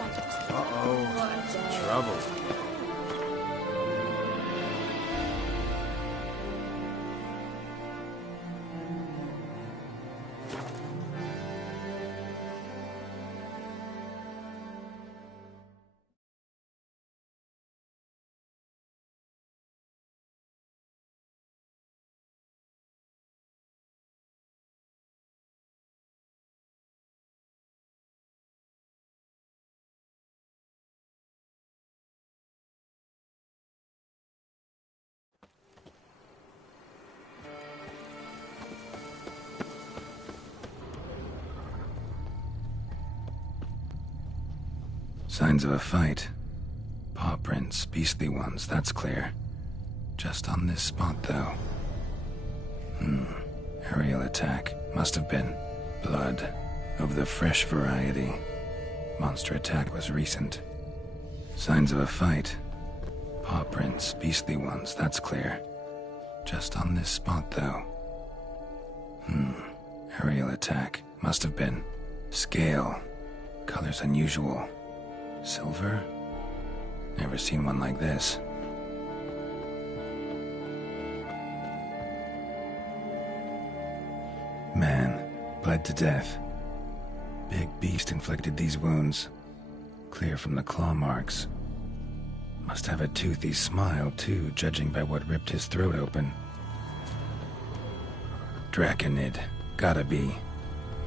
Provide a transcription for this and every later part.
Uh-oh. Trouble. Signs of a fight. Paw prints, beastly ones, that's clear. Just on this spot, though. Aerial attack. Must have been. Blood. Of the fresh variety. Monster attack was recent. Signs of a fight. Paw prints, beastly ones, that's clear. Just on this spot, though. Aerial attack. Must have been. Scale. Colors unusual. Silver? Never seen one like this. Man, bled to death. Big beast inflicted these wounds. Clear from the claw marks. Must have a toothy smile, too, judging by what ripped his throat open. Draconid. Gotta be.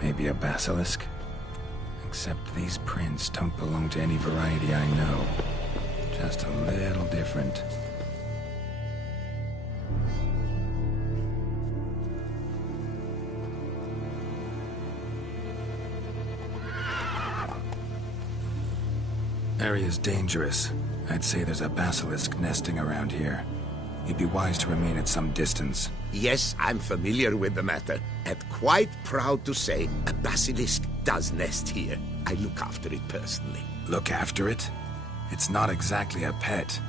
Maybe a basilisk? Except these prints don't belong to any variety I know. Just a little different. Area's dangerous. I'd say there's a basilisk nesting around here. You'd be wise to remain at some distance. Yes, I'm familiar with the matter, and quite proud to say a basilisk does nest here. I look after it personally. Look after it? It's not exactly a pet.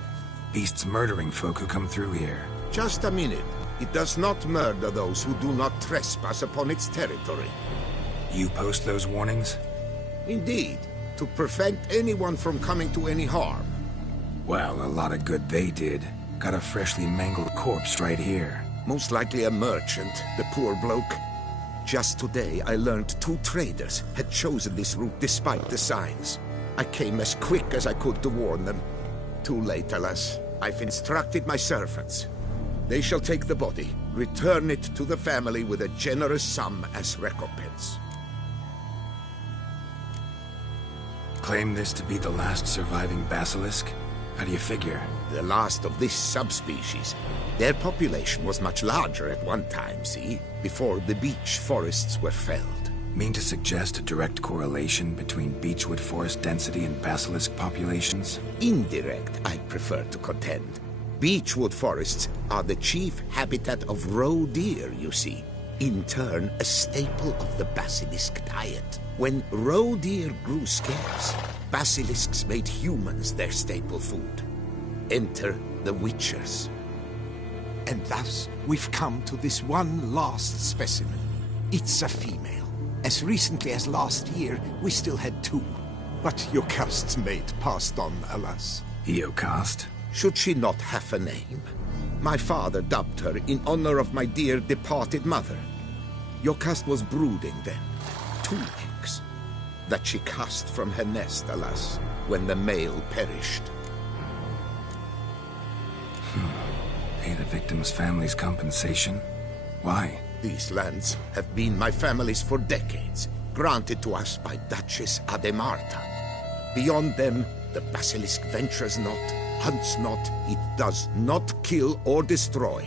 Beast's murdering folk who come through here. Just a minute. It does not murder those who do not trespass upon its territory. You post those warnings? Indeed, to prevent anyone from coming to any harm. Well, a lot of good they did. Got a freshly mangled corpse right here. Most likely a merchant, the poor bloke. Just today, I learned 2 traders had chosen this route despite the signs. I came as quick as I could to warn them. Too late, alas. I've instructed my servants. They shall take the body, return it to the family with a generous sum as recompense. Claim this to be the last surviving basilisk? How do you figure? The last of this subspecies. Their population was much larger at one time, see? Before the beech forests were felled. Mean to suggest a direct correlation between beechwood forest density and basilisk populations? Indirect, I prefer to contend. Beechwood forests are the chief habitat of roe deer, you see. In turn, a staple of the basilisk diet. When roe deer grew scarce, basilisks made humans their staple food. Enter the witchers. And thus, we've come to this one last specimen. It's a female. As recently as last year, we still had 2. But Yocast's mate passed on, alas. Yocast? Should she not have a name? My father dubbed her in honor of my dear departed mother. Yocast was brooding then. 2 eggs. That she cast from her nest, alas, when the male perished. Pay the victim's family's compensation? Why? These lands have been my family's for decades, granted to us by Duchess Ademarta. Beyond them, the basilisk ventures not, hunts not, it does not kill or destroy,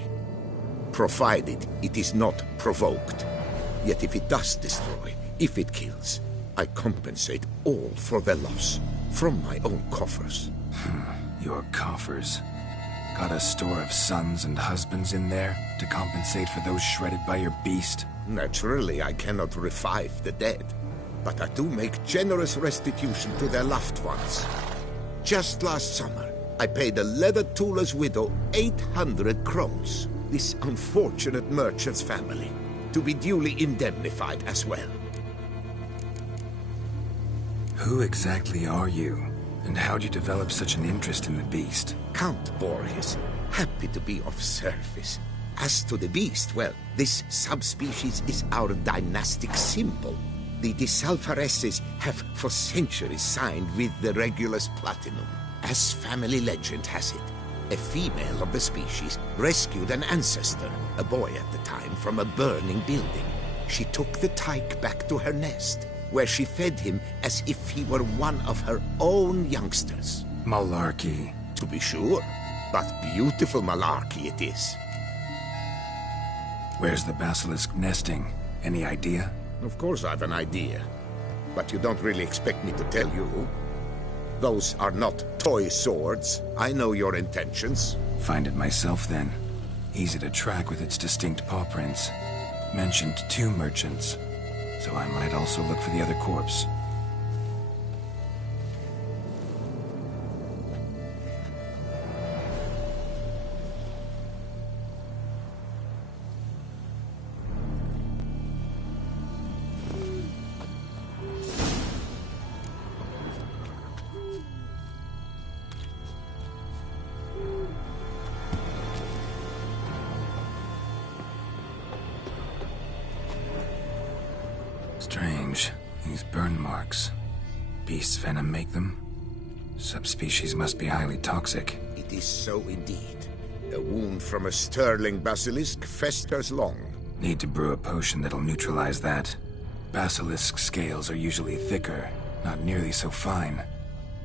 provided it is not provoked. Yet if it does destroy, if it kills, I compensate all for their loss, from my own coffers. Your coffers? Got a store of sons and husbands in there to compensate for those shredded by your beast? Naturally, I cannot revive the dead, but I do make generous restitution to their loved ones. Just last summer, I paid a leather tooler's widow 800 crowns, this unfortunate merchant's family, to be duly indemnified as well. Who exactly are you? And how'd you develop such an interest in the beast? Count Borges, happy to be of service. As to the beast, well, this subspecies is our dynastic symbol. The Disalfareses have for centuries signed with the Regulus Platinum. As family legend has it, a female of the species rescued an ancestor, a boy at the time, from a burning building. She took the tyke back to her nest, where she fed him as if he were one of her own youngsters. Malarkey. To be sure, but beautiful malarkey it is. Where's the basilisk nesting? Any idea? Of course I've an idea, but you don't really expect me to tell you. Those are not toy swords. I know your intentions. Find it myself then. Easy to track with its distinct paw prints. Mentioned 2 merchants, so I might also look for the other corpse. Strange. These burn marks. Beast's venom make them? Subspecies must be highly toxic. It is so indeed. A wound from a sterling basilisk festers long. Need to brew a potion that'll neutralize that. Basilisk scales are usually thicker, not nearly so fine.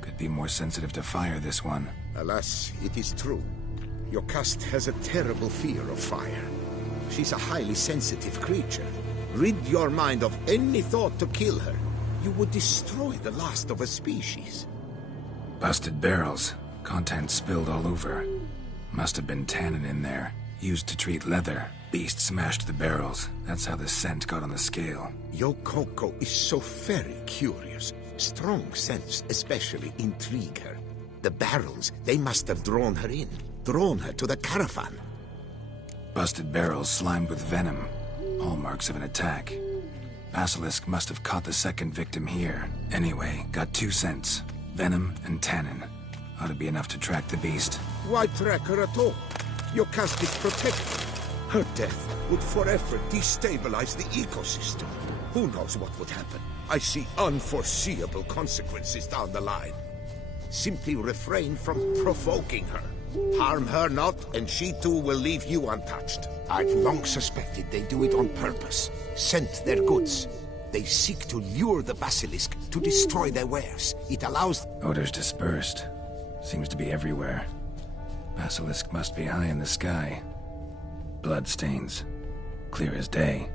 Could be more sensitive to fire, this one. Alas, it is true. Your caste has a terrible fear of fire. She's a highly sensitive creature. Rid your mind of any thought to kill her. You would destroy the last of a species. Busted barrels. Contents spilled all over. Must have been tannin in there. Used to treat leather. Beast smashed the barrels. That's how the scent got on the scale. Your Coco is so very curious. Strong scents especially intrigue her. The barrels, they must have drawn her in. Drawn her to the caravan. Busted barrels slimed with venom. Hallmarks of an attack. Basilisk must have caught the second victim here. Anyway, got 2 scents. Venom and tannin. Ought to be enough to track the beast. Why track her at all? Your caste is protected. Her death would forever destabilize the ecosystem. Who knows what would happen? I see unforeseeable consequences down the line. Simply refrain from provoking her. Harm her not, and she too will leave you untouched. I've long suspected they do it on purpose. Scent their goods. They seek to lure the basilisk to destroy their wares. It allows... Odors dispersed. Seems to be everywhere. Basilisk must be high in the sky. Blood stains. Clear as day.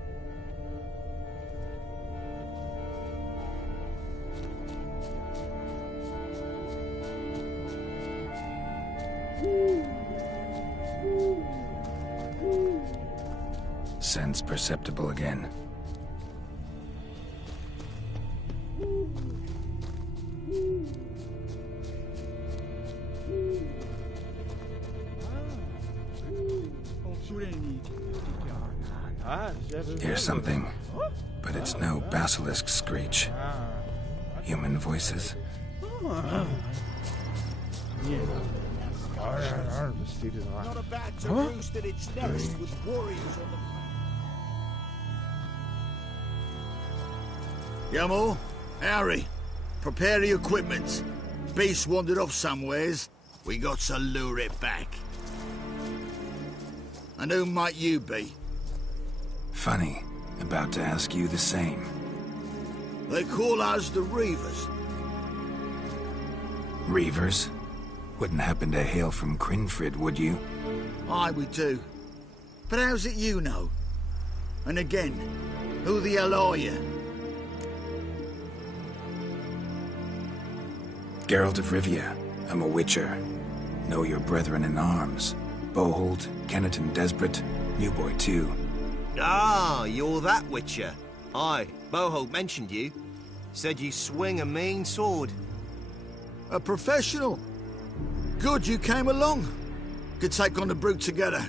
Sense perceptible again. Hear something, but it's no basilisk screech. Human voices. Not a bat to roost at its nest with warriors on the... Yamo, Harry, prepare the equipment. Beast wandered off somewheres. We got to lure it back. And who might you be? Funny. About to ask you the same. They call us the Reavers. Reavers? Wouldn't happen to hail from Crinfrid, would you? Aye, we do. But how's it you know? And again, who the hell are you? Geralt of Rivia. I'm a witcher. Know your brethren in arms. Bohold, Kennet and Desperate, New Boy too. Ah, you're that witcher. Aye, Bohold mentioned you. Said you swing a mean sword. A professional. Good you came along. Could take on the brute together.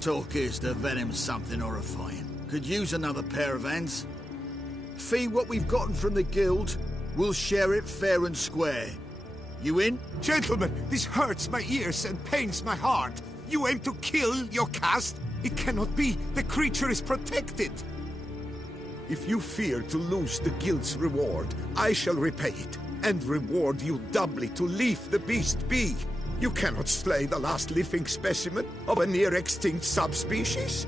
Talk is the venom's something horrifying. Could use another pair of hands. Fee what we've gotten from the guild, We'll share it fair and square. You in? Gentlemen, this hurts my ears and pains my heart. You aim to kill your caste? It cannot be. The creature is protected. If you fear to lose the guild's reward, I shall repay it, and reward you doubly to leave the beast be. You cannot slay the last living specimen of a near-extinct subspecies.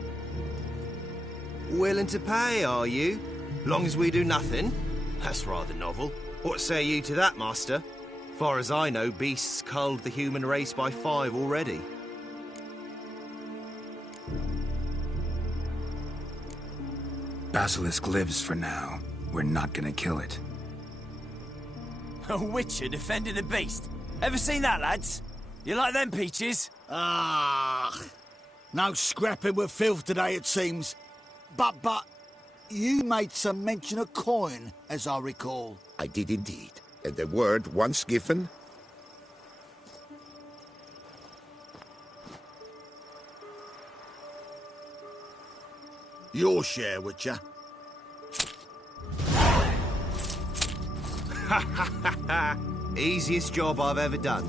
Willing to pay, are you? Long as we do nothing? That's rather novel. What say you to that, master? Far as I know, beasts culled the human race by 5 already. Basilisk lives for now. We're not gonna kill it. A witcher defending a beast. Ever seen that, lads? You like them peaches? Ah, no scrapping with filth today, it seems. But, you made some mention of coin, as I recall. I did indeed, and the word once given... Your share, Witcher. Easiest job I've ever done.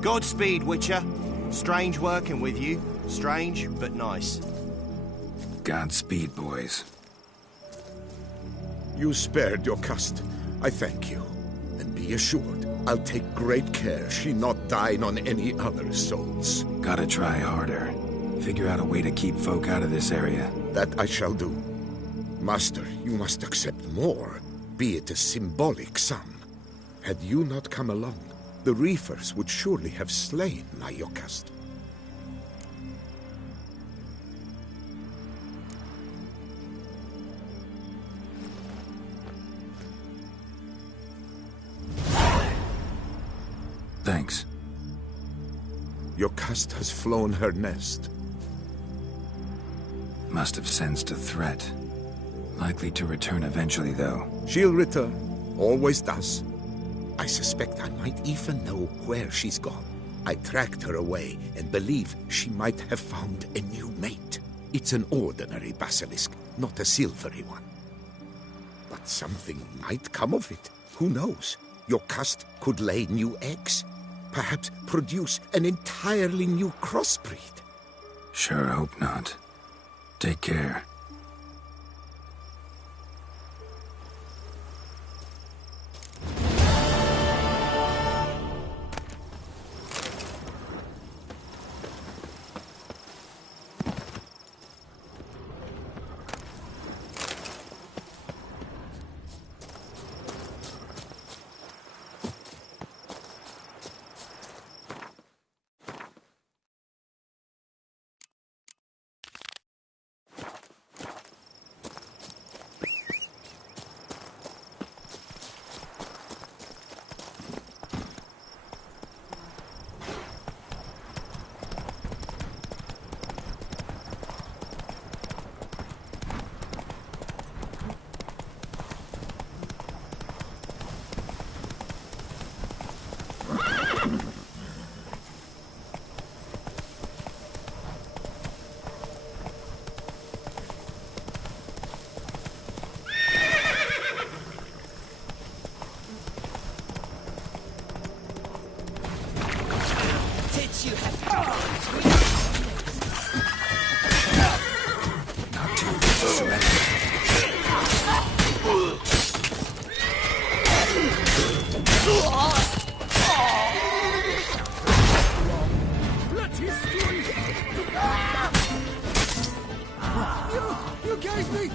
Godspeed, Witcher. Strange working with you. Strange, but nice. Godspeed, boys. You spared your caste. I thank you. And be assured, I'll take great care she not dine on any other souls. Gotta try harder. Figure out a way to keep folk out of this area. That I shall do. Master, you must accept more, be it a symbolic sum. Had you not come along, the reefers would surely have slain my Yokast. Thanks. Yokast has flown her nest. Must have sensed a threat. Likely to return eventually, though. She'll return. Always does. I suspect I might even know where she's gone. I tracked her away and believe she might have found a new mate. It's an ordinary basilisk, not a silvery one. But something might come of it. Who knows? Your caste could lay new eggs. Perhaps produce an entirely new crossbreed. Sure hope not. Take care. You gave me...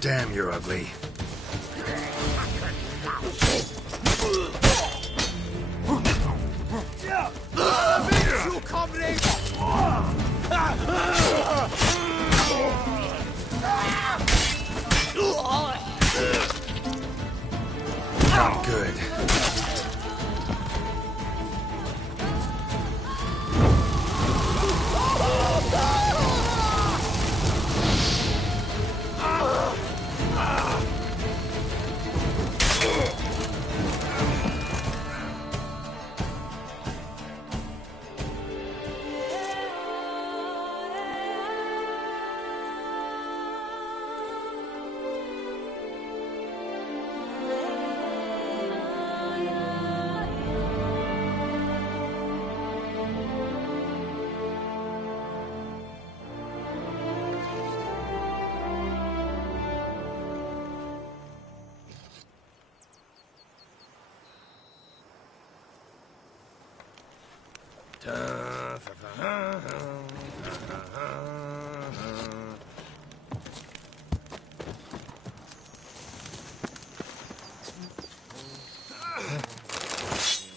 Damn, you're ugly. Good.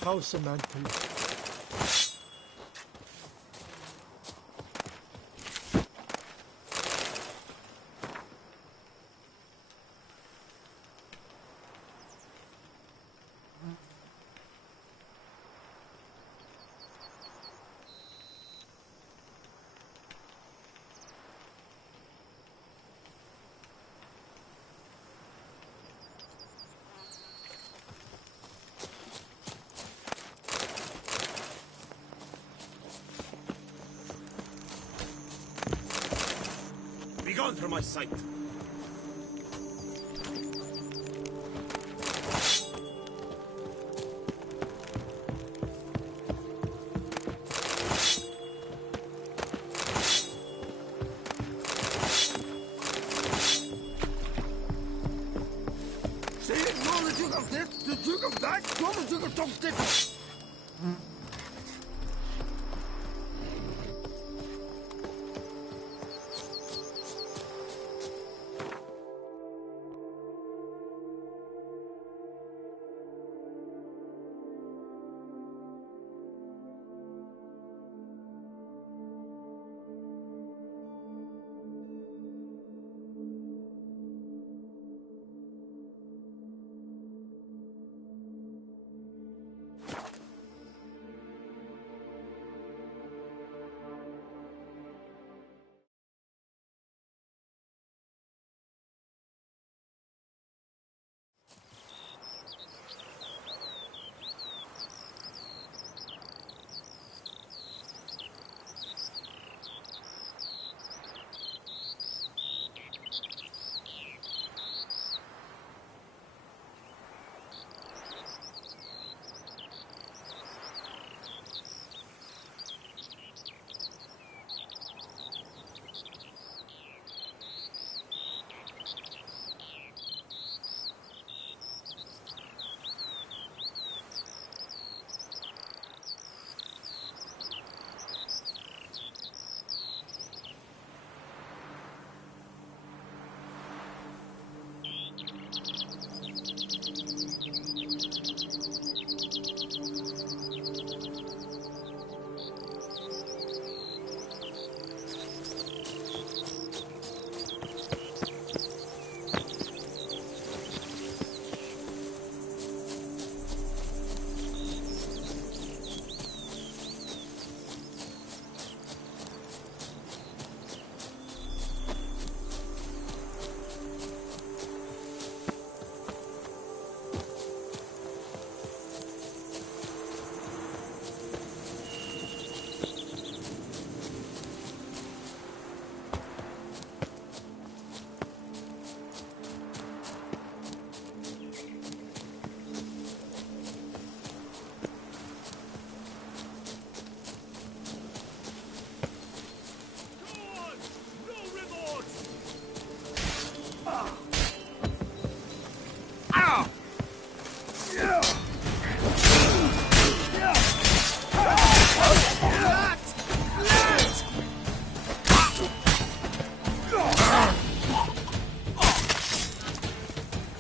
House mantel. Begone from my sight! See it? No, the Duke of this, the Duke of that, no, the Duke of this.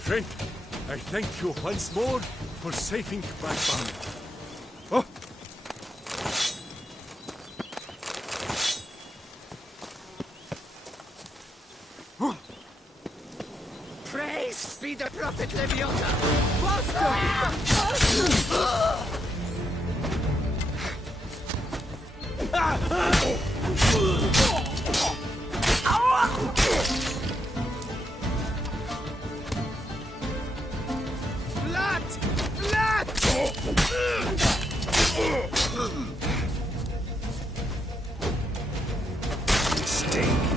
Friend, I thank you once more for saving my family. Oh! Praise be the prophet! Prophet Leviosa! Faster! Blood! Blood! Mistake.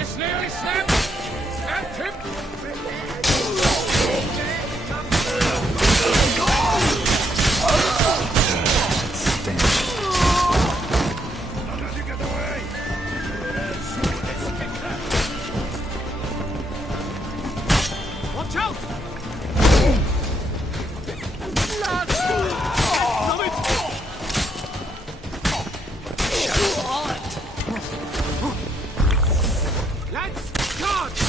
It's nearly snapped! Snapped him! Watch out! Let's charge!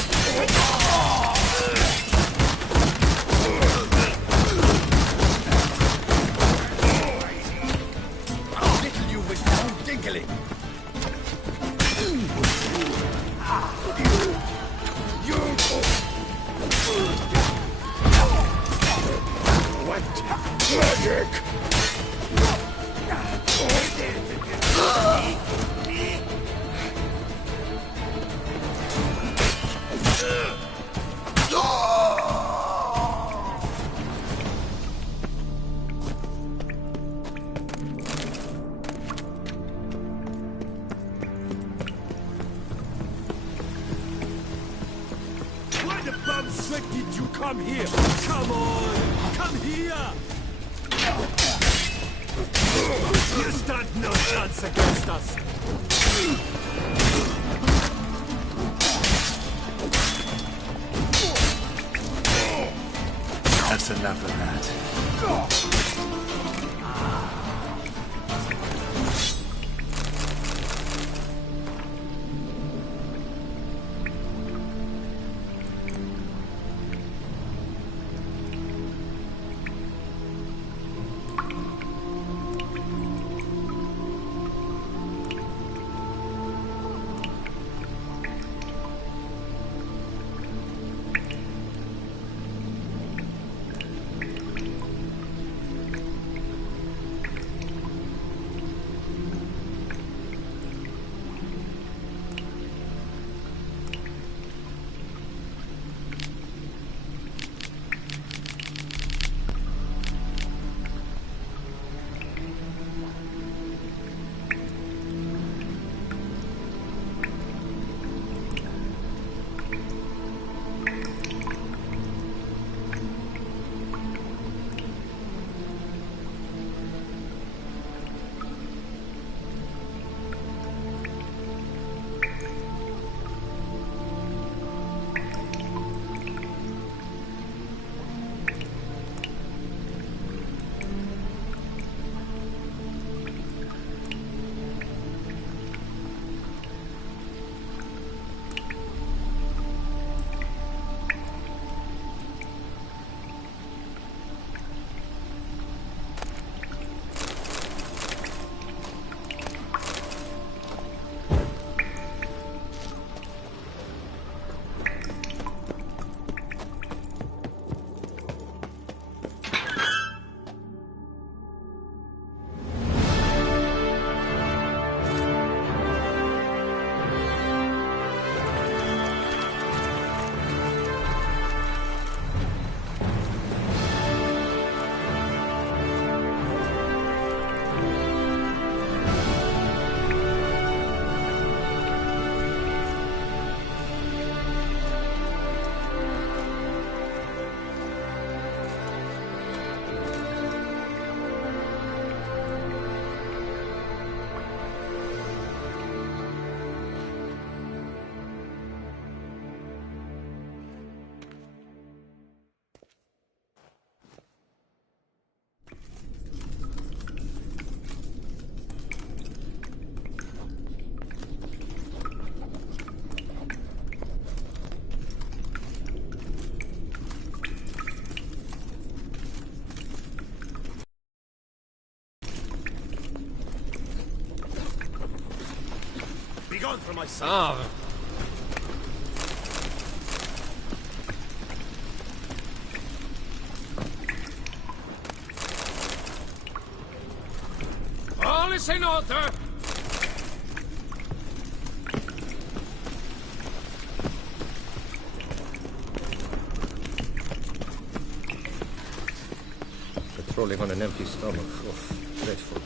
I'll little you with no diggling. Magic! Why the bum sweat did you come here? Come on! Come here! You stand no chance against us! That's enough of that. Gone from my sight. Oh, All is in order. The Crawling on an empty stomach. Oh, dreadful.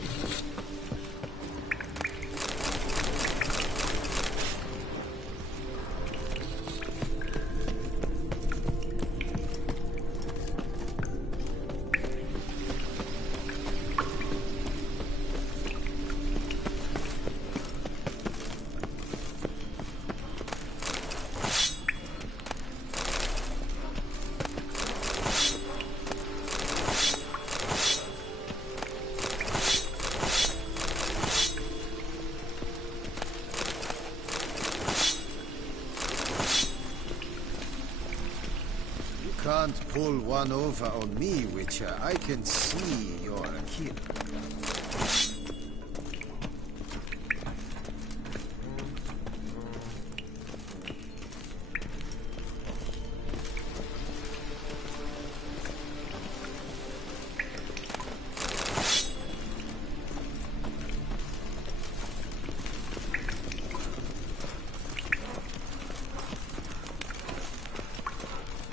Can't pull one over on me, Witcher. I can see you're a killer.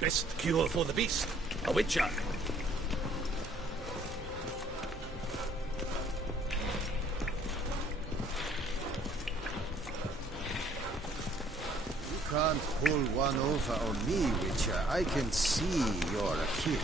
Best cure for the beast. A witcher. You can't pull one over on me, Witcher. I can see you're a killer.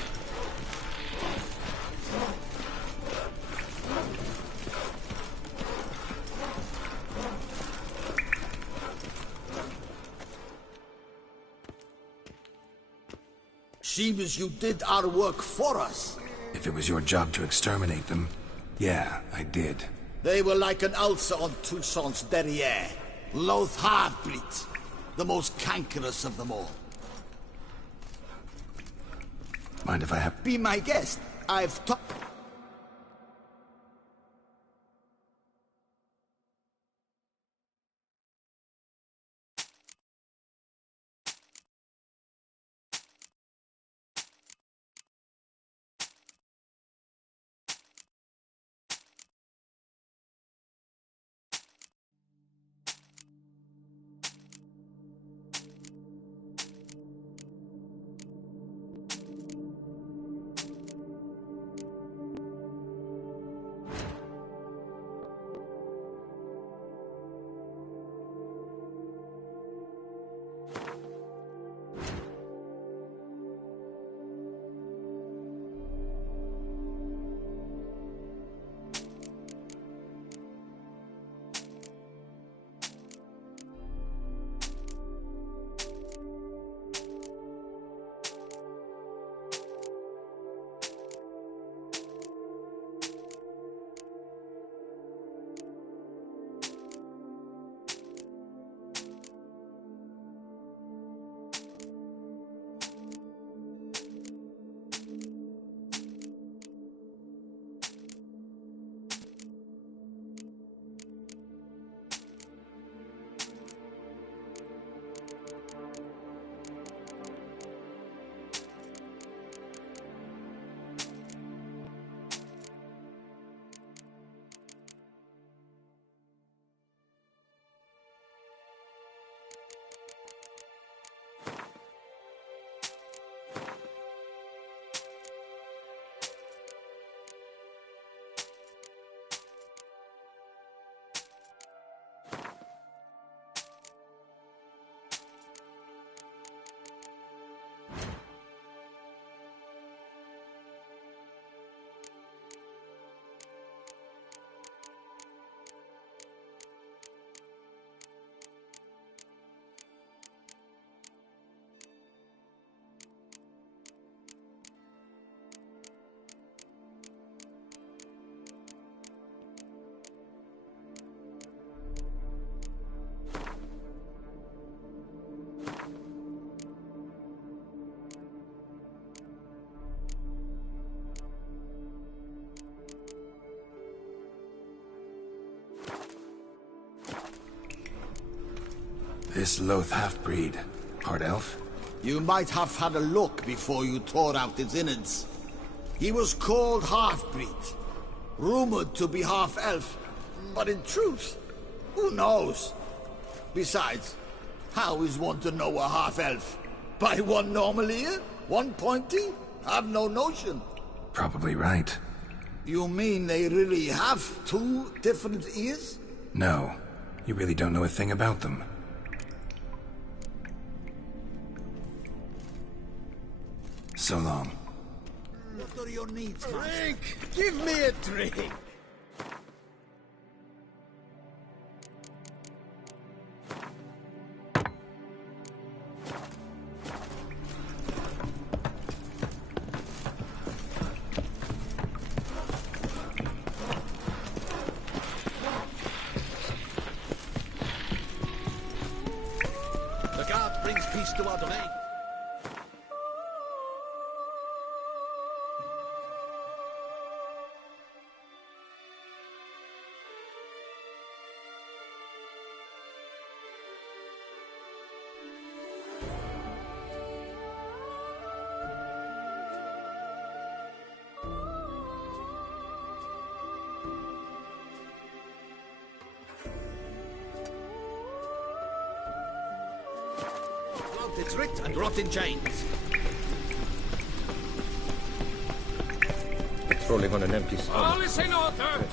Seems you did our work for us. If it was your job to exterminate them, yeah, I did. They were like an ulcer on Toussaint's derriere. Loath half-breeds. The most cankerous of them all. Mind if I have... Be my guest. I've talked... This loath half-breed, part elf? You might have had a look before you tore out his innards. He was called half-breed, rumored to be half-elf, but in truth, who knows? Besides, how is one to know a half-elf? By one normal ear? One pointy? I've no notion. Probably right. You mean they really have two different ears? No. You really don't know a thing about them. So long. What are your needs, Drink! Give me a drink! The guard brings peace to our domain. It's writ and rot in chains. Patrolling on an empty stomach. All is in order!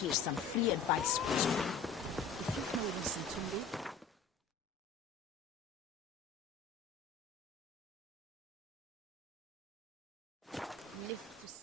Here's some free advice, Witchman. If you can listen to me... Live to...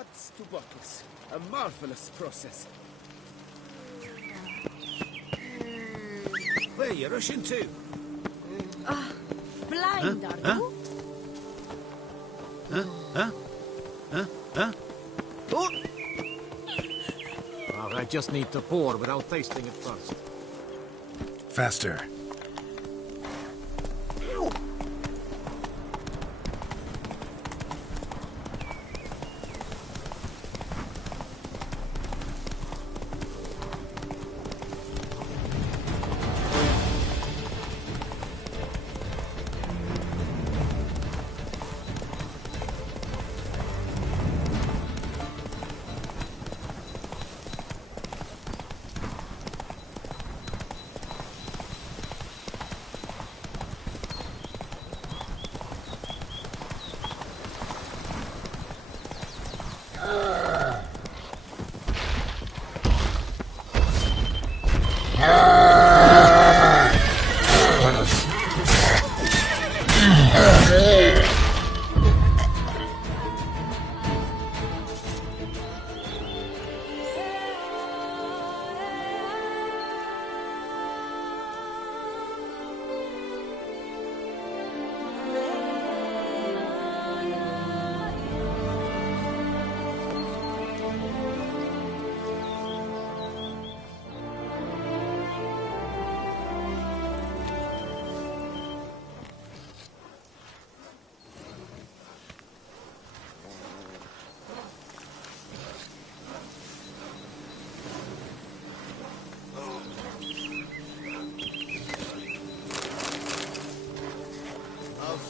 adds to buckets. A marvelous process. Where you rushing to? Blind, are you? Oh, I just need to pour without tasting it first. Faster.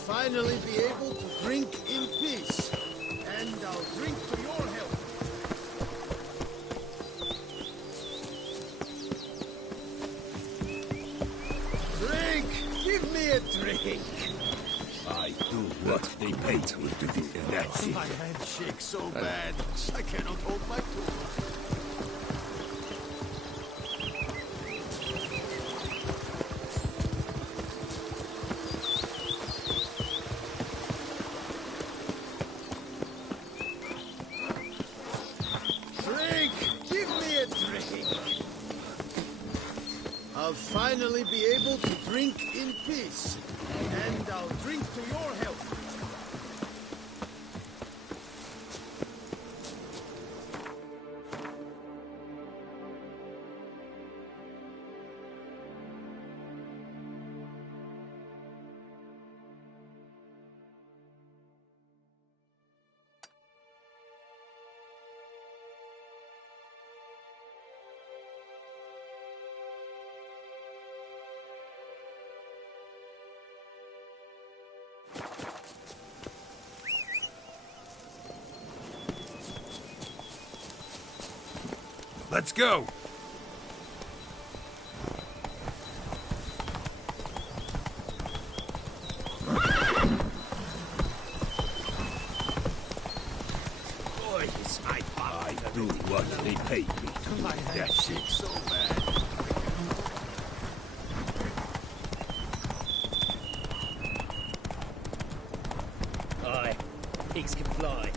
Finally be able to drink in peace. And I'll drink to your health. Drink! Give me a drink! I do what they pay me to do, and that's it. My hand shakes so bad, I cannot hold my tongue. I'll finally be able to drink in peace. And I'll drink to your health. Let's go! Boy, it's my fault. I do what they pay me to do. My hand That's it. shakes so bad. Aye, pigs can fly.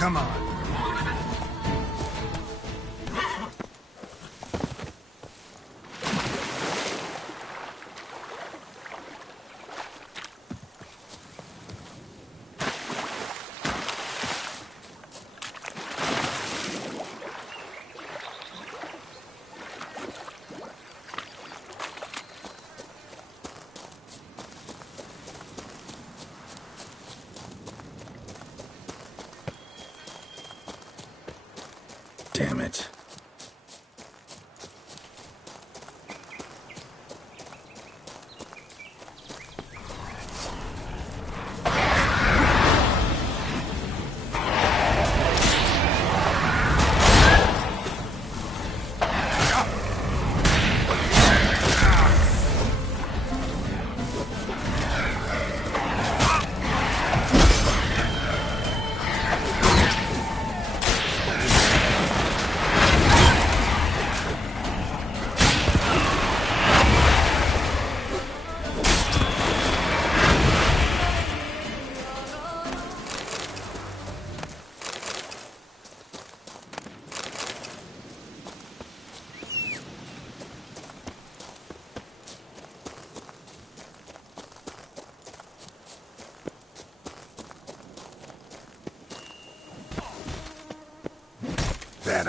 Come on.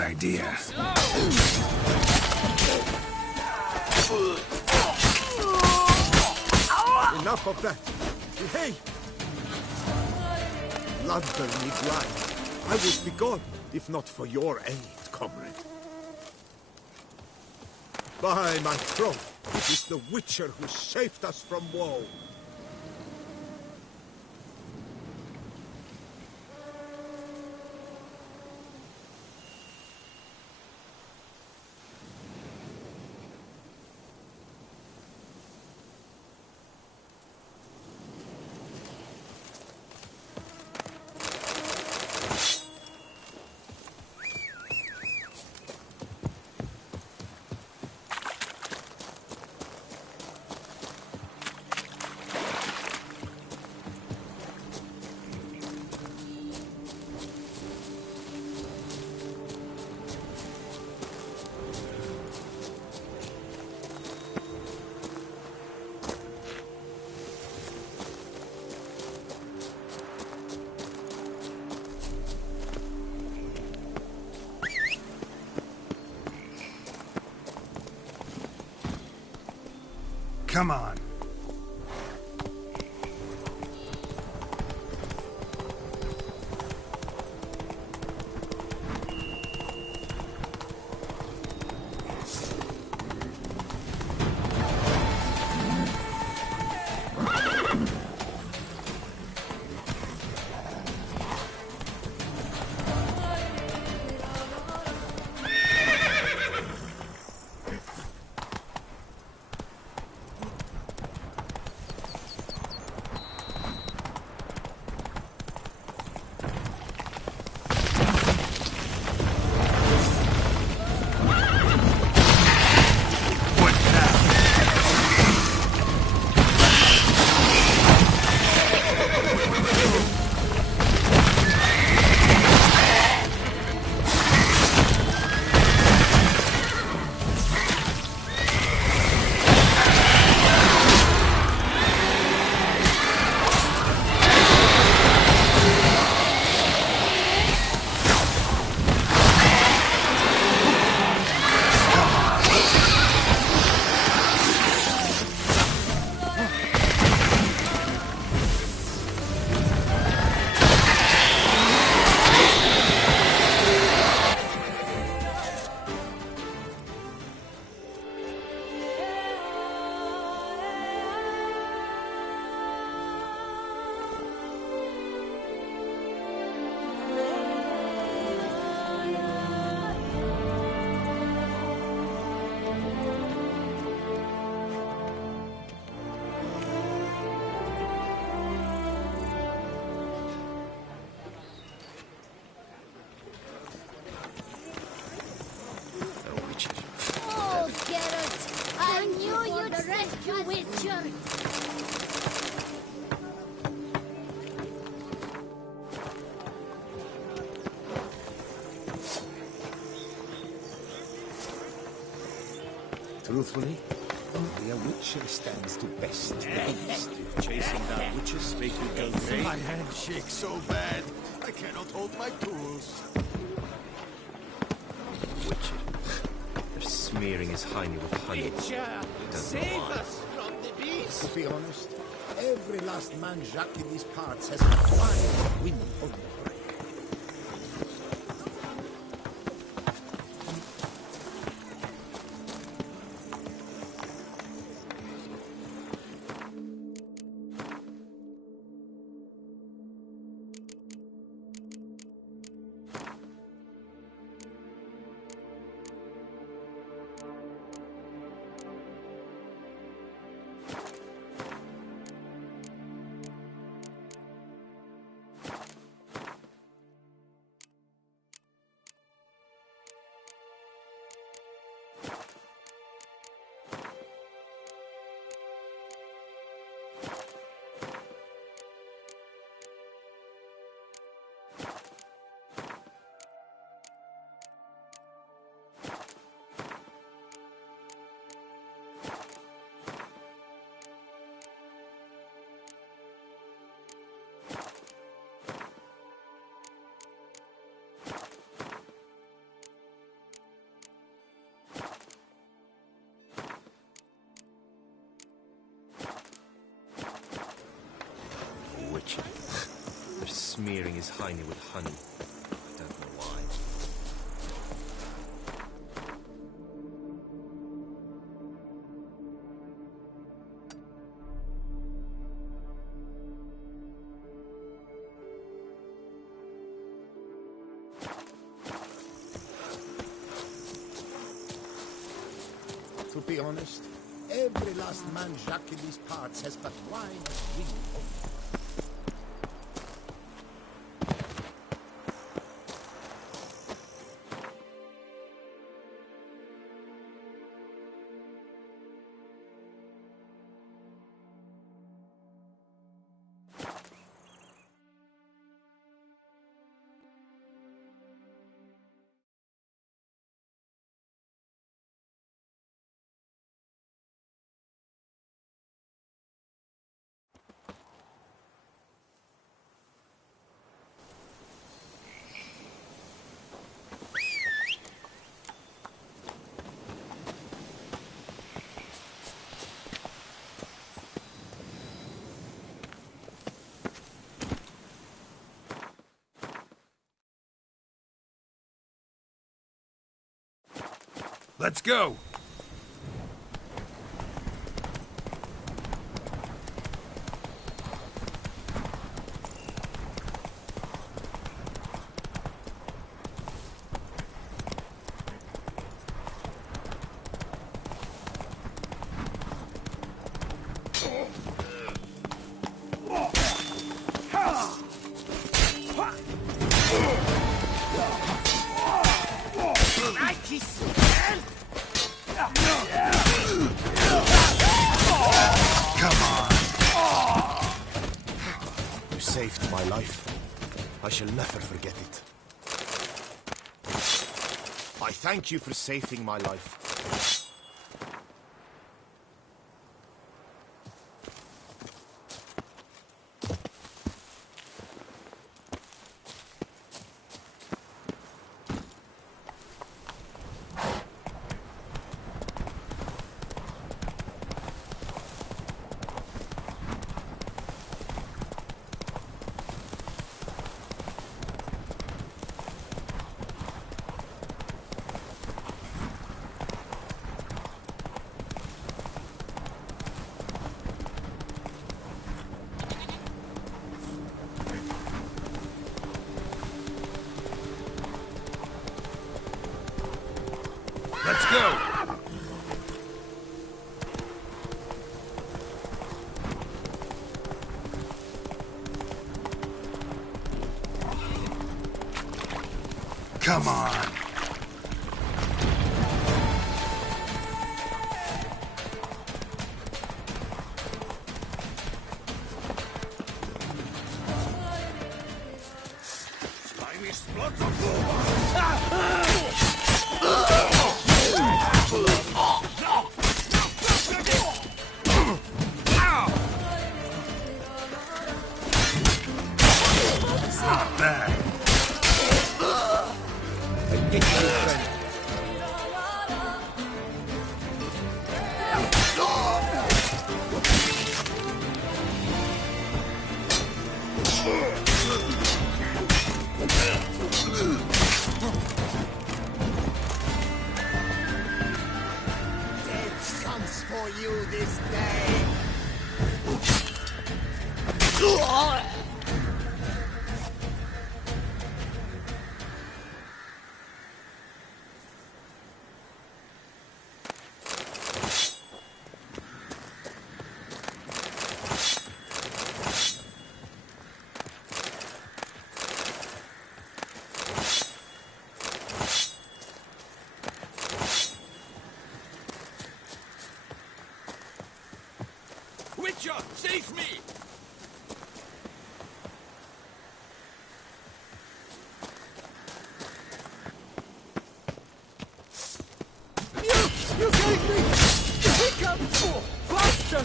idea. Enough of that. Hey! London Igual. I would be gone if not for your aid, comrade. By my troth, it is the Witcher who saved us from woe. Come on. Oh, Geralt! I knew you'd rescue Witcher! Truthfully, only a Witcher stands to best against you. Chasing down witches make you go faint. My hand shakes so bad, I cannot hold my tools. Witcher. They're smearing his hiney with honey. Witcher, save us from the beast! To be honest, every last man Jacques in these parts has a fine wind on the brain. smearing his hiney with honey. I don't know why. To be honest, every last man Jacques in these parts has but wine and drink only. Let's go! You saved my life. I shall never forget it. I thank you for saving my life. Let's go! Come on! Not bad. Get you, friend. Death comes for you this day. Witcher, save me! You gave me! Pick up! Faster!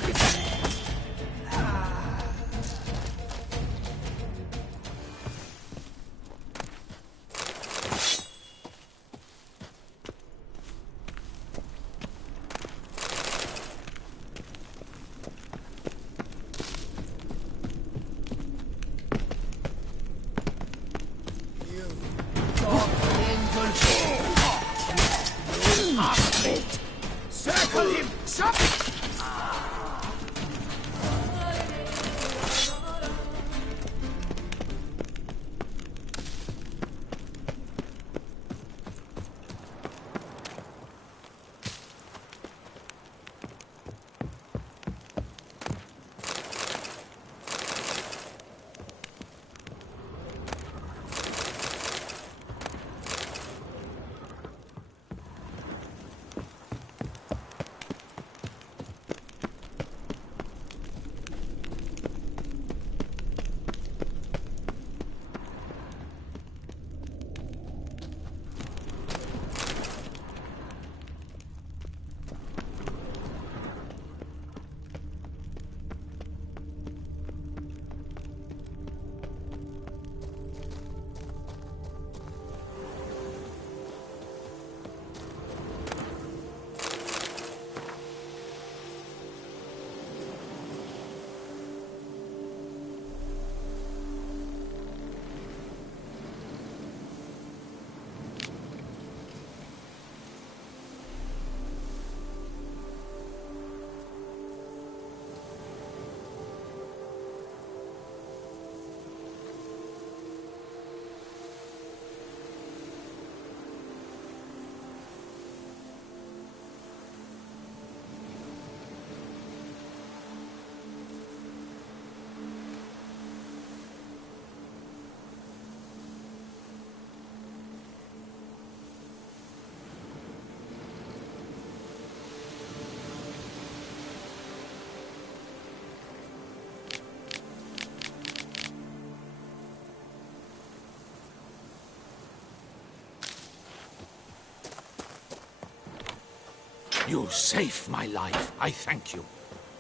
You saved my life. I thank you.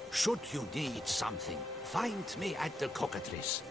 Should you need something, find me at the cockatrice.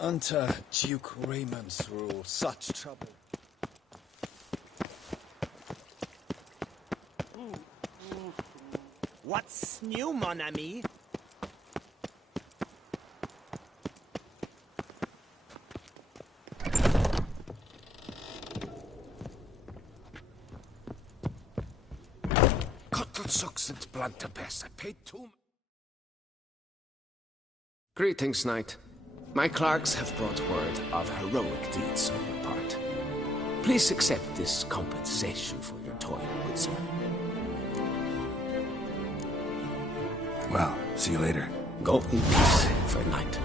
Under Duke Raymond's rule, such trouble. What's new, mon ami? Cuttlesooks and blunderbuss. I paid too. Greetings, knight. My clerks have brought word of heroic deeds on your part. Please accept this compensation for your toil, good sir. Well, see you later. Go in peace, fair knight.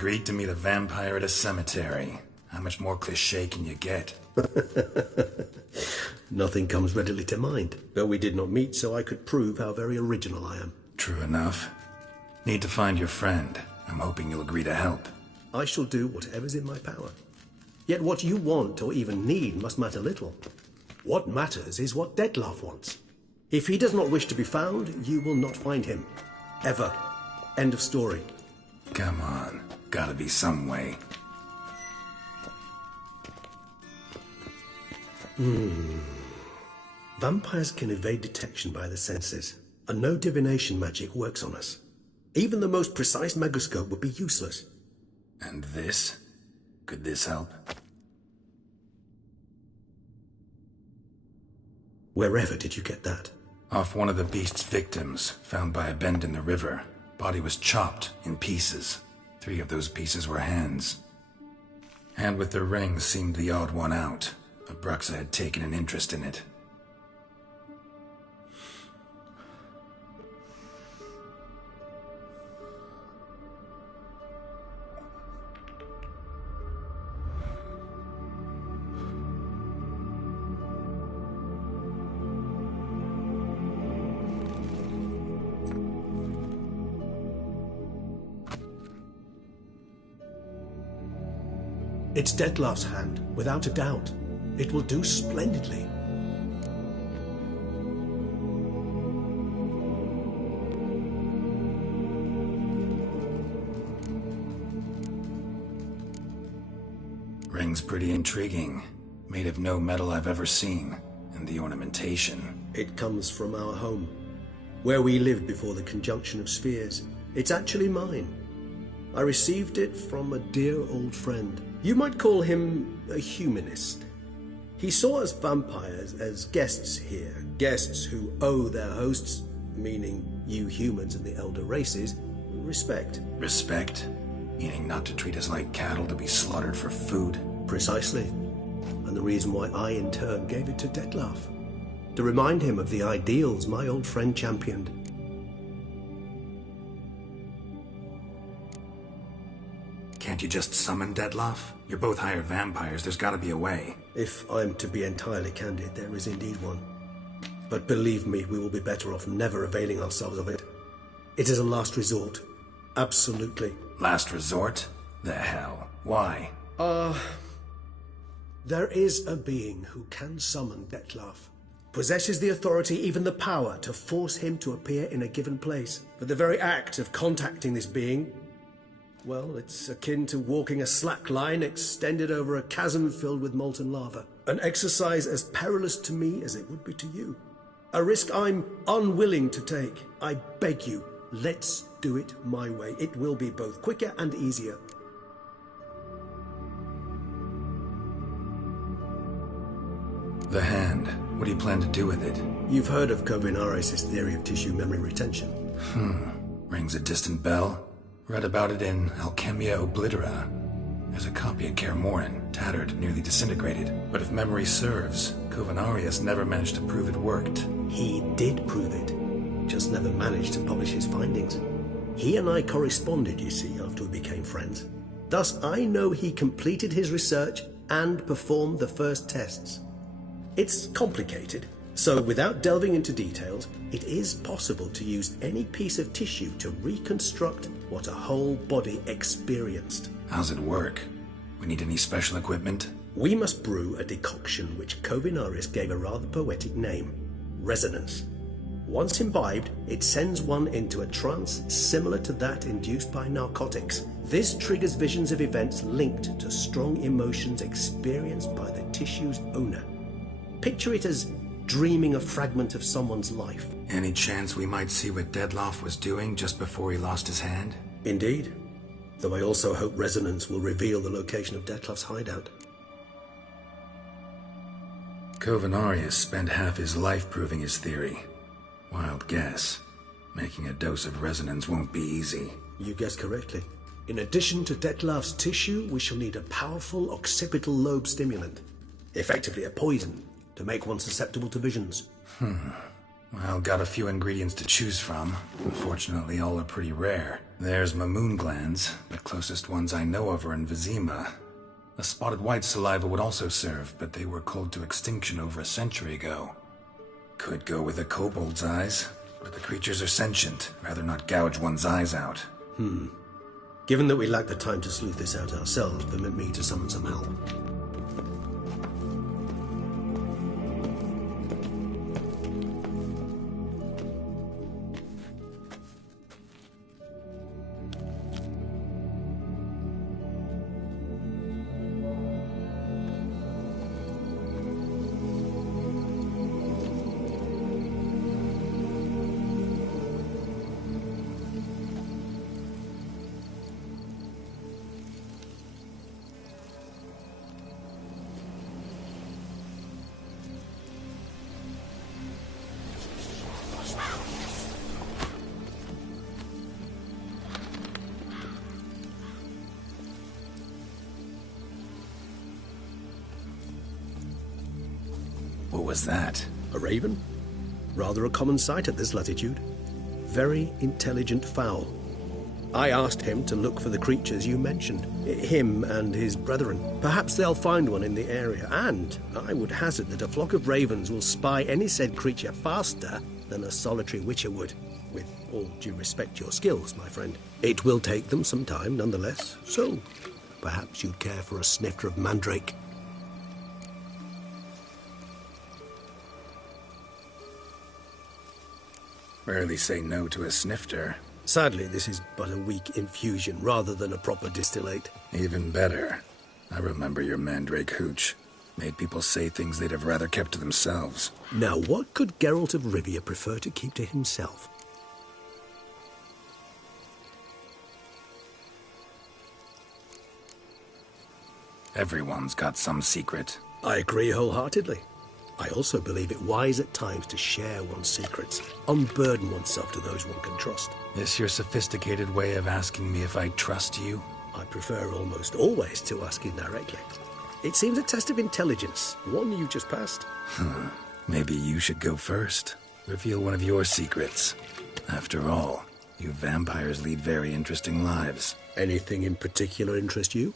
Agreed to meet a vampire at a cemetery. How much more cliché can you get? Nothing comes readily to mind, though we did not meet so I could prove how very original I am. True enough. Need to find your friend. I'm hoping you'll agree to help. I shall do whatever's in my power. Yet what you want or even need must matter little. What matters is what Dettlaff wants. If he does not wish to be found, you will not find him. Ever. End of story. Come on. Gotta be some way. Vampires can evade detection by the senses, and no divination magic works on us. Even the most precise megoscope would be useless. And this? Could this help? Wherever did you get that? Off one of the beast's victims, found by a bend in the river. Body was chopped in pieces. 3 of those pieces were hands. Hand with the ring seemed the odd one out. Abruxa had taken an interest in it. It's Dettlaff's hand, without a doubt. It will do splendidly. Ring's pretty intriguing. Made of no metal I've ever seen. And the ornamentation. It comes from our home, where we lived before the conjunction of spheres. It's actually mine. I received it from a dear old friend. You might call him a humanist. He saw us vampires as guests here, guests who owe their hosts, meaning you humans and the elder races, respect. Respect? Meaning not to treat us like cattle to be slaughtered for food? Precisely. And the reason why I, in turn, gave it to Dettlaff. To remind him of the ideals my old friend championed. Can't you just summon Dettlaff? You're both hired vampires, there's gotta be a way. If I'm to be entirely candid, there is indeed one. But believe me, we will be better off never availing ourselves of it. It is a last resort. Absolutely. Last resort? The hell? Why? There is a being who can summon Dettlaff. Possesses the authority, even the power, to force him to appear in a given place. But the very act of contacting this being, well, it's akin to walking a slack line extended over a chasm filled with molten lava. An exercise as perilous to me as it would be to you. A risk I'm unwilling to take. I beg you, let's do it my way. It will be both quicker and easier. The hand. What do you plan to do with it? You've heard of Kovinaris' theory of tissue memory retention. Rings a distant bell. Read about it in Alchemia Oblitera. There's a copy at Kaer Morhen, tattered, nearly disintegrated. But if memory serves, Kovinaris never managed to prove it worked. He did prove it, just never managed to publish his findings. He and I corresponded, you see, after we became friends. Thus, I know he completed his research and performed the first tests. It's complicated, so without delving into details, it is possible to use any piece of tissue to reconstruct what a whole body experienced. How's it work? We need any special equipment? We must brew a decoction which Kovinaris gave a rather poetic name, resonance. Once imbibed, it sends one into a trance similar to that induced by narcotics. This triggers visions of events linked to strong emotions experienced by the tissue's owner. Picture it as dreaming a fragment of someone's life. Any chance we might see what Dettlaff was doing just before he lost his hand? Indeed. Though I also hope resonance will reveal the location of Dettlaff's hideout. Kovinaris spent half his life proving his theory. Wild guess. Making a dose of resonance won't be easy. You guessed correctly. In addition to Dettlaff's tissue, we shall need a powerful occipital lobe stimulant. Effectively a poison, to make one susceptible to visions. Well, got a few ingredients to choose from. Unfortunately, all are pretty rare. There's Mamoon glands, but closest ones I know of are in Vizima. A spotted white saliva would also serve, but they were culled to extinction over a century ago. Could go with a kobold's eyes, but the creatures are sentient. Rather not gouge one's eyes out. Given that we lack the time to sleuth this out ourselves, permit me to summon some help. What was that? A raven? Rather a common sight at this latitude. Very intelligent fowl. I asked him to look for the creatures you mentioned. Him and his brethren. Perhaps they'll find one in the area, and I would hazard that a flock of ravens will spy any said creature faster than a solitary witcher would. With all due respect to your skills, my friend. It will take them some time, nonetheless. So, perhaps you'd care for a snifter of mandrake. Rarely say no to a snifter. Sadly, this is but a weak infusion rather than a proper distillate. Even better. I remember your mandrake hooch. Made people say things they'd have rather kept to themselves. Now, what could Geralt of Rivia prefer to keep to himself? Everyone's got some secret. I agree wholeheartedly. I also believe it wise at times to share one's secrets, unburden oneself to those one can trust. This your sophisticated way of asking me if I trust you? I prefer almost always to ask indirectly. It seems a test of intelligence, one you just passed. Maybe you should go first. Reveal one of your secrets. After all, you vampires lead very interesting lives. Anything in particular interest you?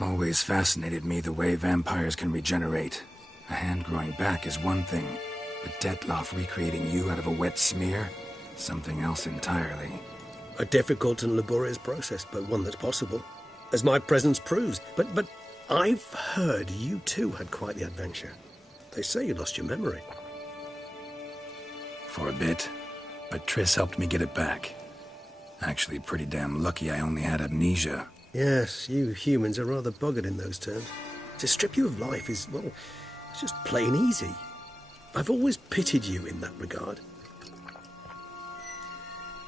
Always fascinated me the way vampires can regenerate. A hand growing back is one thing, but Detloff recreating you out of a wet smear? Something else entirely. A difficult and laborious process, but one that's possible. As my presence proves. But I've heard you too had quite the adventure. They say you lost your memory. For a bit, but Triss helped me get it back. Actually, pretty damn lucky I only had amnesia. Yes, you humans are rather buggered in those terms. To strip you of life is, well, it's just plain easy. I've always pitied you in that regard.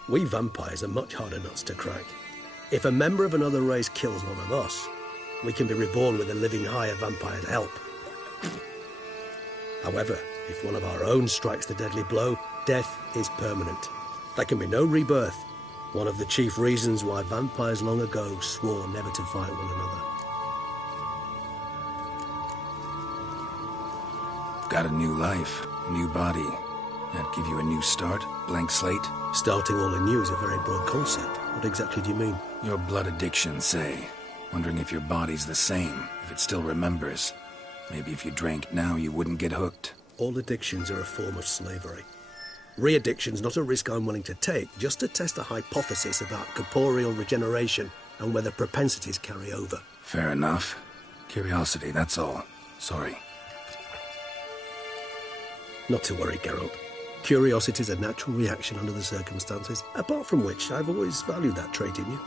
We vampires are much harder nuts to crack. If a member of another race kills one of us, we can be reborn with a living higher vampire's help. However, if one of our own strikes the deadly blow, death is permanent. There can be no rebirth. One of the chief reasons why vampires long ago swore never to fight one another. Got a new life, a new body. That give you a new start? Blank slate? Starting all anew is a very broad concept. What exactly do you mean? Your blood addiction, say. Wondering if your body's the same, if it still remembers. Maybe if you drank now, you wouldn't get hooked. All addictions are a form of slavery. Re-addiction's not a risk I'm willing to take, just to test a hypothesis about corporeal regeneration and whether propensities carry over. Fair enough. Curiosity, that's all. Sorry. Not to worry, Geralt. Curiosity's a natural reaction under the circumstances, apart from which I've always valued that trait in you.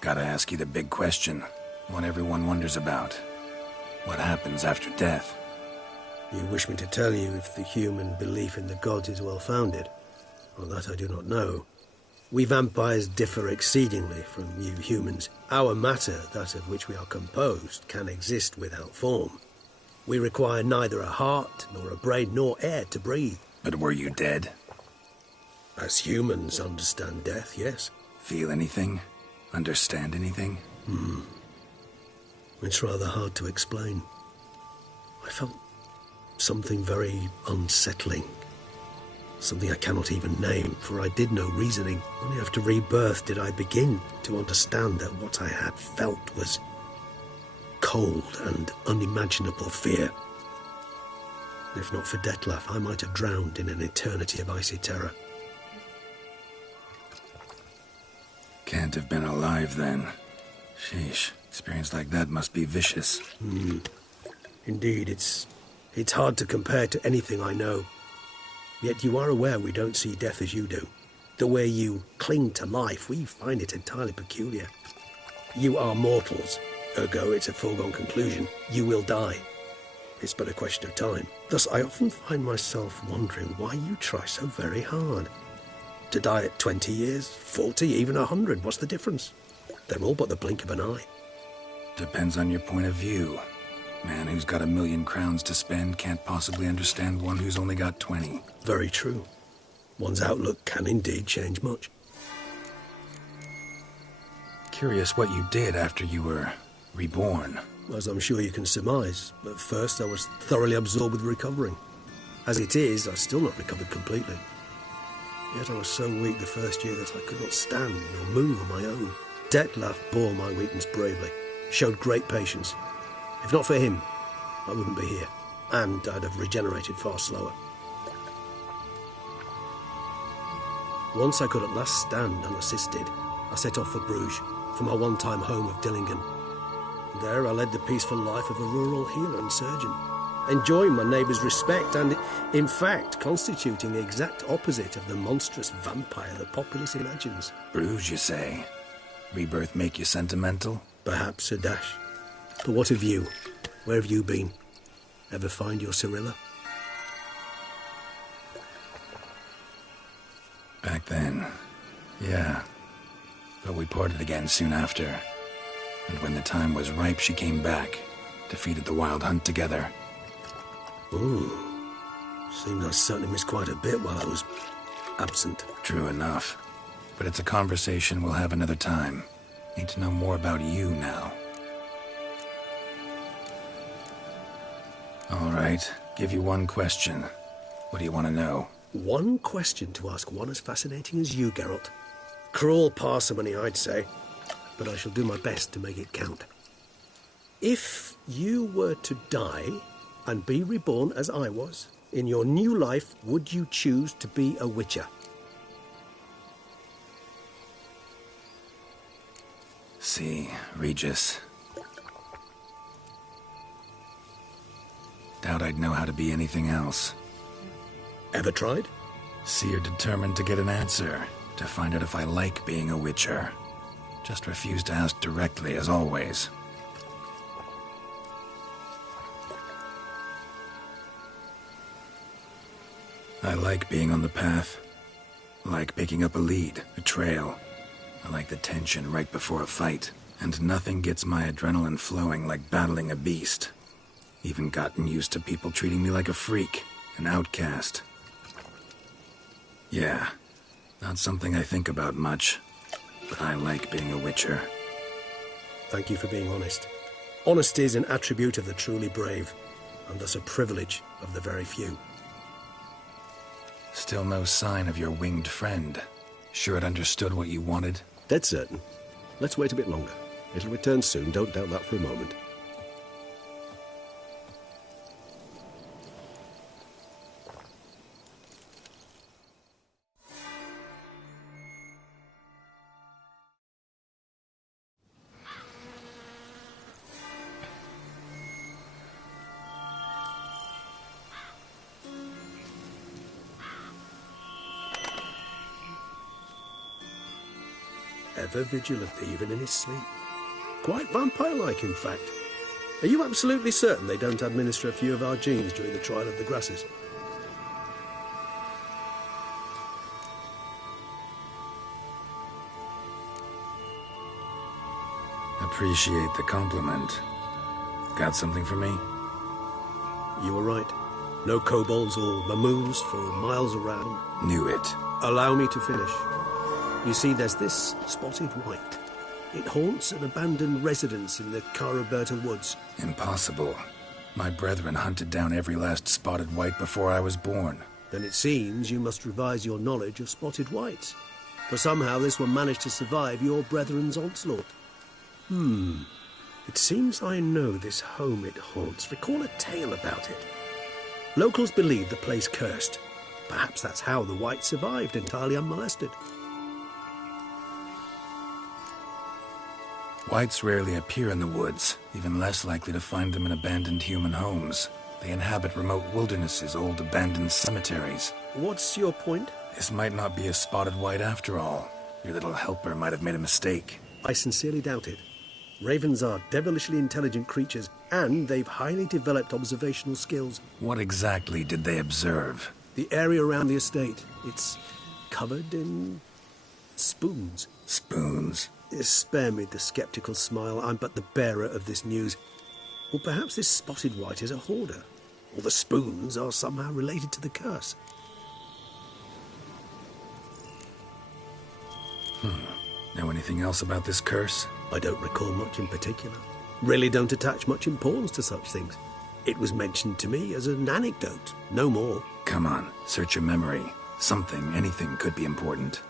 Gotta ask you the big question. One everyone wonders about. What happens after death? You wish me to tell you if the human belief in the gods is well-founded? Well, that I do not know. We vampires differ exceedingly from you humans. Our matter, that of which we are composed, can exist without form. We require neither a heart, nor a brain, nor air to breathe. But were you dead? As humans understand death, yes. Feel anything? Understand anything? It's rather hard to explain. I felt something very unsettling. Something I cannot even name, for I did no reasoning. Only after rebirth did I begin to understand that what I had felt was cold and unimaginable fear. If not for Detlef, I might have drowned in an eternity of icy terror. Can't have been alive then. Sheesh, experience like that must be vicious. Indeed, it's hard to compare to anything I know. Yet you are aware we don't see death as you do. The way you cling to life, we find it entirely peculiar. You are mortals, ergo it's a foregone conclusion. You will die. It's but a question of time. Thus, I often find myself wondering why you try so very hard. To die at 20 years, 40, even 100, what's the difference? They're all but the blink of an eye. Depends on your point of view. Man who's got 1,000,000 crowns to spend can't possibly understand one who's only got 20. Very true. One's outlook can indeed change much. Curious what you did after you were reborn. As I'm sure you can surmise, at first I was thoroughly absorbed with recovering. As it is, I've still not recovered completely. Yet I was so weak the first year that I could not stand or move on my own. Detlef bore my weakness bravely, showed great patience. If not for him, I wouldn't be here, and I'd have regenerated far slower. Once I could at last stand unassisted, I set off for Bruges, for my one-time home of Dillingen. There I led the peaceful life of a rural healer and surgeon, enjoying my neighbours' respect and, in fact, constituting the exact opposite of the monstrous vampire the populace imagines. Bruges, you say? Rebirth make you sentimental? Perhaps a dash. But what of you? Where have you been? Ever find your Cyrilla? Back then, yeah. But we parted again soon after. And when the time was ripe, she came back. Defeated the Wild Hunt together. Ooh. Seems I certainly missed quite a bit while I was absent. True enough. But it's a conversation we'll have another time. Need to know more about you now. All right, give you one question. What do you want to know? One question to ask one as fascinating as you, Geralt. Cruel parsimony, I'd say, but I shall do my best to make it count. If you were to die and be reborn as I was, in your new life, would you choose to be a witcher? See, Regis. Doubt I'd know how to be anything else. Ever tried? See, you're determined to get an answer, to find out if I like being a witcher. Just refuse to ask directly, as always. I like being on the path. I like picking up a lead, a trail. I like the tension right before a fight. And nothing gets my adrenaline flowing like battling a beast. Even gotten used to people treating me like a freak, an outcast. Yeah, not something I think about much, but I like being a witcher. Thank you for being honest. Honesty is an attribute of the truly brave, and thus a privilege of the very few. Still no sign of your winged friend. Sure it understood what you wanted? Dead certain. Let's wait a bit longer. It'll return soon, don't doubt that for a moment. Ever vigilant, even in his sleep. Quite vampire-like, in fact. Are you absolutely certain they don't administer a few of our genes during the trial of the grasses? Appreciate the compliment. Got something for me? You were right. No kobolds or mamoons for miles around. Knew it. Allow me to finish. You see, there's this spotted white. It haunts an abandoned residence in the Caraberta woods. Impossible. My brethren hunted down every last spotted white before I was born. Then it seems you must revise your knowledge of spotted whites. For somehow this one managed to survive your brethren's onslaught. It seems I know this home it haunts. Recall a tale about it. Locals believe the place cursed. Perhaps that's how the whites survived entirely unmolested. Whites rarely appear in the woods, even less likely to find them in abandoned human homes. They inhabit remote wildernesses, old abandoned cemeteries. What's your point? This might not be a spotted white after all. Your little helper might have made a mistake. I sincerely doubt it. Ravens are devilishly intelligent creatures, and they've highly developed observational skills. What exactly did they observe? The area around the estate. It's covered in spoons. Spoons? Spare me the skeptical smile. I'm but the bearer of this news. Or perhaps this spotted white is a hoarder. Or the spoons are somehow related to the curse. Know anything else about this curse? I don't recall much in particular. Really don't attach much importance to such things. It was mentioned to me as an anecdote, no more. Come on, search your memory. Something, anything could be important.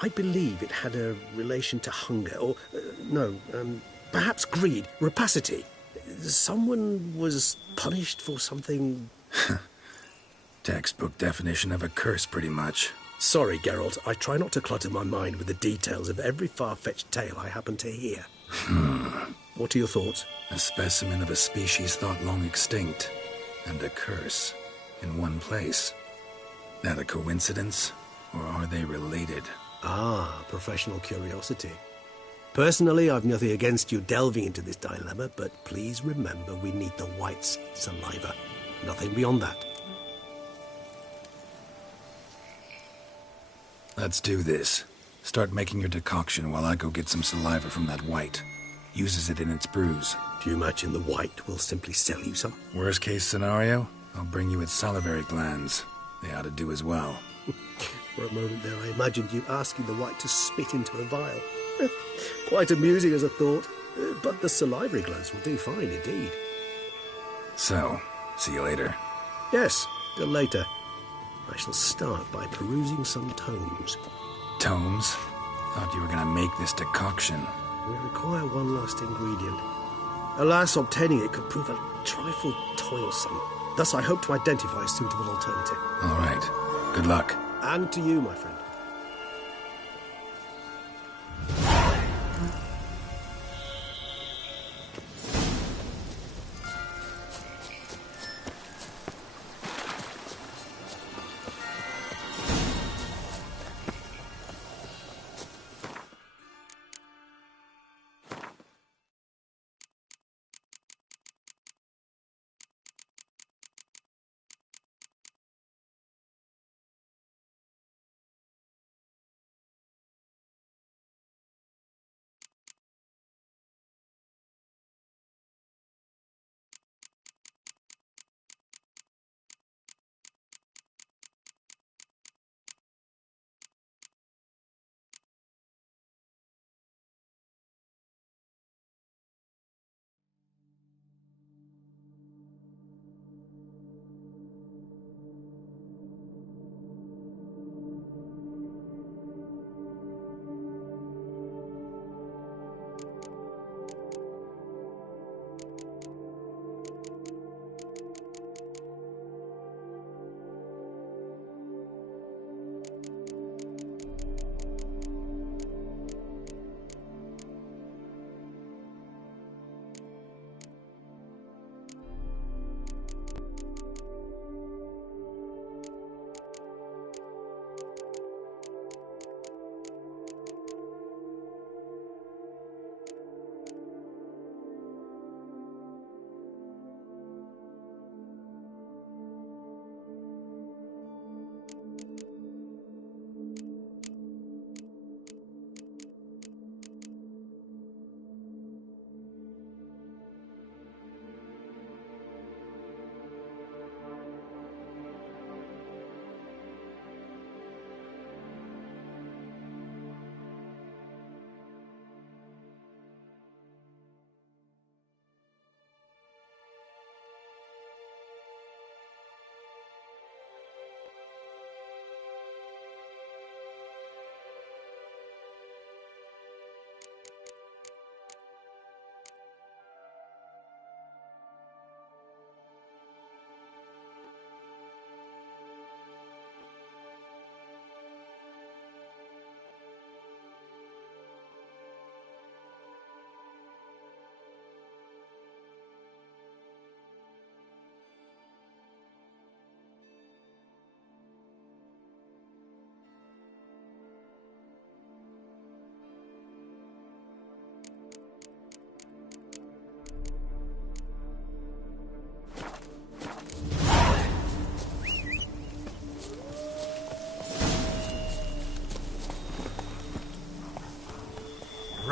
I believe it had a relation to hunger, or, perhaps greed, rapacity. Someone was punished for something... Textbook definition of a curse, pretty much. Sorry, Geralt, I try not to clutter my mind with the details of every far-fetched tale I happen to hear. What are your thoughts? A specimen of a species thought long extinct, and a curse, in one place. That a coincidence, or are they related? Ah, professional curiosity. Personally, I've nothing against you delving into this dilemma, but please remember we need the white's saliva. Nothing beyond that. Let's do this. Start making your decoction while I go get some saliva from that white. Uses it in its brews. Do you imagine the white will simply sell you some? Worst case scenario, I'll bring you its salivary glands. They ought to do as well. For a moment there, I imagined you asking the white to spit into a vial. Quite amusing as a thought, but the salivary glands will do fine indeed. So, see you later. Yes, till later. I shall start by perusing some tomes. Tomes? Thought you were gonna make this decoction. We require one last ingredient. Alas, obtaining it could prove a trifle toilsome. Thus, I hope to identify a suitable alternative. All right. Good luck. And to you, my friend.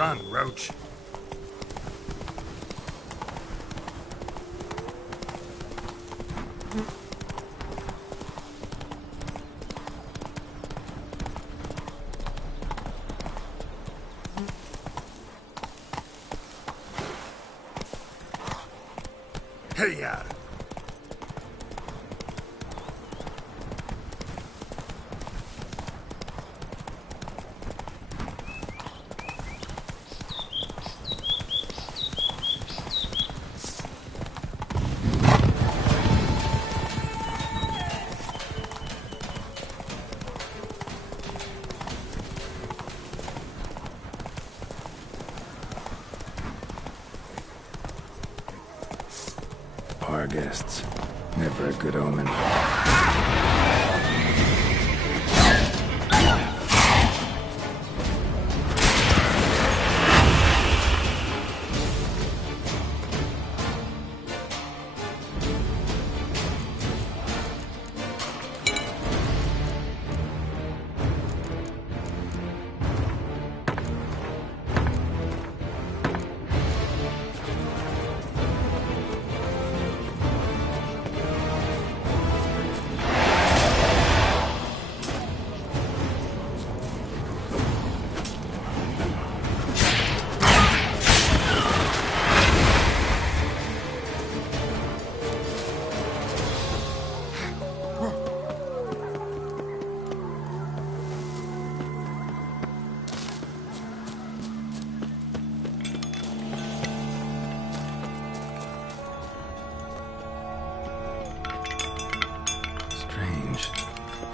Run, Roach. Hey-ya! Our guests. Never a good omen.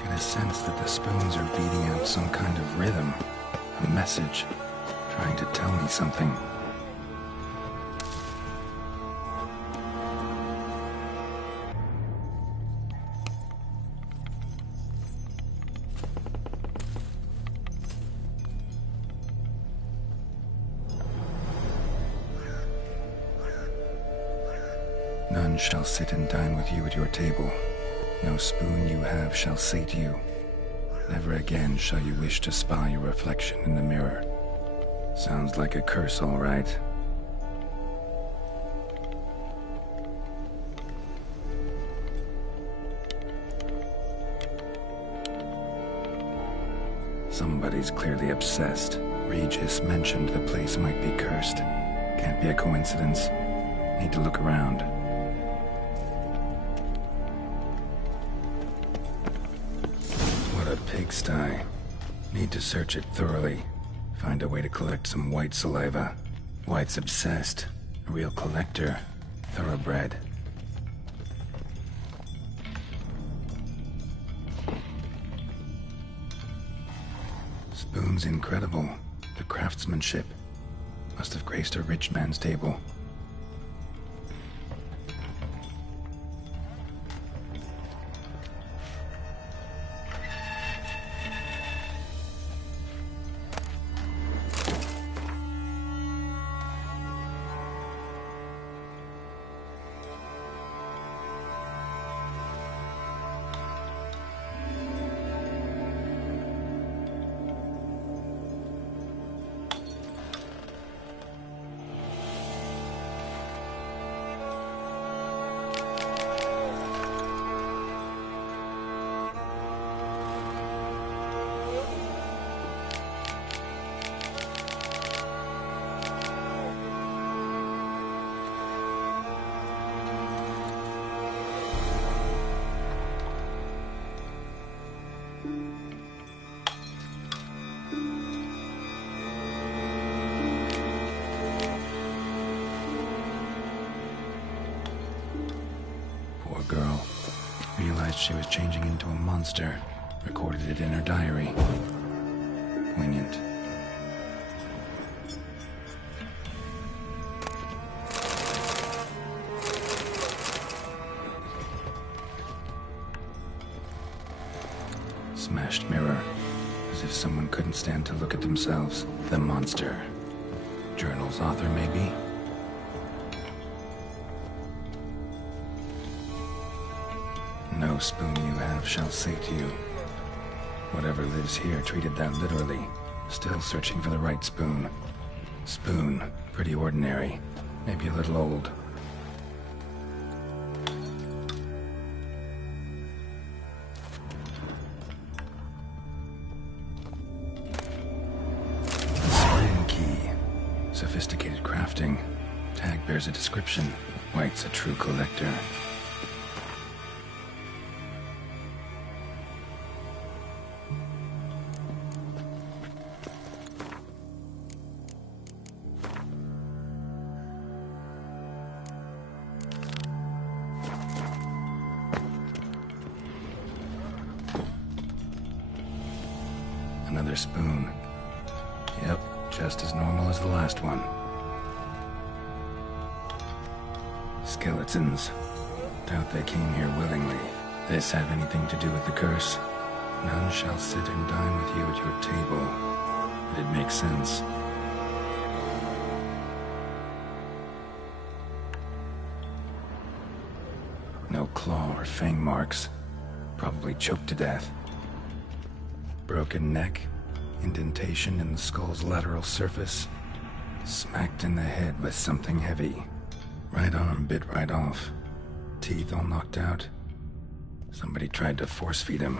I sense that the spoons are beating out some kind of rhythm, a message, trying to tell me something. None shall sit and dine with you at your table. No spoon you have shall sate you. Never again shall you wish to spy your reflection in the mirror. Sounds like a curse, all right. Somebody's clearly obsessed. Regis mentioned the place might be cursed. Can't be a coincidence. Need to look around. Pigsty. Need to search it thoroughly. Find a way to collect some white saliva. White's obsessed. A real collector. Thoroughbred. Spoon's incredible. The craftsmanship. Must have graced a rich man's table. Girl. Realized she was changing into a monster. Recorded it in her diary. Poignant. Smashed mirror. As if someone couldn't stand to look at themselves. The monster. Journal's author, maybe? No spoon you have shall sate you. Whatever lives here treated that literally. Still searching for the right spoon. Spoon. Pretty ordinary. Maybe a little old. Spring key. Sophisticated crafting. Tag bears a description. White's a true collector. Another spoon. Yep, just as normal as the last one. Skeletons. Doubt they came here willingly. This have anything to do with the curse? None shall sit and dine with you at your table. But it makes sense. No claw or fang marks. Probably choked to death. Broken neck, indentation in the skull's lateral surface, smacked in the head with something heavy. Right arm bit right off, teeth all knocked out. Somebody tried to force feed him.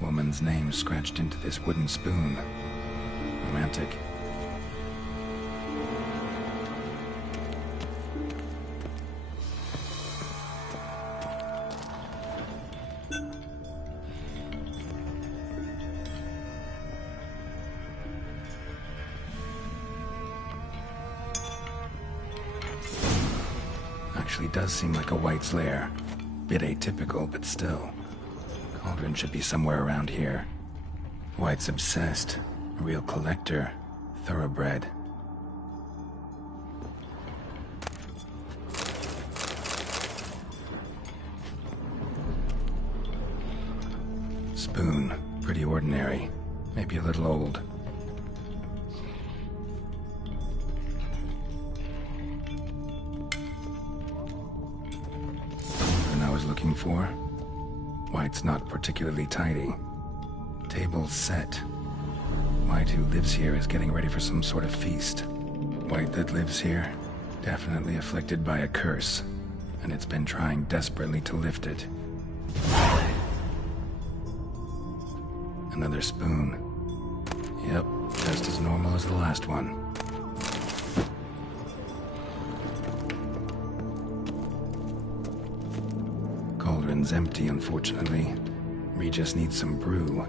Woman's name scratched into this wooden spoon. Romantic. Actually does seem like a White's lair. Bit atypical, but still. Cauldron should be somewhere around here. White's obsessed. A real collector. Thoroughbred. Spoon. Pretty ordinary. Maybe a little old. What I was looking for? White's not particularly tidy. Table's set. White who lives here is getting ready for some sort of feast. White that lives here, definitely afflicted by a curse, and it's been trying desperately to lift it. Another spoon. Yep, just as normal as the last one. Cauldron's empty, unfortunately. We just need some brew.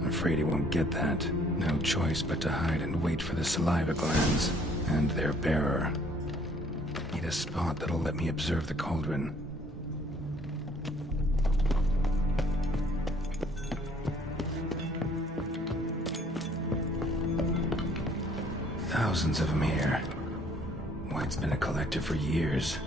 I'm afraid he won't get that. No choice but to hide and wait for the saliva glands and their bearer. Need a spot that'll let me observe the cauldron. Thousands of them here. White's been a collector for years.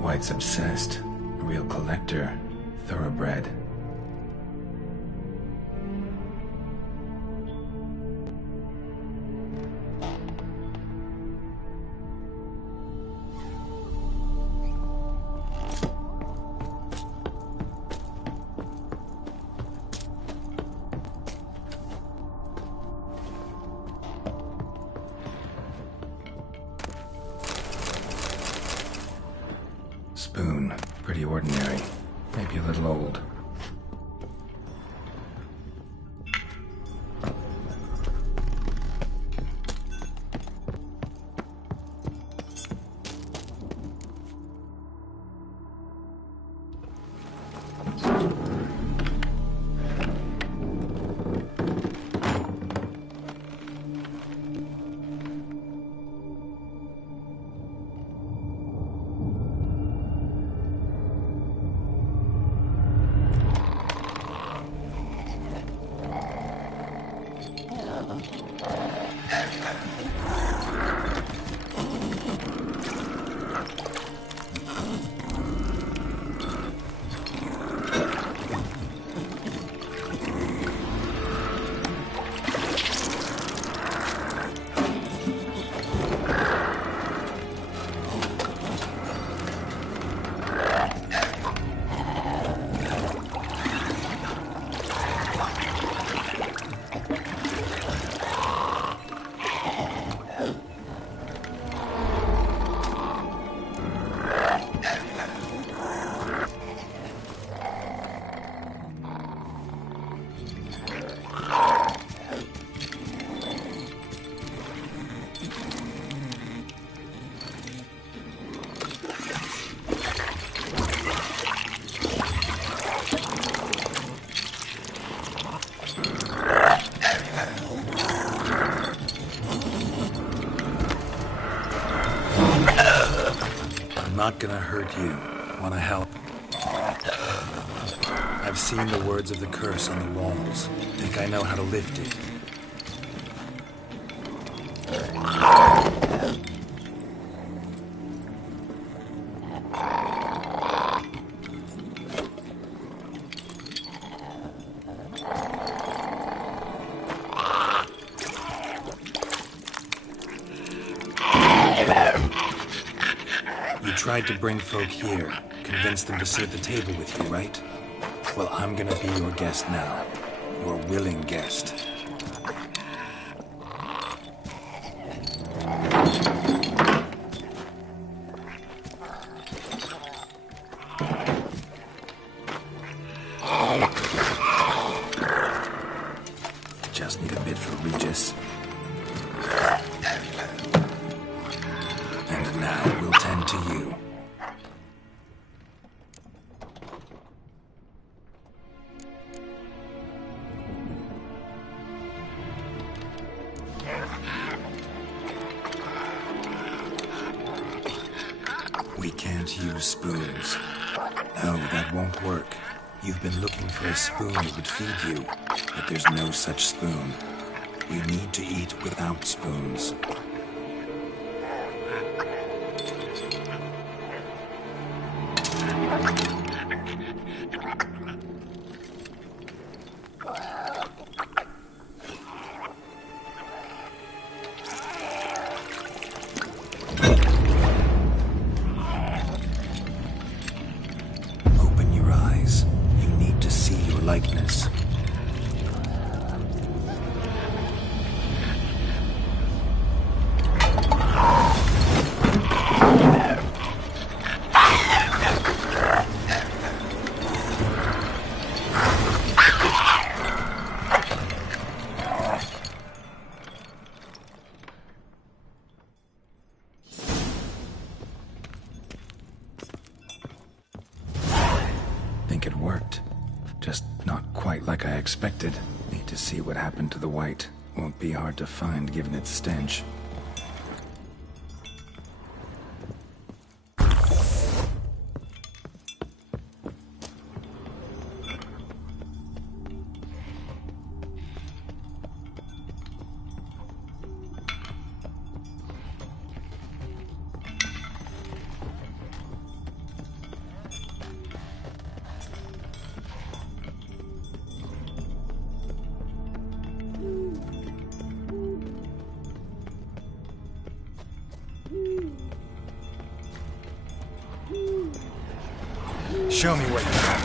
White's obsessed. A real collector. Thoroughbred. ordinary. Maybe a little old. Not gonna hurt you. Wanna help? I've seen the words of the curse on the walls. Think I know how to lift it. Tried to bring folk here, convince them to sit at the table with you, right? Well, I'm gonna be your guest now. Your willing guest. Just need a bit for Regis. And now we'll tend to you. We can't use spoons. No, that won't work. You've been looking for a spoon that would feed you, but there's no such spoon. We need to eat without spoons. Likeness. Think it worked. Just not quite like I expected. Need to see what happened to the white. Won't be hard to find given its stench. Show me what you got.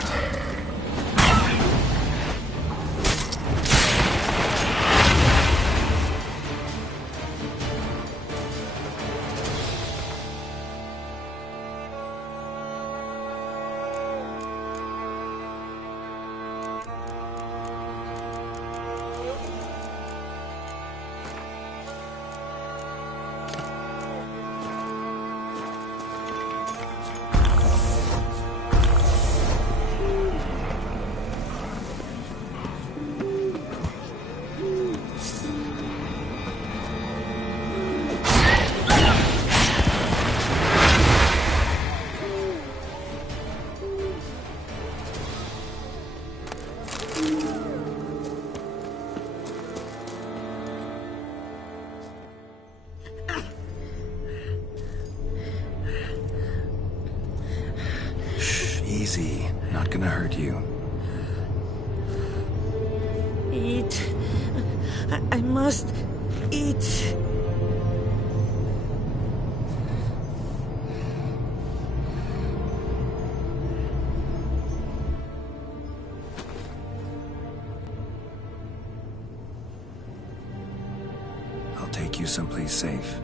not gonna hurt you. Eat. I must eat. I'll take you someplace safe.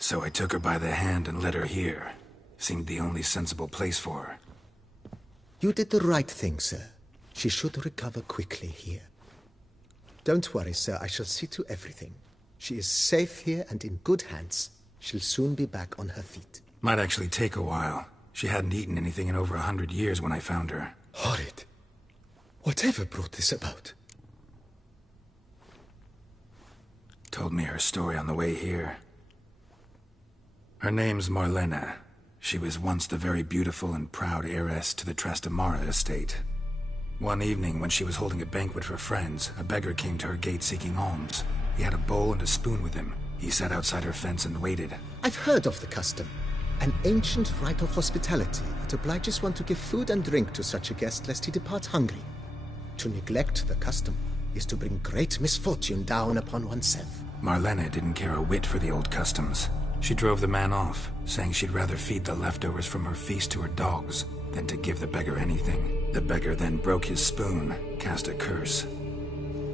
So I took her by the hand and led her here. Seemed the only sensible place for her. You did the right thing, sir. She should recover quickly here. Don't worry, sir. I shall see to everything. She is safe here and in good hands. She'll soon be back on her feet. Might actually take a while. She hadn't eaten anything in over 100 years when I found her. Horrid. Whatever brought this about? Told me her story on the way here. Her name's Marlena. She was once the very beautiful and proud heiress to the Trastamara estate. One evening, when she was holding a banquet for friends, a beggar came to her gate seeking alms. He had a bowl and a spoon with him. He sat outside her fence and waited. I've heard of the custom. An ancient rite of hospitality that obliges one to give food and drink to such a guest lest he depart hungry. To neglect the custom is to bring great misfortune down upon oneself. Marlena didn't care a whit for the old customs. She drove the man off, saying she'd rather feed the leftovers from her feast to her dogs than to give the beggar anything. The beggar then broke his spoon, cast a curse.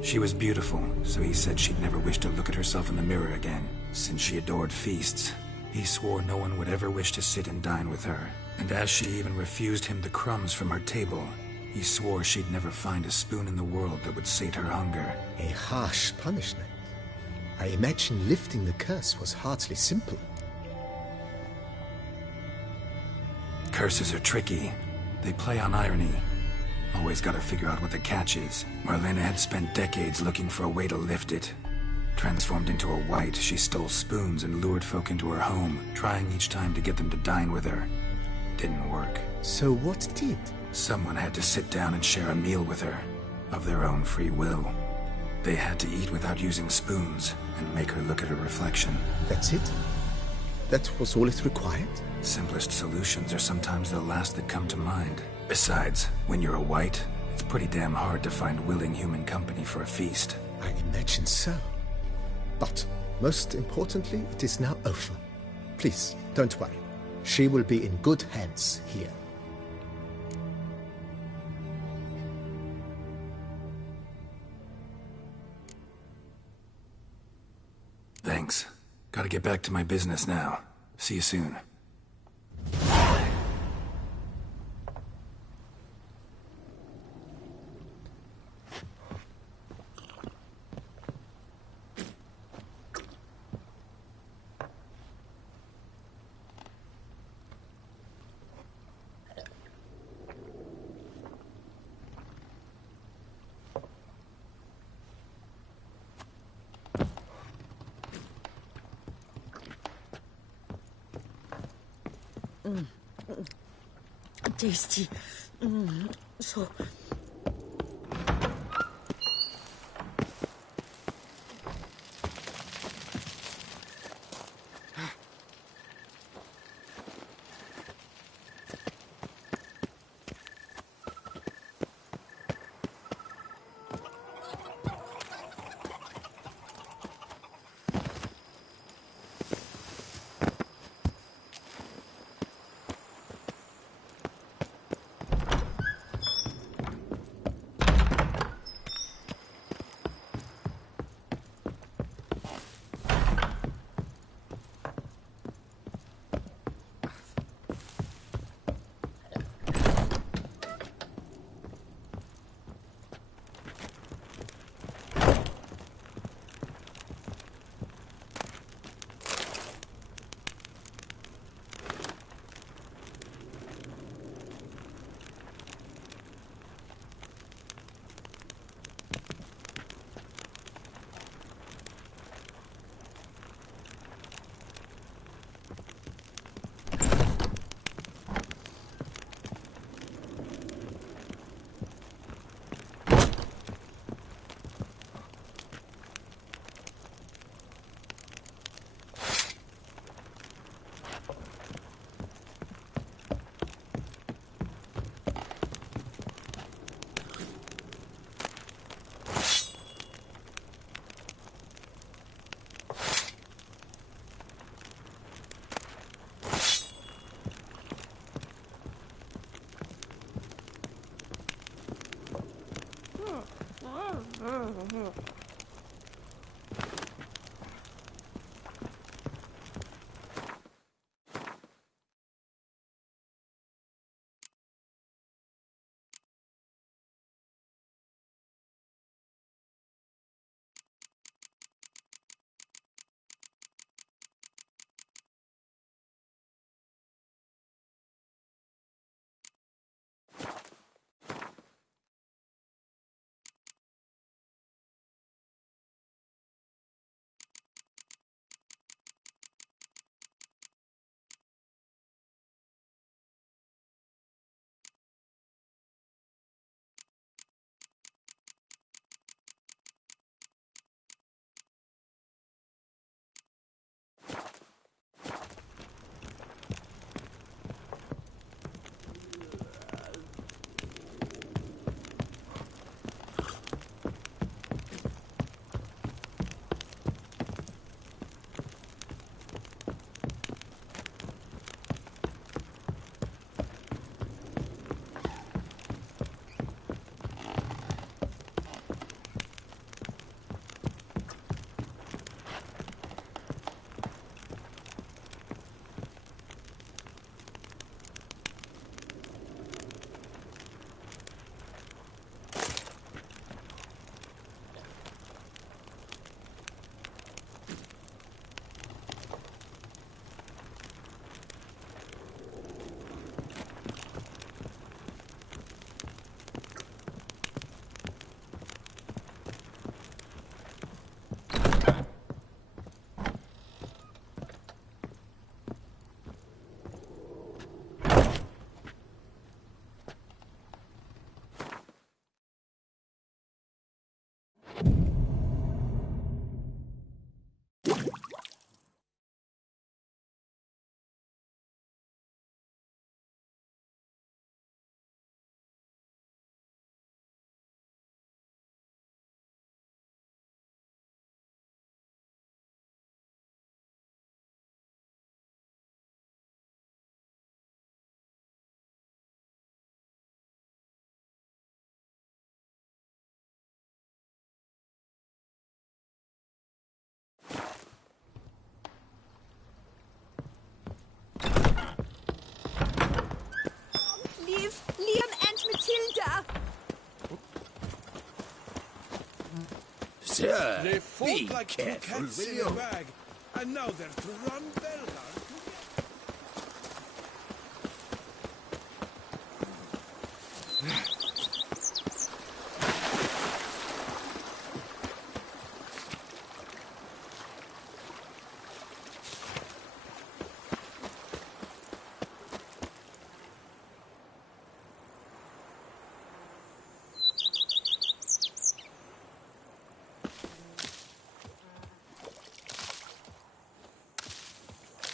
She was beautiful, so he said she'd never wish to look at herself in the mirror again. Since she adored feasts, he swore no one would ever wish to sit and dine with her. And as she even refused him the crumbs from her table, he swore she'd never find a spoon in the world that would sate her hunger. A harsh punishment. I imagine lifting the curse was hardly simple. Curses are tricky. They play on irony. Always gotta figure out what the catch is. Marlena had spent decades looking for a way to lift it. Transformed into a wight, she stole spoons and lured folk into her home, trying each time to get them to dine with her. Didn't work. So what did? Someone had to sit down and share a meal with her, of their own free will. They had to eat without using spoons, and make her look at her reflection. That's it? That was all it required? Simplest solutions are sometimes the last that come to mind. Besides, when you're a wight, it's pretty damn hard to find willing human company for a feast. I imagine so. But, most importantly, it is now over. Please, don't worry. She will be in good hands here. Thanks. Gotta get back to my business now. See you soon. Tasty. So... Liam and Matilda! Sir, They fought be like two careful, cats will in you? a bag, and now they're to run Belgar.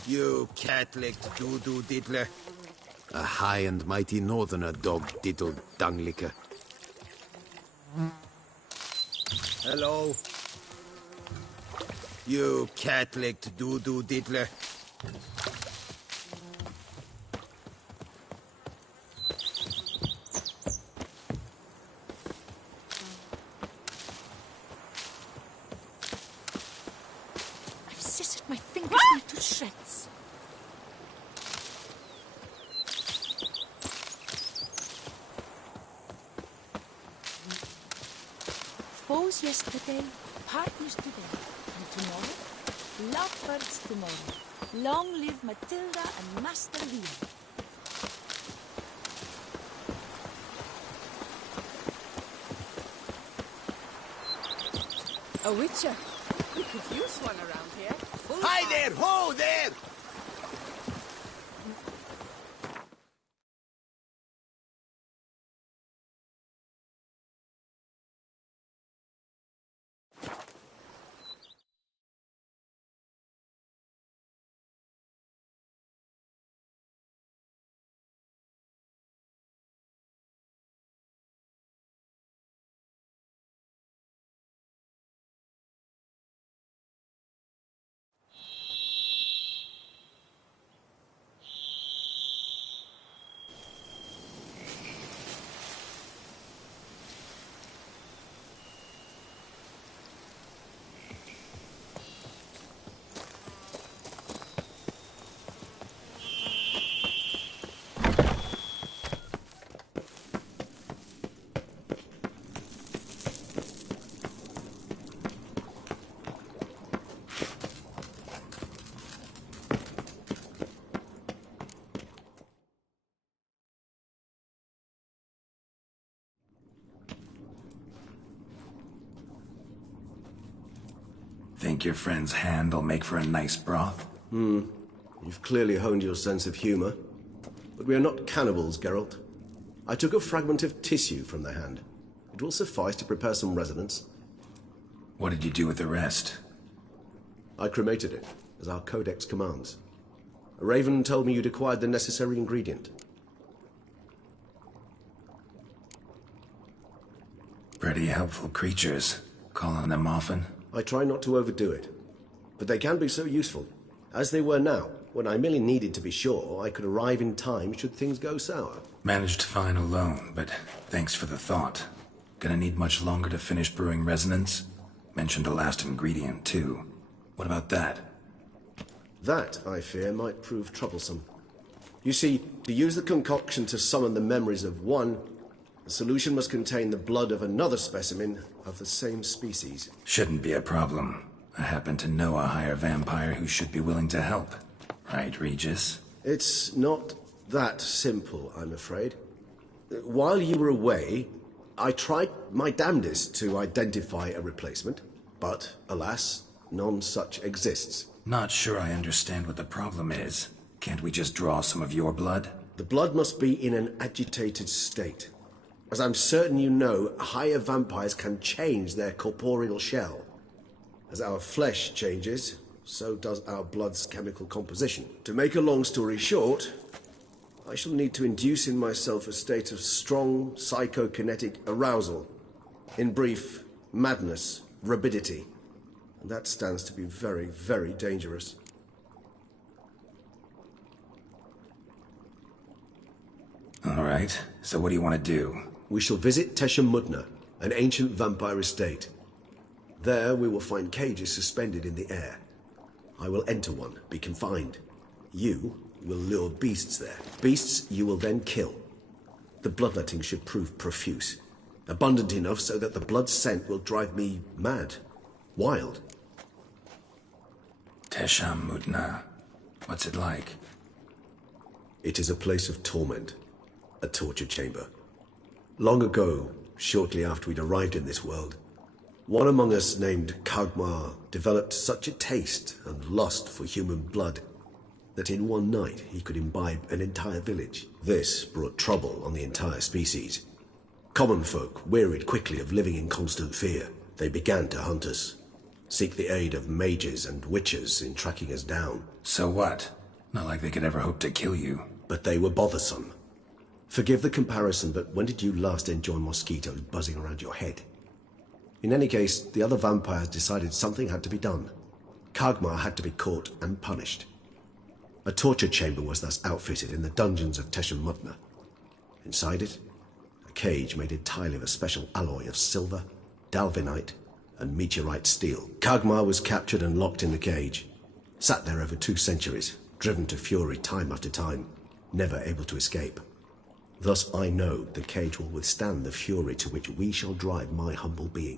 You cat-licked doo-doo diddler. A high and mighty northerner dog-diddled dung-licker. Hello? You cat-licked doo-doo diddler. I've scissored my fingers into shreds. Foes yesterday, partners today, and tomorrow, lovebirds tomorrow. Long live Matilda and Master Liam. A witcher. We could use one around here. Hi there! Ho there! Think your friend's hand will make for a nice broth? You've clearly honed your sense of humor. But we are not cannibals, Geralt. I took a fragment of tissue from the hand. It will suffice to prepare some resonance. What did you do with the rest? I cremated it, as our codex commands. A raven told me you'd acquired the necessary ingredient. Pretty helpful creatures. Call on them often? I try not to overdo it. But they can be so useful. As they were now, when I merely needed to be sure I could arrive in time should things go sour. Managed fine alone, but thanks for the thought. Gonna need much longer to finish brewing resonance? Mentioned a last ingredient, too. What about that? That, I fear, might prove troublesome. You see, to use the concoction to summon the memories of one, the solution must contain the blood of another specimen of the same species. Shouldn't be a problem. I happen to know a higher vampire who should be willing to help. Right, Regis? It's not that simple, I'm afraid. While you were away, I tried my damnedest to identify a replacement, but alas, none such exists. Not sure I understand what the problem is. Can't we just draw some of your blood? The blood must be in an agitated state. As I'm certain you know, higher vampires can change their corporeal shell. As our flesh changes, so does our blood's chemical composition. To make a long story short, I shall need to induce in myself a state of strong psychokinetic arousal. In brief, madness, rabidity. And that stands to be very, very dangerous. All right, so what do you want to do? We shall visit Tesha Mudna, an ancient vampire estate. There we will find cages suspended in the air. I will enter one, be confined. You will lure beasts there. Beasts you will then kill. The bloodletting should prove profuse. Abundant enough so that the blood scent will drive me mad. Wild. Tesha Mudna. What's it like? It is a place of torment. A torture chamber. Long ago, shortly after we'd arrived in this world, one among us named Kagmar developed such a taste and lust for human blood that in one night he could imbibe an entire village. This brought trouble on the entire species. Common folk wearied quickly of living in constant fear. They began to hunt us, seek the aid of mages and witches in tracking us down. So what? Not like they could ever hope to kill you. But they were bothersome. Forgive the comparison, but when did you last enjoy mosquitoes buzzing around your head? In any case, the other vampires decided something had to be done. Kagmar had to be caught and punished. A torture chamber was thus outfitted in the dungeons of Tesha Mudna. Inside it, a cage made entirely of a special alloy of silver, dalvinite, and meteorite steel. Kagmar was captured and locked in the cage. Sat there over 2 centuries, driven to fury time after time, never able to escape. Thus I know the cage will withstand the fury to which we shall drive my humble being.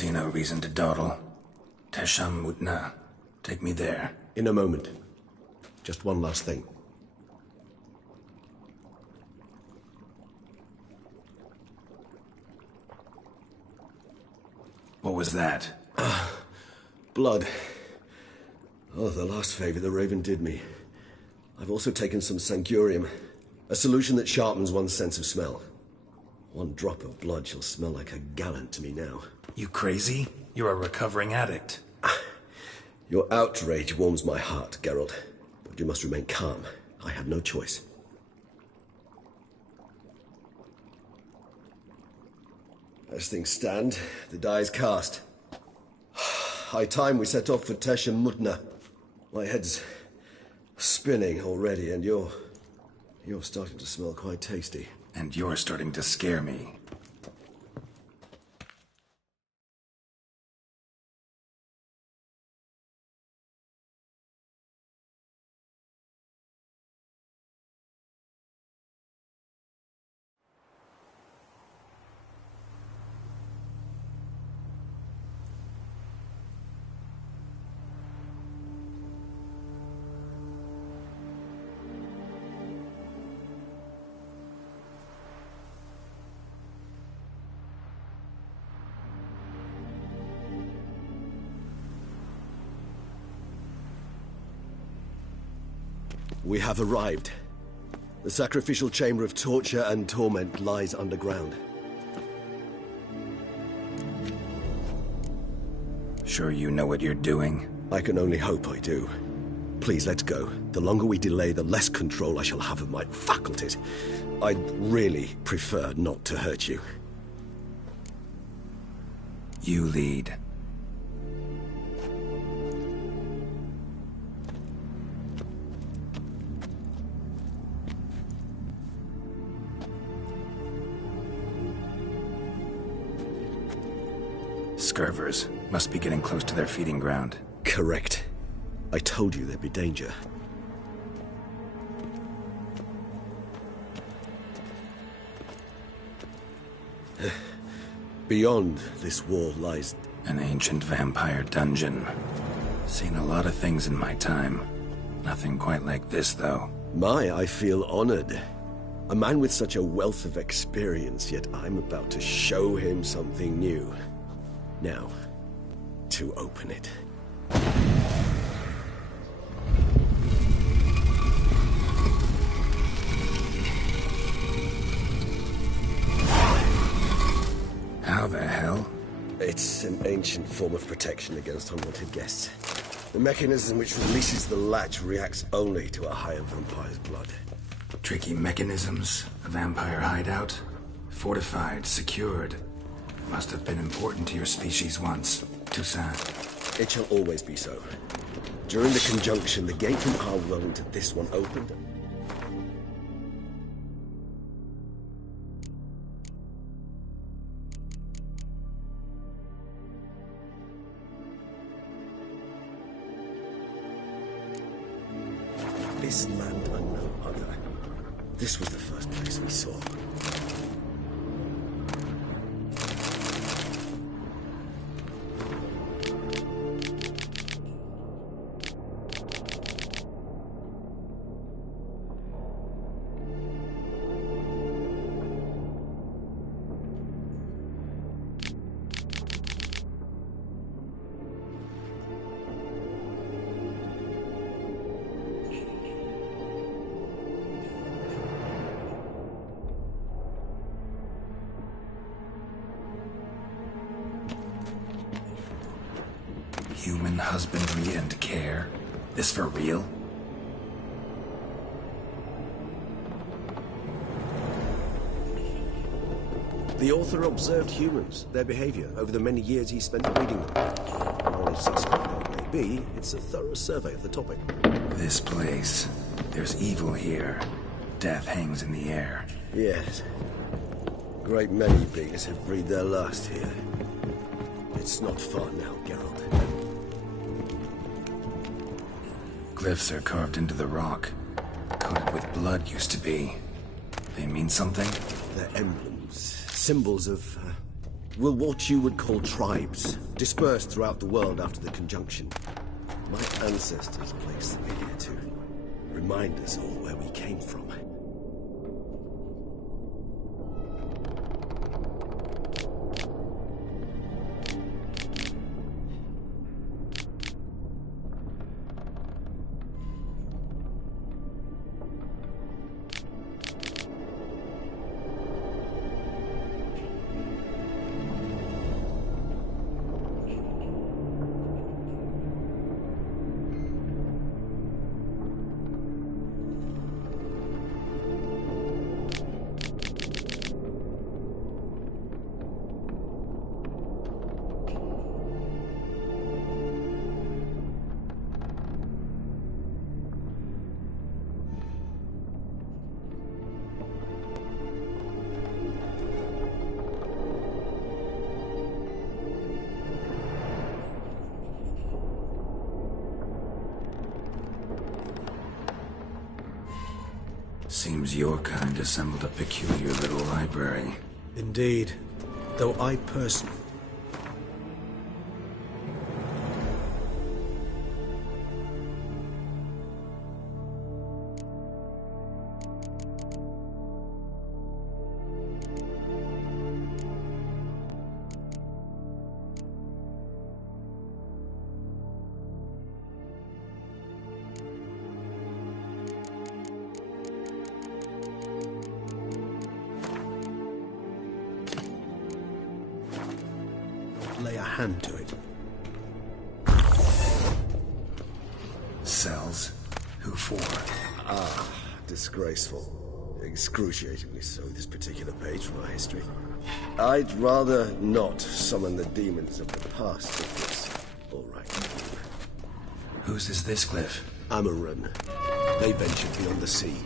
See no reason to dawdle. Tesham Mutna. Take me there. In a moment. Just one last thing. What was that? Blood. Oh, the last favor the Raven did me. I've also taken some Sancurium, a solution that sharpens one's sense of smell. One drop of blood shall smell like a gallon to me now. You crazy? You're a recovering addict. Your outrage warms my heart, Geralt. But you must remain calm. I had no choice. As things stand, the die is cast. High time we set off for Teshem Mutna. My head's spinning already, and you're starting to smell quite tasty. And you're starting to scare me. We have arrived. The sacrificial chamber of torture and torment lies underground. Sure you know what you're doing? I can only hope I do. Please, let's go. The longer we delay, the less control I shall have of my faculties. I'd really prefer not to hurt you. You lead. Scurvers must be getting close to their feeding ground. Correct. I told you there'd be danger. Beyond this wall lies an ancient vampire dungeon. Seen a lot of things in my time. Nothing quite like this, though. I feel honored. A man with such a wealth of experience, yet I'm about to show him something new. Now, to open it. How the hell? It's an ancient form of protection against unwanted guests. The mechanism which releases the latch reacts only to a higher vampire's blood. Tricky mechanisms, a vampire hideout, fortified, secured. Must have been important to your species once, Toussaint. It shall always be so. During the conjunction, the gate from our world into this one opened. This land and no other. This was the first place we saw. Human husbandry and care? This for real? The author observed humans, their behavior, over the many years he spent breeding them. Honest though it may be, it's a thorough survey of the topic. This place. There's evil here. Death hangs in the air. Yes. Great many beings have breathed their last here. It's not far now, Geralt. Glyphs are carved into the rock. Coated with blood used to be. They mean something? They're emblems, symbols of were what you would call tribes, dispersed throughout the world after the conjunction. My ancestors placed them here to remind us all where we came from. Seems your kind assembled a peculiar little library. Indeed. Though I personally... lay a hand to it. Cells? Who for? Ah, disgraceful. Excruciatingly so, this particular page from our history. I'd rather not summon the demons of the past if it's all right. Whose is this cliff? Amaran. They ventured beyond the sea.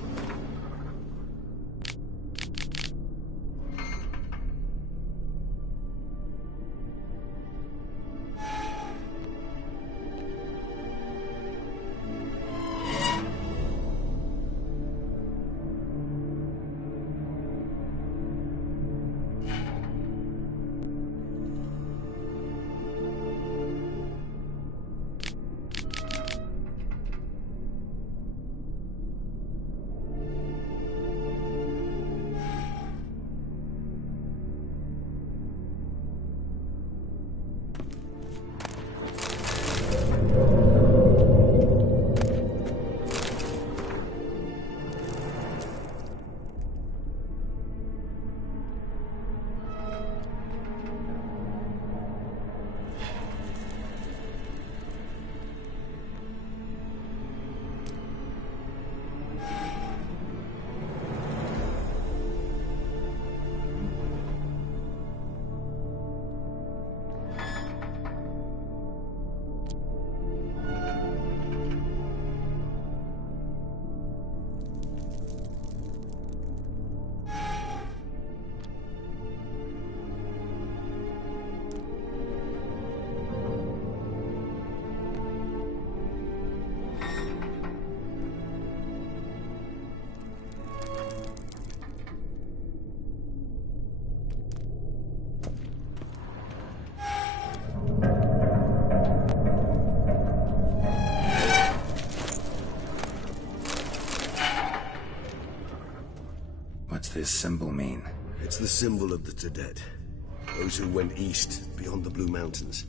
What's this symbol mean? It's the symbol of the Tedet. Those who went east, beyond the Blue Mountains.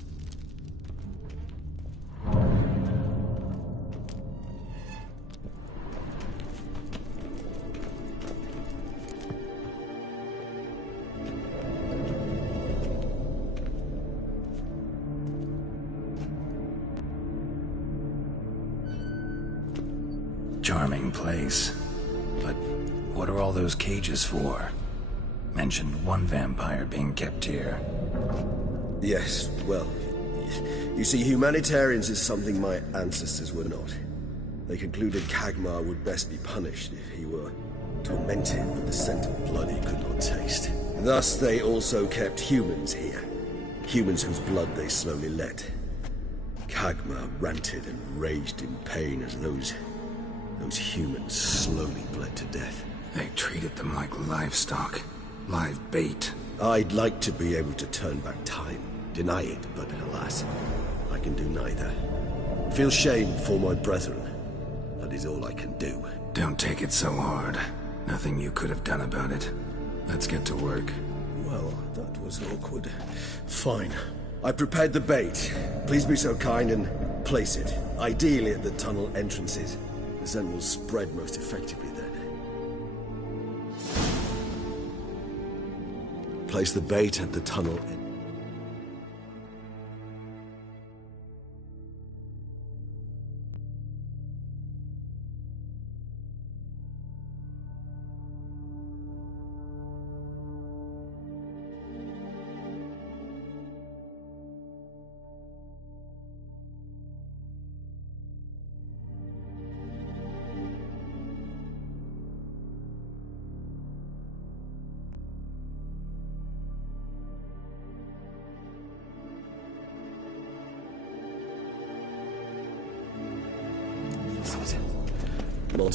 Charming place. But what are all those cages for? Mentioned one vampire being kept here. Yes, well, you see, humanitarians is something my ancestors were not. They concluded Kagmar would best be punished if he were tormented with the scent of blood he could not taste. Thus, they also kept humans here. Humans whose blood they slowly let. Kagmar ranted and raged in pain as those humans slowly bled to death. They treated them like livestock. Live bait. I'd like to be able to turn back time, deny it, but alas, I can do neither. Feel shame for my brethren. That is all I can do. Don't take it so hard. Nothing you could have done about it. Let's get to work. Well, that was awkward. Fine. I prepared the bait. Please be so kind and place it. Ideally at the tunnel entrances. The scent will spread most effectively then. Place the bait at the tunnel entrance.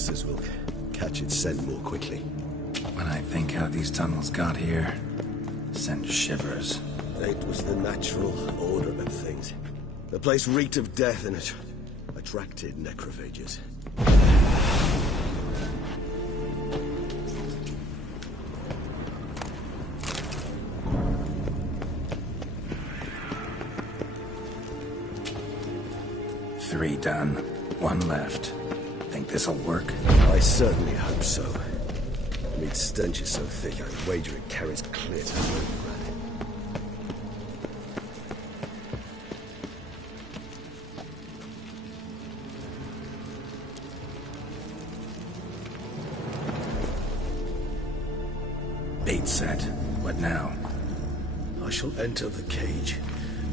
Monsters will catch its scent more quickly. When I think how these tunnels got here, send shivers. It was the natural order of things. The place reeked of death and it attracted necrophages. Three done. One left. Think this'll work? I certainly hope so. The meat stench is so thick, I wager it carries clear to the road. Bait set. What now? I shall enter the cage.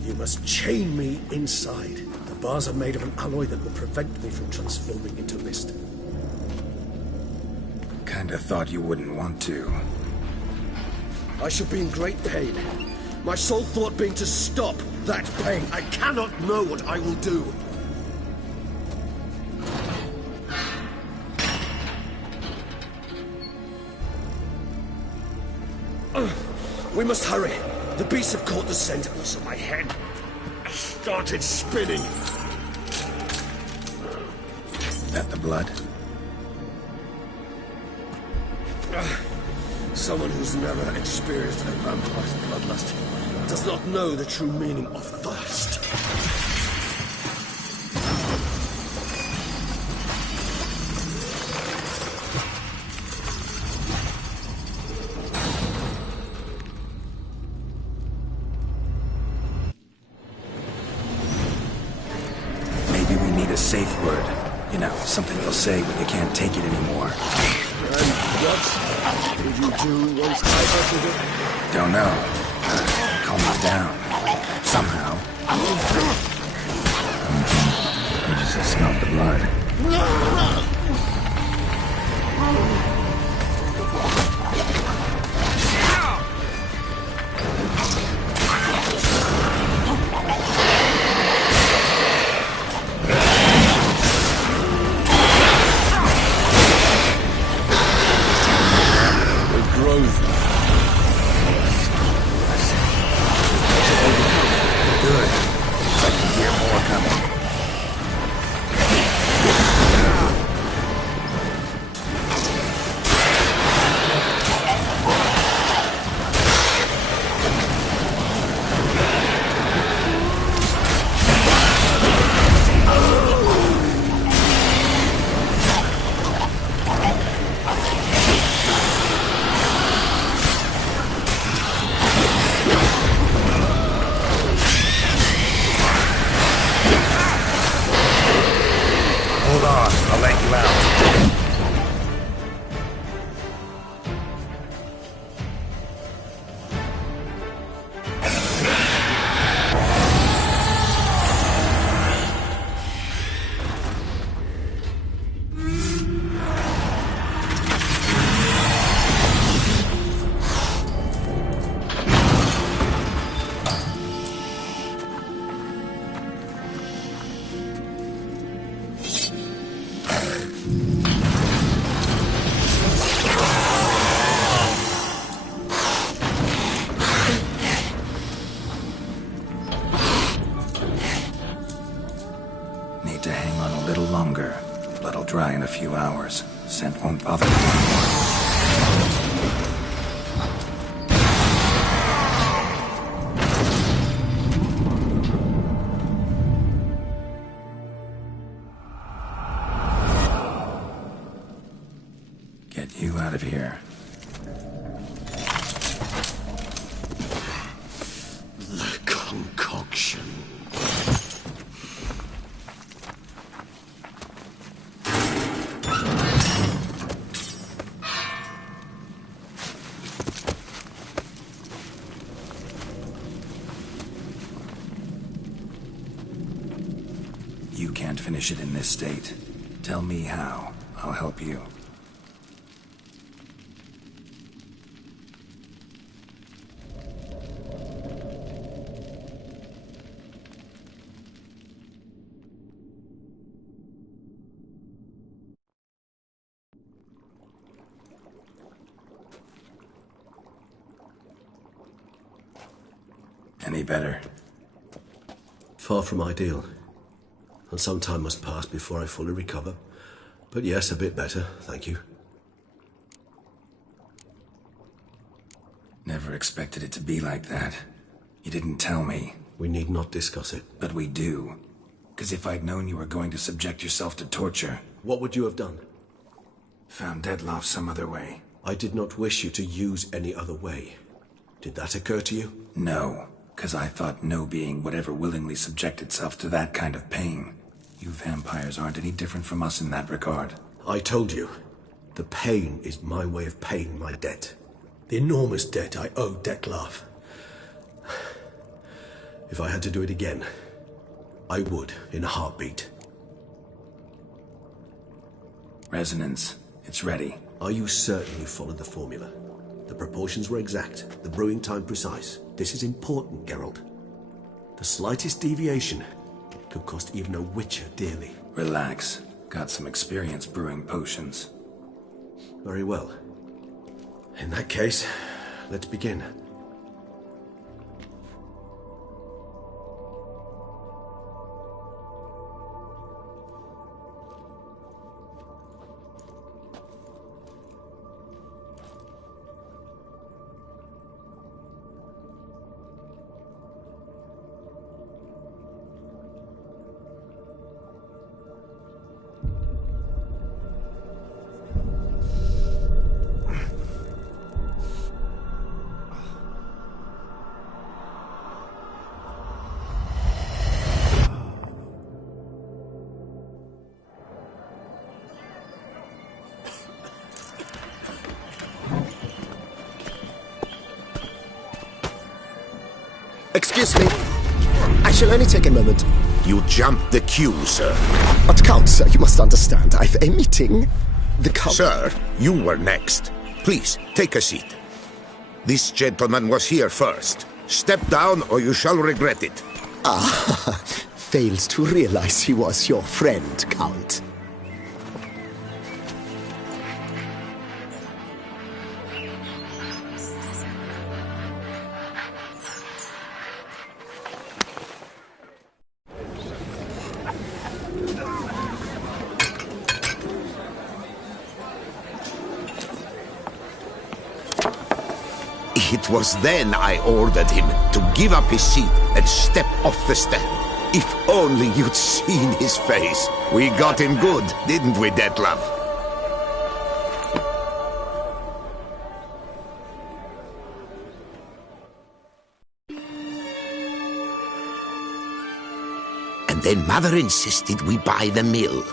You must chain me inside. The bars are made of an alloy that will prevent me from transforming into mist. Kinda thought you wouldn't want to. I shall be in great pain. My sole thought being to stop that pain. I cannot know what I will do. We must hurry. The beasts have caught the scent, also my head started spinning. That the blood? Someone who's never experienced a vampire's bloodlust does not know the true meaning of thirst. Safe word. You know, something you'll say when you can't take it anymore. And what did you do once I uttered it? Don't know. Calm me down. Somehow. I just smelled the blood. few hours. Scent won't bother you anymore. Get you out of here. The concoction. You can't finish it in this state. Tell me how. I'll help you. Any better? Far from ideal. And some time must pass before I fully recover. But yes, a bit better, thank you. Never expected it to be like that. You didn't tell me. We need not discuss it. But we do. Because if I'd known you were going to subject yourself to torture... What would you have done? Found Dettlaff some other way. I did not wish you to use any other way. Did that occur to you? No. Because I thought no being would ever willingly subject itself to that kind of pain. You vampires aren't any different from us in that regard. I told you, the pain is my way of paying my debt. The enormous debt I owe Dettlaff. If I had to do it again, I would, in a heartbeat. Resonance. It's ready. Are you certain you followed the formula? The proportions were exact, the brewing time precise. This is important, Geralt. The slightest deviation could cost even a witcher dearly. Relax. Got some experience brewing potions. Very well. In that case, let's begin. Excuse me. I shall only take a moment. You jumped the queue, sir. But Count, sir, you must understand. I've a meeting. The Count... Sir, you were next. Please, take a seat. This gentleman was here first. Step down or you shall regret it. Ah, fails to realize he was your friend, Count. It was then I ordered him to give up his seat and step off the stand. If only you'd seen his face. We got him good, didn't we, Dettlaff? And then Mother insisted we buy the mill.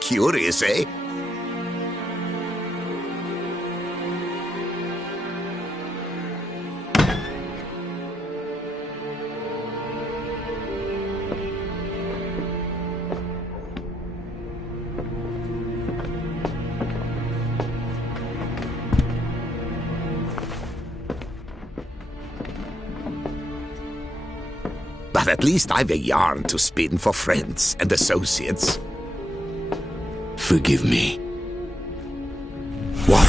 Curious, eh? But at least I've a yarn to spin for friends and associates. Forgive me. What?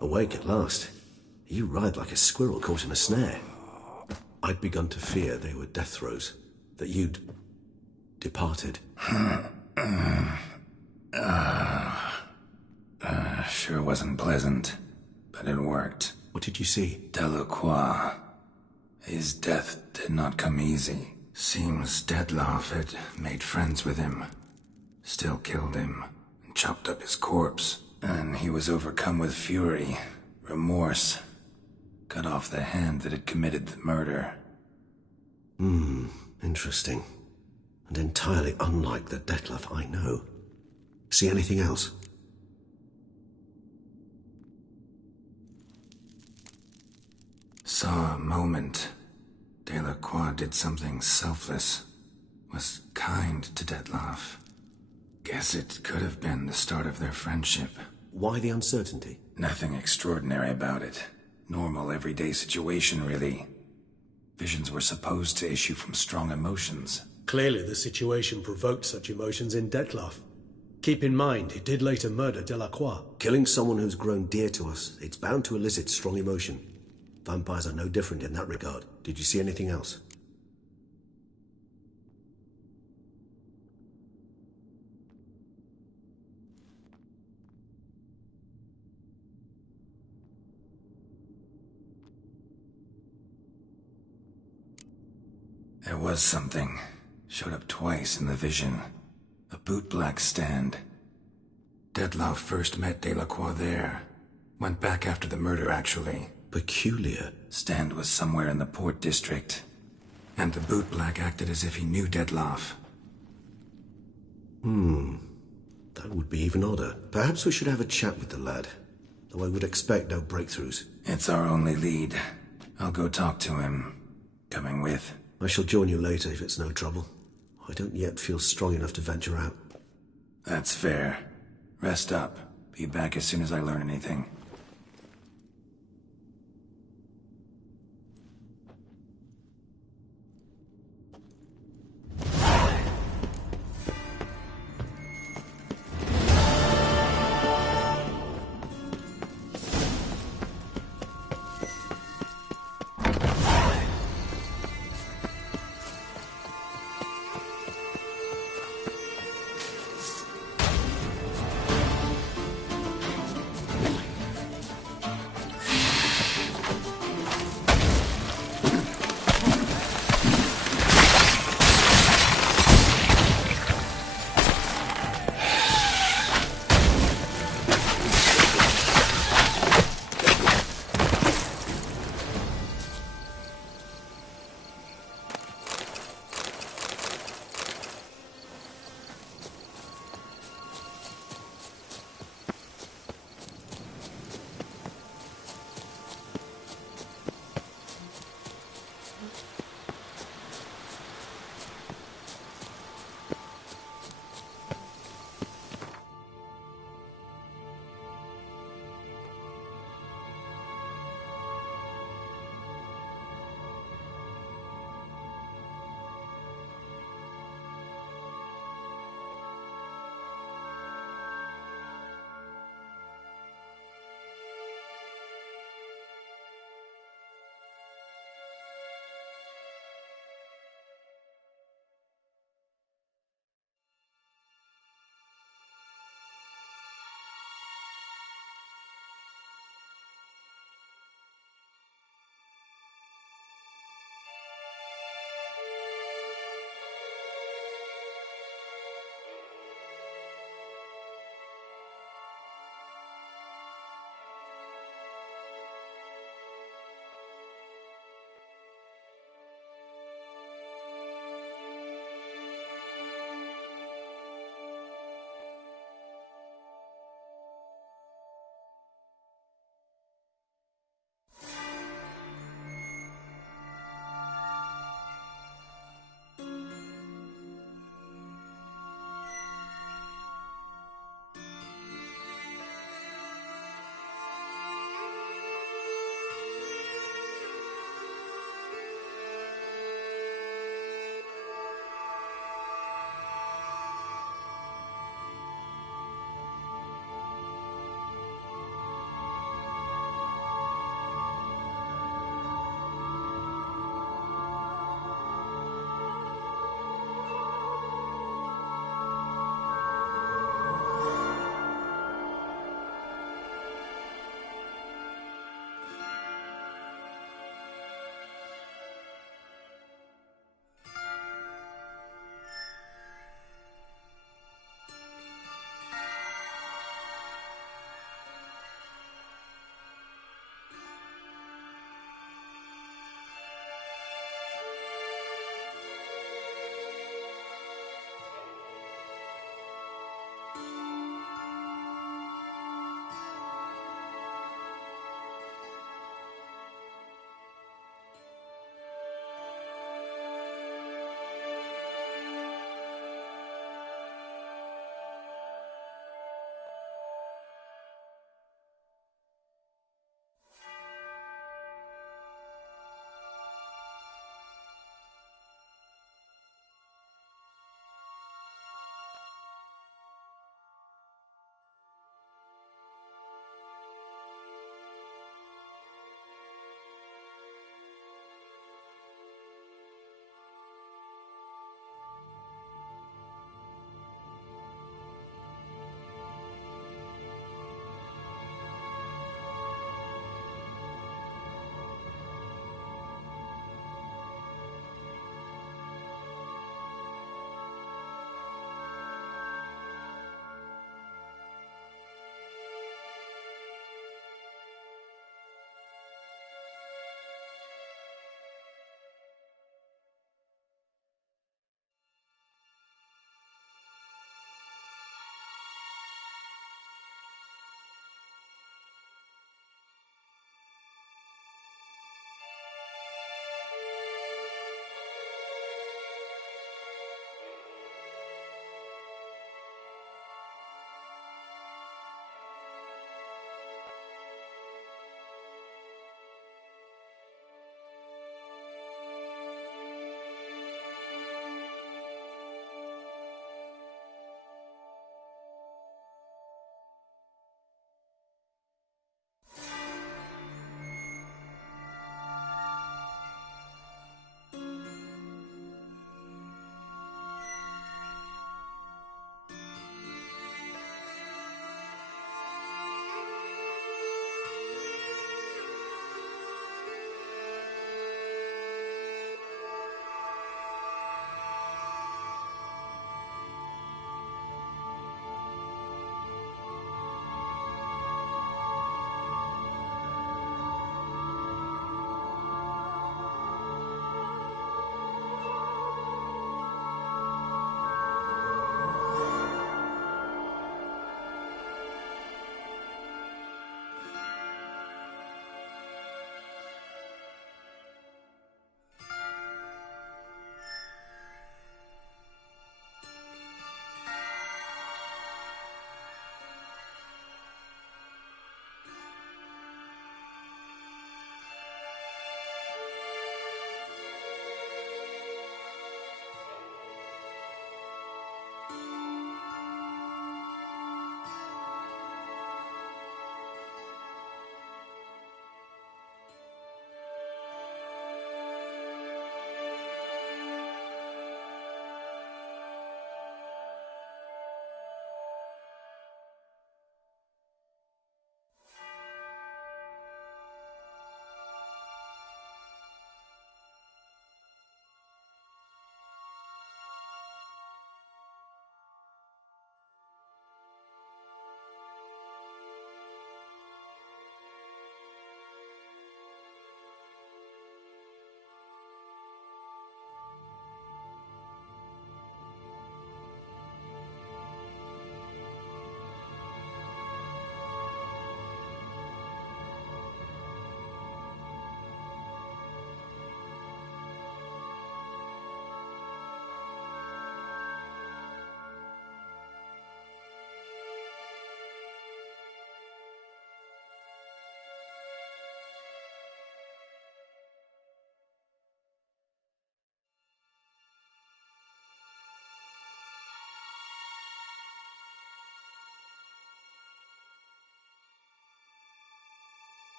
Awake at last. You ride like a squirrel caught in a snare. I'd begun to fear they were death throes, that you'd departed. Sure wasn't pleasant, but it worked. What did you see? Delacroix. His death did not come easy. Seems Dettlaff had made friends with him. Still killed him, and chopped up his corpse. And he was overcome with fury, remorse. Cut off the hand that had committed the murder. Interesting. And entirely unlike the Dettlaff I know. See anything else? Saw a moment. Delacroix did something selfless. Was kind to Dettlaff. Guess it could have been the start of their friendship. Why the uncertainty? Nothing extraordinary about it. Normal, everyday situation, really. Visions were supposed to issue from strong emotions. Clearly the situation provoked such emotions in Dettlaff. Keep in mind, he did later murder Delacroix. Killing someone who's grown dear to us, it's bound to elicit strong emotion. Vampires are no different in that regard. Did you see anything else? There was something. Showed up twice in the vision. A bootblack stand. Dettlaff first met Delacroix there. Went back after the murder, actually. Peculiar. Stand was somewhere in the Port District. And the bootblack acted as if he knew Dettlaff. That would be even odder. Perhaps we should have a chat with the lad. Though I would expect no breakthroughs. It's our only lead. I'll go talk to him. Coming with? I shall join you later if it's no trouble. I don't yet feel strong enough to venture out. That's fair. Rest up. Be back as soon as I learn anything.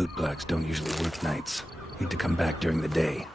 Bootblocks don't usually work nights. Need to come back during the day.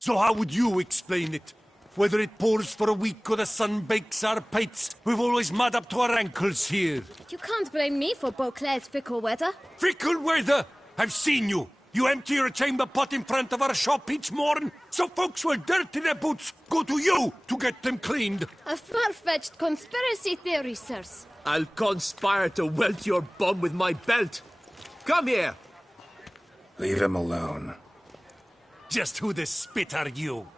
So how would you explain it? Whether it pours for a week or the sun bakes our pates, we've always mud up to our ankles here. You can't blame me for Beauclair's fickle weather. Fickle weather? I've seen you. You empty your chamber pot in front of our shop each morn, so folks will dirty their boots, go to you to get them cleaned. A far-fetched conspiracy theory, sirs. I'll conspire to welt your bum with my belt. Come here. Leave him alone. Just who the spit are you?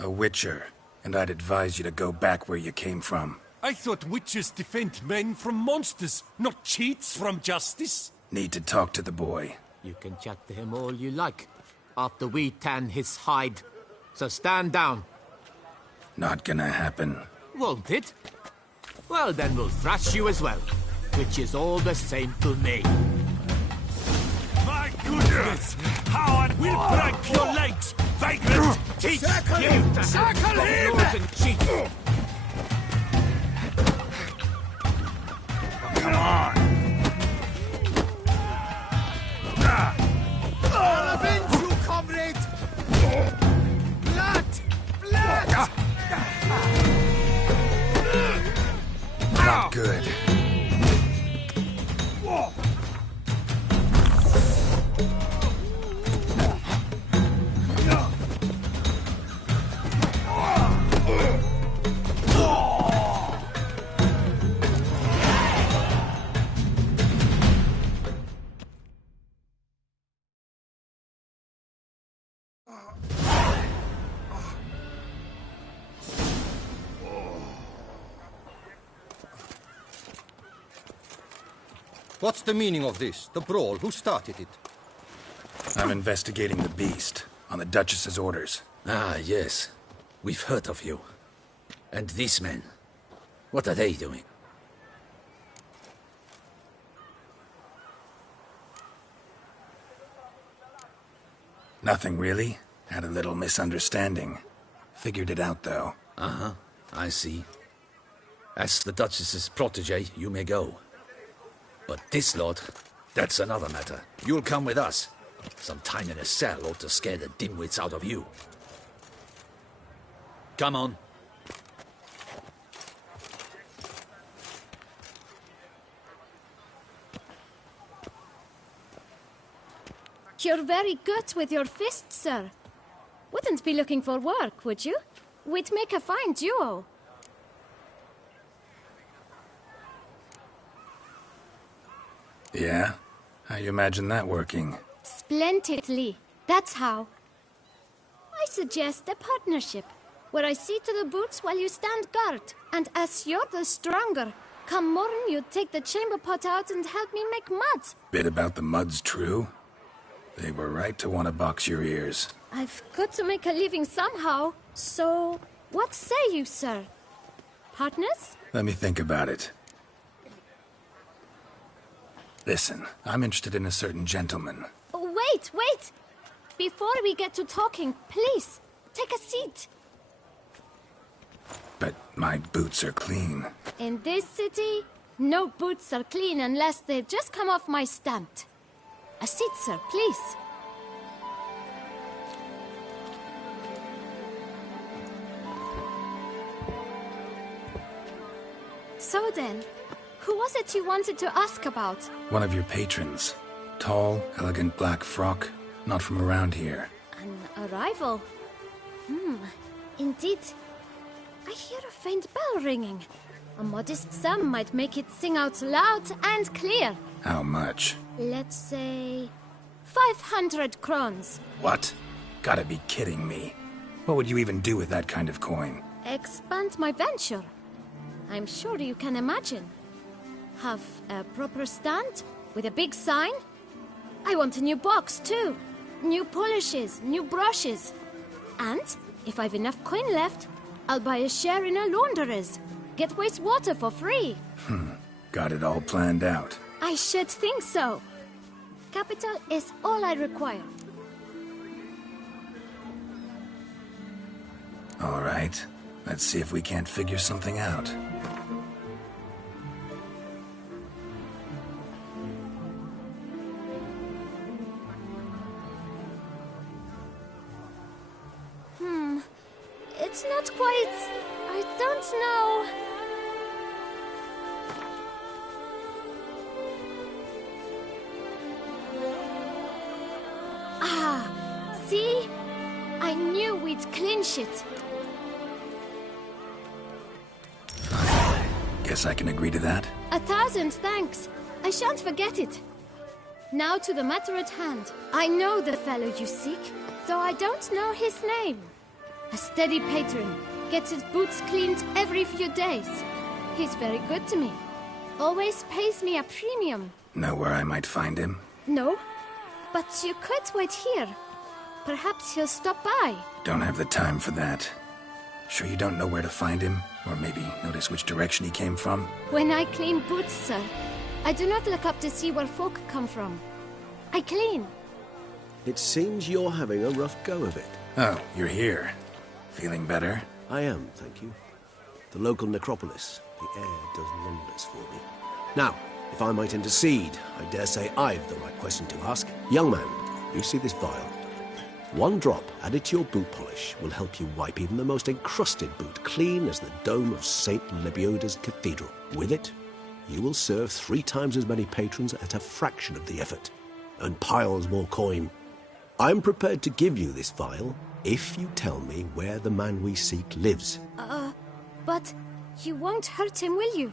A witcher, and I'd advise you to go back where you came from. I thought witches defend men from monsters, not cheats from justice. Need to talk to the boy. You can chat to him all you like, after we tan his hide. So stand down. Not gonna happen. Won't it? Well, then we'll thrash you as well, which is all the same to me. My goodness! Howard will break your legs! Vagrant! Teach you to circle him! Come on! I'll avenge you, comrade! Blood! Blood! Not good. What's the meaning of this? The brawl? Who started it? I'm investigating the beast, on the Duchess's orders. Ah, yes. We've heard of you. And these men, what are they doing? Nothing really. Had a little misunderstanding. Figured it out, though. Uh-huh. I see. As the Duchess's protege, you may go. But this lot, that's another matter. You'll come with us. Some time in a cell ought to scare the dimwits out of you. Come on. You're very good with your fists, sir. Wouldn't be looking for work, would you? We'd make a fine duo. Yeah? How you imagine that working? Splendidly. That's how. I suggest a partnership, where I see to the boots while you stand guard. And as you're the stronger, come morn you take the chamber pot out and help me make mud. Bit about the mud's true? They were right to want to box your ears. I've got to make a living somehow. So, what say you, sir? Partners? Let me think about it. Listen, I'm interested in a certain gentleman. Oh, wait! Before we get to talking, please, take a seat. But my boots are clean. In this city, no boots are clean unless they just come off my stand. A seat, sir, please. So then, who was it you wanted to ask about? One of your patrons. Tall, elegant black frock. Not from around here. An arrival? Indeed. I hear a faint bell ringing. A modest sum might make it sing out loud and clear. How much? Let's say 500 crowns. What? Gotta be kidding me. What would you even do with that kind of coin? Expand my venture. I'm sure you can imagine. Have a proper stand with a big sign. I want a new box too. New polishes, new brushes. And if I've enough coin left, I'll buy a share in a launderer's. Get wastewater for free. Got it all planned out. I should think so. Capital is all I require. All right. Let's see if we can't figure something out. It's not quite... I don't know... Ah, see? I knew we'd clinch it. Fine. Guess I can agree to that. 1,000 thanks. I shan't forget it. Now to the matter at hand. I know the fellow you seek, though I don't know his name. A steady patron, gets his boots cleaned every few days. He's very good to me. Always pays me a premium. Know where I might find him? No, but you could wait here. Perhaps he'll stop by. Don't have the time for that. Sure you don't know where to find him? Or maybe notice which direction he came from? When I clean boots, sir, I do not look up to see where folk come from. I clean. It seems you're having a rough go of it. Oh, you're here. Feeling better? I am, thank you. The local necropolis. The air does wonders for me. Now, if I might intercede, I dare say I've the right question to ask. Young man, you see this vial? One drop added to your boot polish will help you wipe even the most encrusted boot clean as the dome of St. Lebioda's cathedral. With it, you will serve 3 times as many patrons at a fraction of the effort, and piles more coin. I'm prepared to give you this vial if you tell me where the man we seek lives. But you won't hurt him, will you?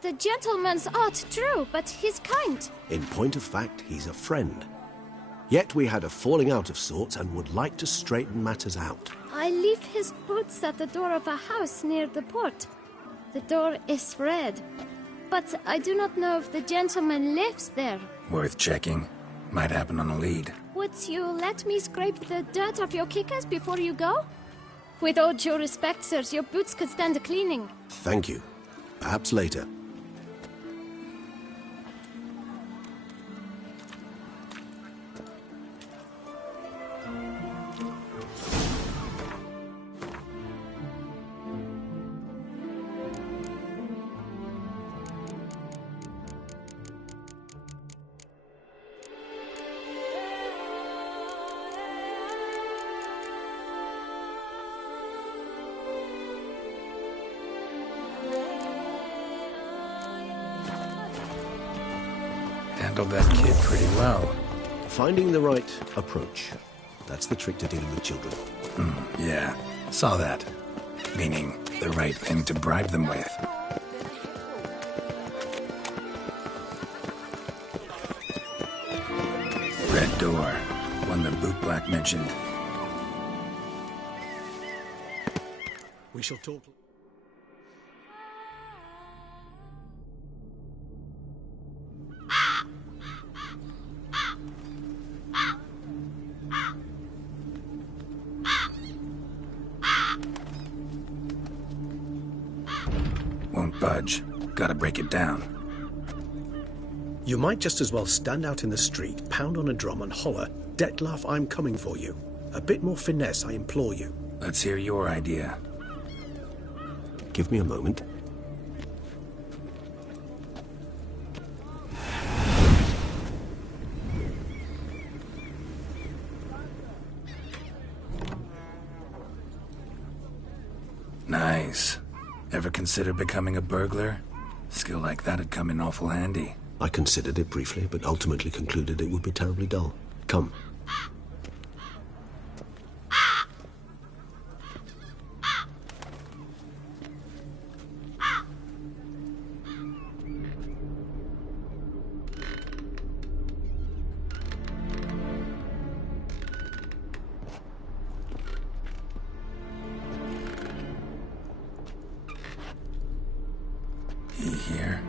The gentleman's art, true, but he's kind. In point of fact, he's a friend. Yet we had a falling out of sorts and would like to straighten matters out. I leave his boots at the door of a house near the port. The door is red, but I do not know if the gentleman lives there. Worth checking. Might happen on a lead. Would you let me scrape the dirt off your kickers before you go? With all due respect, sirs, your boots could stand a cleaning. Thank you. Perhaps later. Handled that kid pretty well. Finding the right approach. That's the trick to dealing with children. Yeah, saw that. Meaning, the right thing to bribe them with. Red door. One the bootblack mentioned. We shall talk... Won't budge. Gotta break it down. You might just as well stand out in the street, pound on a drum and holler, "Detlef, I'm coming for you." A bit more finesse, I implore you. Let's hear your idea. Give me a moment. Nice. Ever consider becoming a burglar? Skill like that'd come in awful handy. I considered it briefly, but ultimately concluded it would be terribly dull. Come. He here?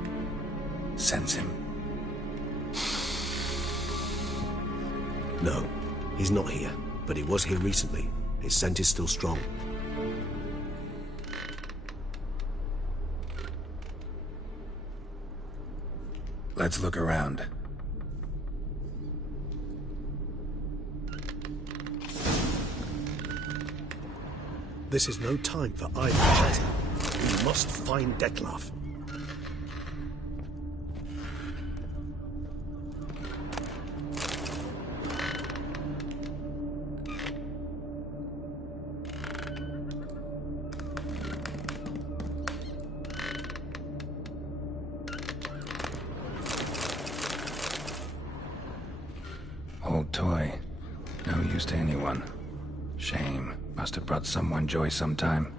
Sense him. No, he's not here, but he was here recently. His scent is still strong. Let's look around. This is no time for idle chatting. We must find Detlef. Old toy. No use to anyone. Shame. Must have brought someone joy sometime.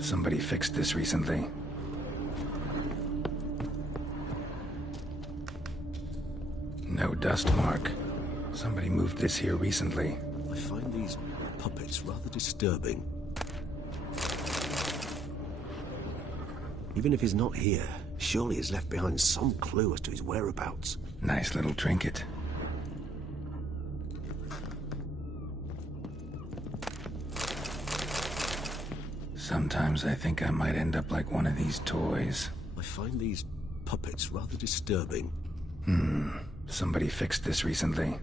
Somebody fixed this recently. No dust mark. Somebody moved this here recently. I find these puppets rather disturbing. Even if he's not here, surely he's left behind some clue as to his whereabouts. Nice little trinket. Sometimes I think I might end up like one of these toys. I find these puppets rather disturbing. Somebody fixed this recently.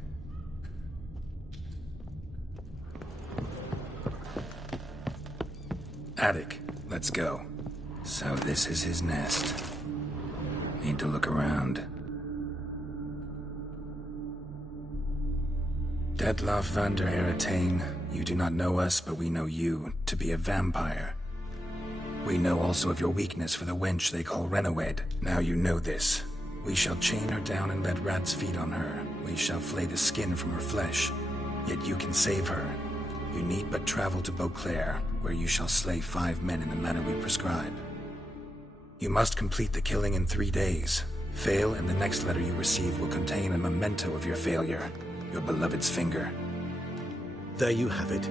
Attic, let's go. So this is his nest. Need to look around. Detlef van der Heretain, you do not know us, but we know you to be a vampire. We know also of your weakness for the wench they call Renawed. Now you know this. We shall chain her down and let rats feed on her. We shall flay the skin from her flesh. Yet you can save her. You need but travel to Beauclair, where you shall slay 5 men in the manner we prescribe. You must complete the killing in 3 days. Fail, and the next letter you receive will contain a memento of your failure. Your beloved's finger. There you have it.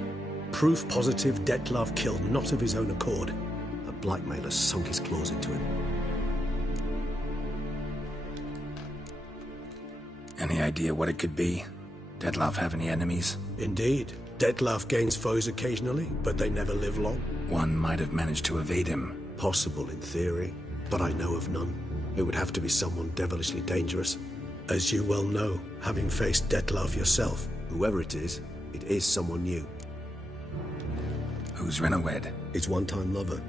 Proof positive Detlef killed not of his own accord. A blackmailer sunk his claws into him. Any idea what it could be? Detlef have any enemies? Indeed. Detlef gains foes occasionally, but they never live long. One might have managed to evade him. Possible in theory, but I know of none. It would have to be someone devilishly dangerous. As you well know, having faced Detlef yourself, whoever it is someone new. Who's Renawed? His one-time lover.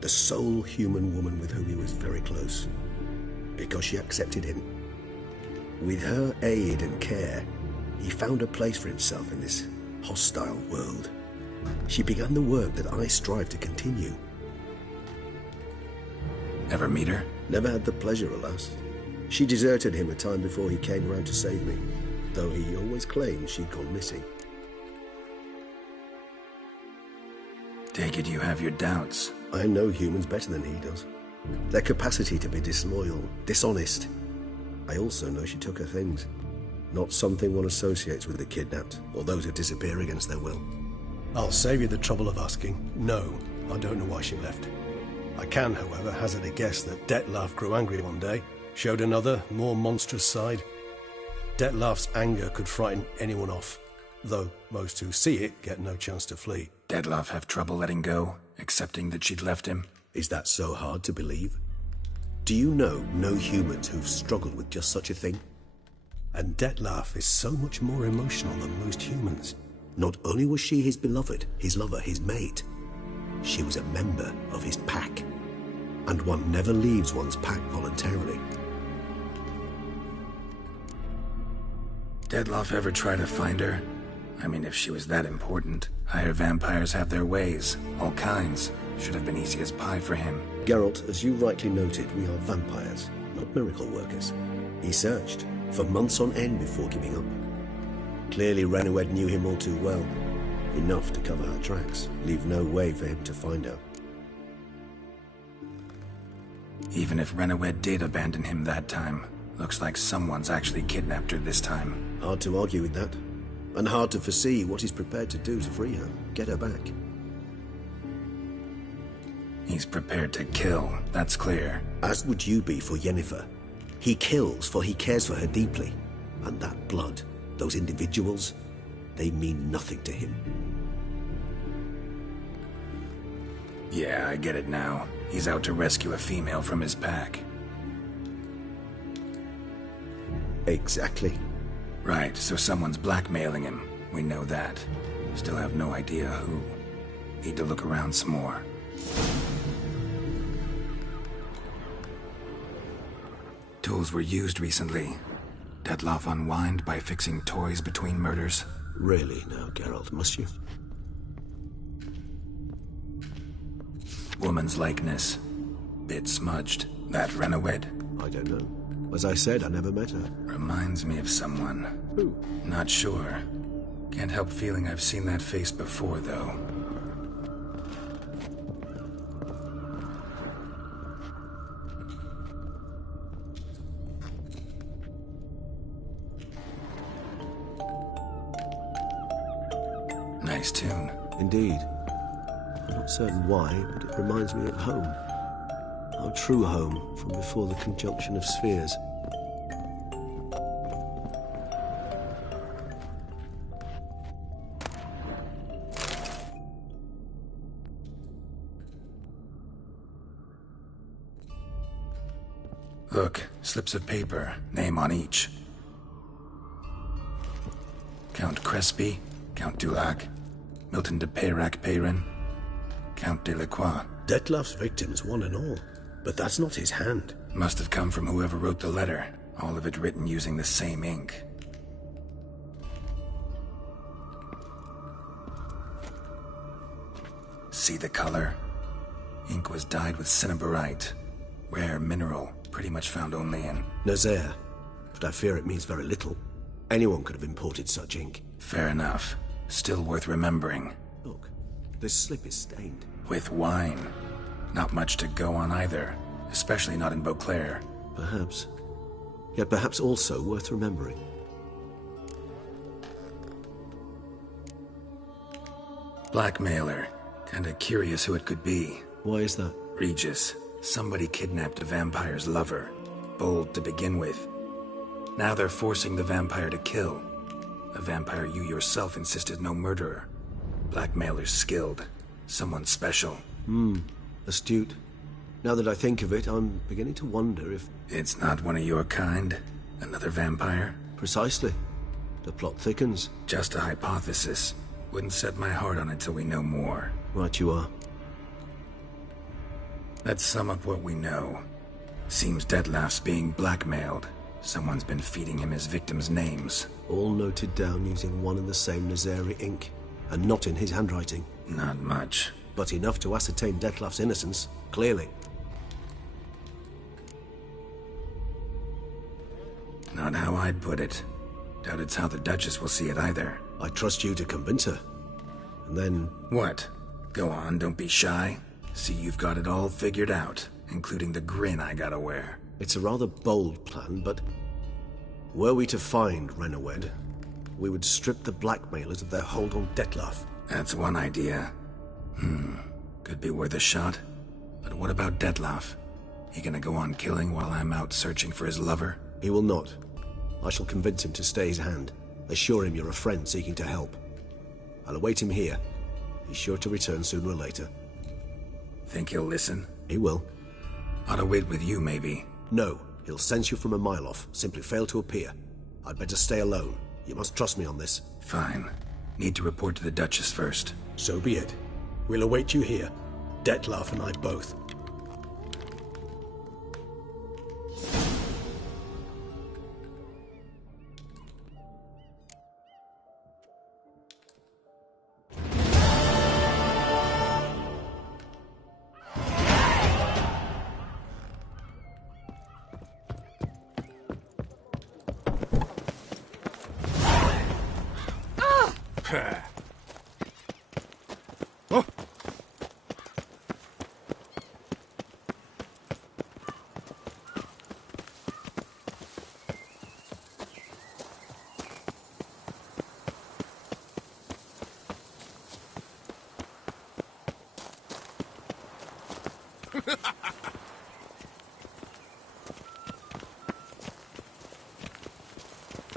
The sole human woman with whom he was very close. Because she accepted him. With her aid and care, he found a place for himself in this hostile world. She began the work that I strive to continue. Ever meet her? Never had the pleasure, alas. She deserted him a time before he came round to save me, though he always claimed she'd gone missing. Take it you have your doubts. I know humans better than he does. Their capacity to be disloyal, dishonest. I also know she took her things. Not something one associates with the kidnapped, or those who disappear against their will. I'll save you the trouble of asking. No, I don't know why she left. I can, however, hazard a guess that Detlef grew angry one day, showed another, more monstrous side. Detlef's anger could frighten anyone off, though most who see it get no chance to flee. Detlef have trouble letting go, accepting that she'd left him? Is that so hard to believe? Do you know no humans who've struggled with just such a thing? And Detlef is so much more emotional than most humans. Not only was she his beloved, his lover, his mate, she was a member of his pack. And one never leaves one's pack voluntarily. Detlef ever try to find her? I mean, if she was that important. Higher vampires have their ways, all kinds. Should have been easy as pie for him. Geralt, as you rightly noted, we are vampires, not miracle workers. He searched for months on end before giving up. Clearly Renowed knew him all too well. Enough to cover her tracks, leave no way for him to find her. Even if Renowed did abandon him that time, looks like someone's actually kidnapped her this time. Hard to argue with that. And hard to foresee what he's prepared to do to free her, get her back. He's prepared to kill, that's clear. As would you be for Yennefer. He kills for he cares for her deeply. And that blood, those individuals, they mean nothing to him. Yeah, I get it now. He's out to rescue a female from his pack. Exactly. Right, so someone's blackmailing him. We know that. Still have no idea who. Need to look around some more. Tools were used recently. Detlef unwind by fixing toys between murders. Really now, Geralt, must you? Woman's likeness. Bit smudged. That Renowed? I don't know. As I said, I never met her. Reminds me of someone. Who? Not sure. Can't help feeling I've seen that face before, though. Nice tune. Indeed. I'm not certain why, but it reminds me of home. Our true home from before the conjunction of spheres. Look, slips of paper, name on each. Count Crespi, Count Dulac, Milton de Peyrac-Peyrin, Count Delacroix. Detlef's victims, one and all. But that's not his hand. Must have come from whoever wrote the letter. All of it written using the same ink. See the color? Ink was dyed with cinnabarite. Rare mineral, pretty much found only in Nazaire. But I fear it means very little. Anyone could have imported such ink. Fair enough. Still worth remembering. Look, this slip is stained. With wine. Not much to go on either. Especially not in Beauclair. Perhaps. Yet perhaps also worth remembering. Blackmailer. Kinda curious who it could be. Why is that? Regis. Somebody kidnapped a vampire's lover. Bold to begin with. Now they're forcing the vampire to kill. A vampire you yourself insisted no murderer. Blackmailer's skilled. Someone special. Astute. Now that I think of it, I'm beginning to wonder if... It's not one of your kind? Another vampire? Precisely. The plot thickens. Just a hypothesis. Wouldn't set my heart on it till we know more. Right you are. Let's sum up what we know. Seems Detlef's being blackmailed. Someone's been feeding him his victims' names. All noted down using one and the same Nazari ink. And not in his handwriting. Not much. But enough to ascertain Detlef's innocence, clearly. Not how I'd put it. Doubt it's how the Duchess will see it either. I trust you to convince her. And then... What? Go on, don't be shy. See you've got it all figured out, including the grin I gotta wear. It's a rather bold plan, but... Were we to find Renowed, we would strip the blackmailers of their hold on Detlef. That's one idea. Could be worth a shot. But what about Dettlaff? He gonna go on killing while I'm out searching for his lover? He will not. I shall convince him to stay his hand. Assure him you're a friend seeking to help. I'll await him here. He's sure to return sooner or later. Think he'll listen? He will. Ought to wait with you, maybe. No, he'll sense you from a mile off. Simply fail to appear. I'd better stay alone. You must trust me on this. Fine. Need to report to the Duchess first. So be it. We'll await you here. Dettlaff and I both.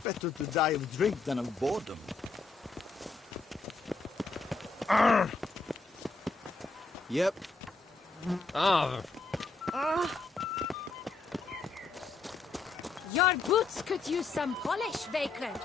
Better to die of drink than of boredom. Arr! Yep. Arr! Your boots could use some polish, Vagrant.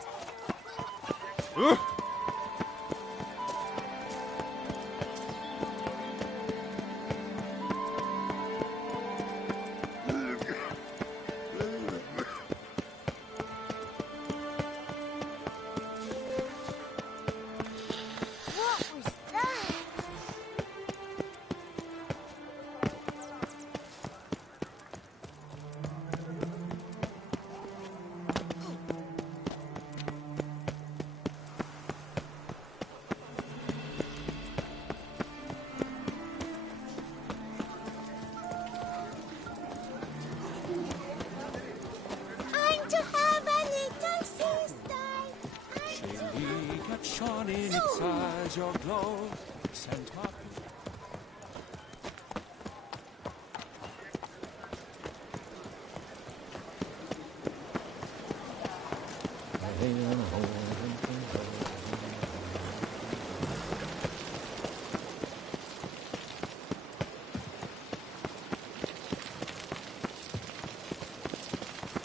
Your glow, sent up.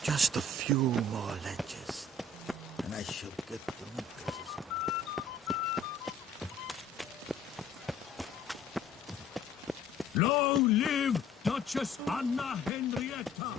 Just a few more ledges, and I shall get the necklaces. Long live Duchess Anna Henrietta!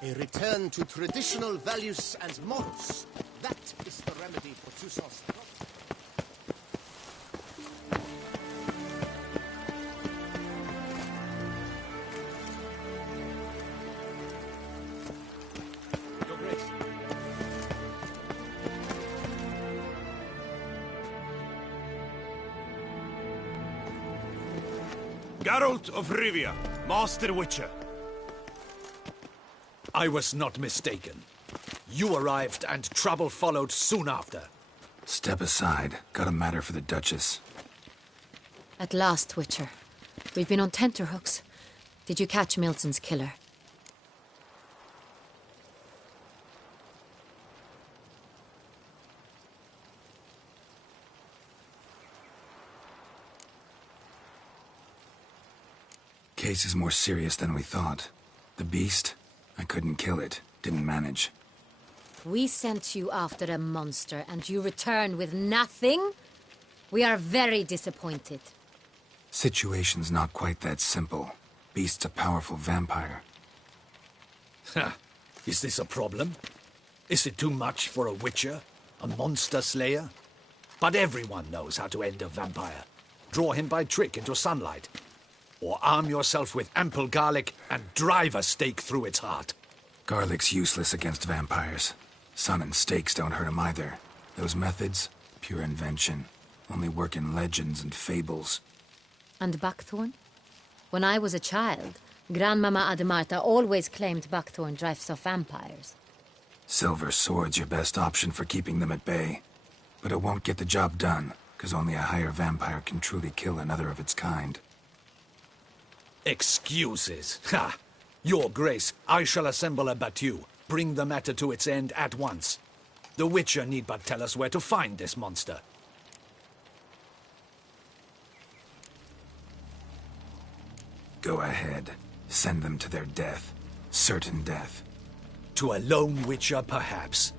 A return to traditional values and morals. That is the remedy for Toussaint's problem. Your Grace. Geralt of Rivia, Master Witcher. I was not mistaken. You arrived and trouble followed soon after. Step aside. Got a matter for the Duchess. At last, Witcher. We've been on tenterhooks. Did you catch Milton's killer? Case is more serious than we thought. The beast? I couldn't kill it. Didn't manage. We sent you after a monster, and you return with nothing? We are very disappointed. Situation's not quite that simple. Beast's a powerful vampire. Ha! Is this a problem? Is it too much for a witcher? A monster slayer? But everyone knows how to end a vampire. Draw him by trick into sunlight. Or arm yourself with ample garlic and drive a stake through its heart. Garlic's useless against vampires. Sun and stakes don't hurt him either. Those methods, pure invention. Only work in legends and fables. And buckthorn? When I was a child, Grandmama Ademarta always claimed buckthorn drives off vampires. Silver sword's your best option for keeping them at bay. But it won't get the job done, because only a higher vampire can truly kill another of its kind. Excuses. Ha! Your Grace, I shall assemble a battue. Bring the matter to its end at once. The Witcher need but tell us where to find this monster. Go ahead. Send them to their death. Certain death. To a lone Witcher, perhaps.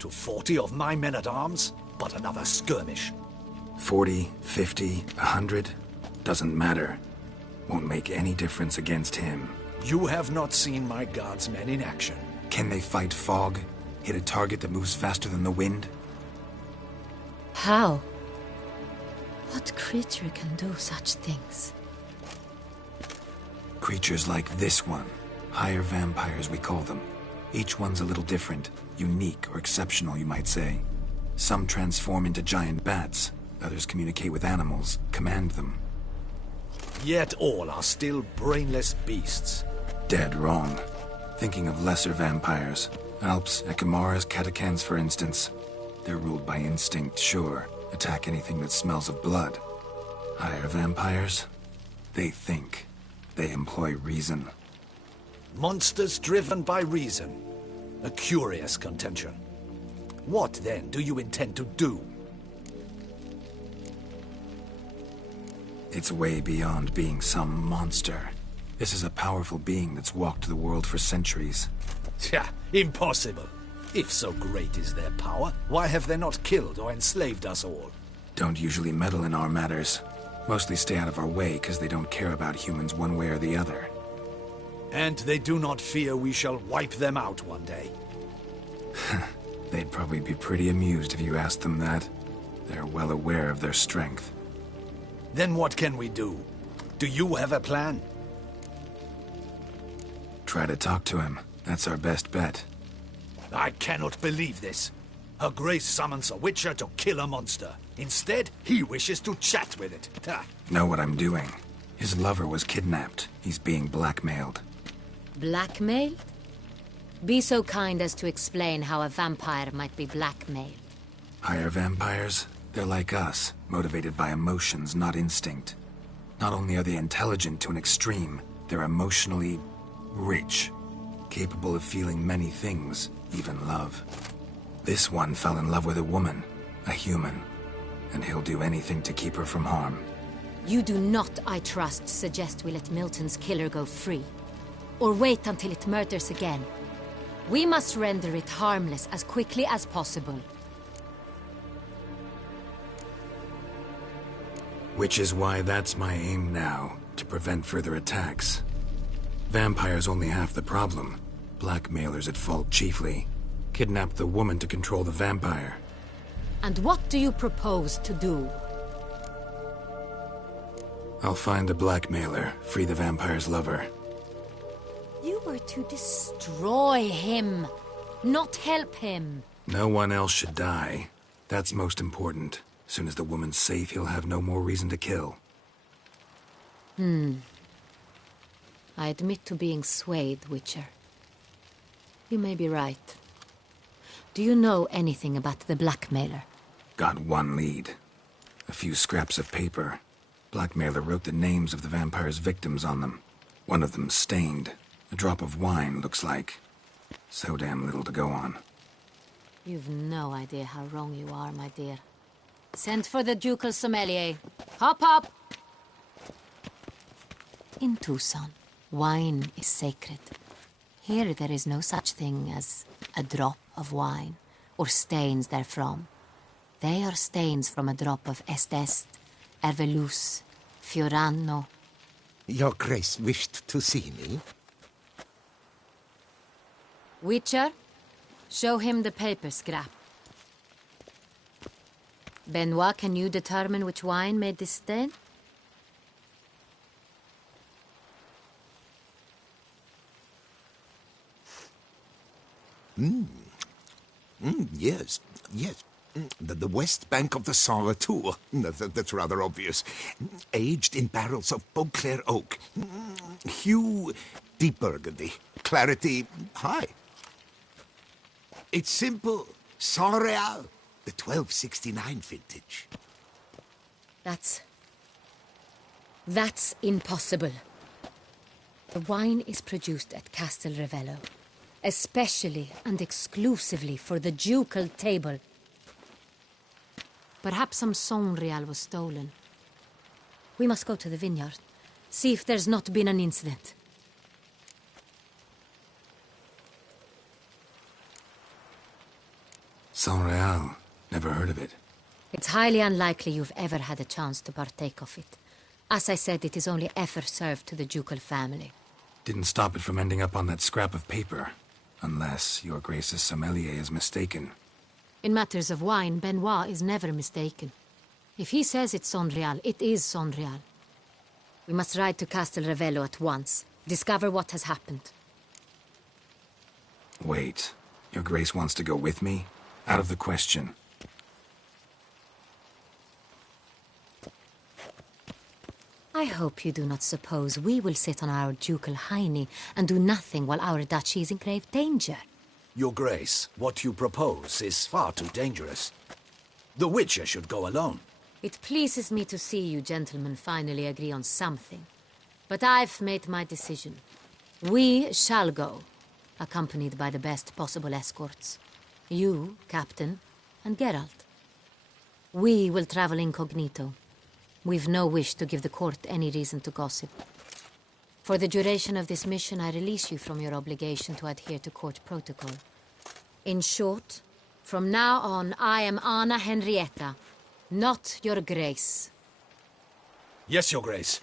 To 40 of my men-at-arms, but another skirmish. 40, 50, 100? Doesn't matter. Won't make any difference against him. You have not seen my guardsmen in action. Can they fight fog? Hit a target that moves faster than the wind? How? What creature can do such things? Creatures like this one. Higher vampires, we call them. Each one's a little different. Unique or exceptional, you might say. Some transform into giant bats. Others communicate with animals, command them. Yet all are still brainless beasts. Dead wrong. Thinking of lesser vampires. Alps, Ekamaras, Catacans, for instance. They're ruled by instinct, sure. Attack anything that smells of blood. Higher vampires? They think. They employ reason. Monsters driven by reason. A curious contention. What, then, do you intend to do? It's way beyond being some monster. This is a powerful being that's walked the world for centuries. Yeah, impossible. If so great is their power, why have they not killed or enslaved us all? Don't usually meddle in our matters. Mostly stay out of our way because they don't care about humans one way or the other. And they do not fear we shall wipe them out one day. They'd probably be pretty amused if you asked them that. They're well aware of their strength. Then what can we do? Do you have a plan? Try to talk to him. That's our best bet. I cannot believe this. Her Grace summons a Witcher to kill a monster. Instead, he wishes to chat with it. Ha. Know what I'm doing. His lover was kidnapped. He's being blackmailed. Blackmailed? Be so kind as to explain how a vampire might be blackmailed. Higher vampires? They're like us, motivated by emotions, not instinct. Not only are they intelligent to an extreme, they're emotionally rich. Capable of feeling many things, even love. This one fell in love with a woman, a human. And he'll do anything to keep her from harm. You do not, I trust, suggest we let Milton's killer go free. Or wait until it murders again. We must render it harmless as quickly as possible. Which is why that's my aim now, to prevent further attacks. Vampires only half the problem. Blackmailers at fault chiefly. Kidnapped the woman to control the vampire. And what do you propose to do? I'll find the blackmailer, free the vampire's lover. You were to destroy him, not help him. No one else should die. That's most important. Soon as the woman's safe, he'll have no more reason to kill. I admit to being swayed, Witcher. You may be right. Do you know anything about the blackmailer? Got one lead. A few scraps of paper. Blackmailer wrote the names of the vampire's victims on them. One of them stained. A drop of wine, looks like. So damn little to go on. You've no idea how wrong you are, my dear. Send for the ducal sommelier. Hop, hop! In Tucson, wine is sacred. Here there is no such thing as a drop of wine, or stains therefrom. They are stains from a drop of Estest, Ervelus, Fiorano. Your Grace wished to see me? Witcher, show him the paper scrap. Benoit, can you determine which wine made this stain? Yes, yes. The west bank of the Saint Retour. That's rather obvious. Aged in barrels of Beauclair oak. Hue, deep burgundy. Clarity, high. It's simple. Saint Real, the 1269 vintage. That's impossible. The wine is produced at Castel Revello, especially and exclusively for the ducal table. Perhaps some Saint Real was stolen. We must go to the vineyard, see if there's not been an incident. Saint Real. Never heard of it. It's highly unlikely you've ever had a chance to partake of it. As I said, it is only ever served to the ducal family. Didn't stop it from ending up on that scrap of paper. Unless your Grace's sommelier is mistaken. In matters of wine, Benoit is never mistaken. If he says it's Saint Real, it is Saint Real. We must ride to Castel Revello at once. Discover what has happened. Wait. Your Grace wants to go with me? Out of the question. I hope you do not suppose we will sit on our ducal hiney and do nothing while our duchy is in grave danger. Your Grace, what you propose is far too dangerous. The Witcher should go alone. It pleases me to see you gentlemen finally agree on something. But I've made my decision. We shall go, accompanied by the best possible escorts. You, Captain, and Geralt. We will travel incognito. We've no wish to give the court any reason to gossip. For the duration of this mission, I release you from your obligation to adhere to court protocol. In short, from now on, I am Anna Henrietta, not your Grace. Yes, Your Grace.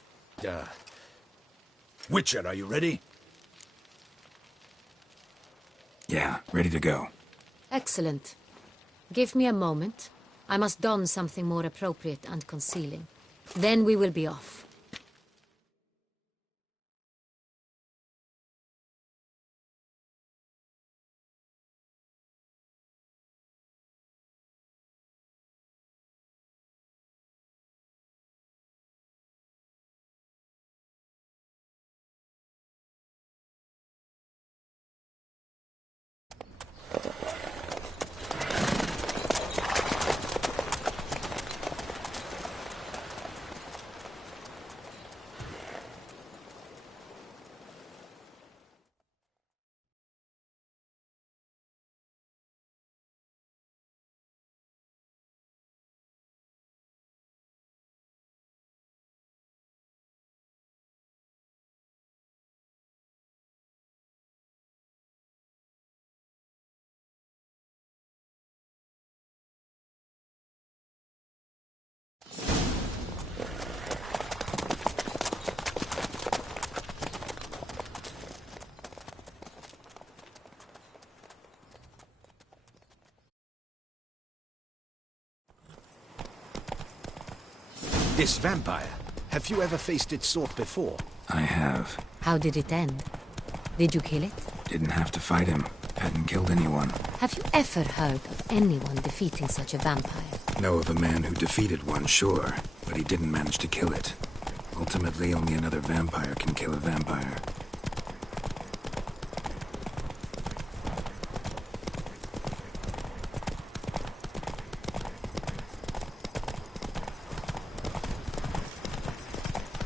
Witcher, are you ready? Yeah, ready to go. Excellent. Give me a moment. I must don something more appropriate and concealing. Then we will be off. This vampire, have you ever faced its sort before? I have. How did it end? Did you kill it? Didn't have to fight him. Hadn't killed anyone. Have you ever heard of anyone defeating such a vampire? Know of a man who defeated one, sure, but he didn't manage to kill it. Ultimately, only another vampire can kill a vampire.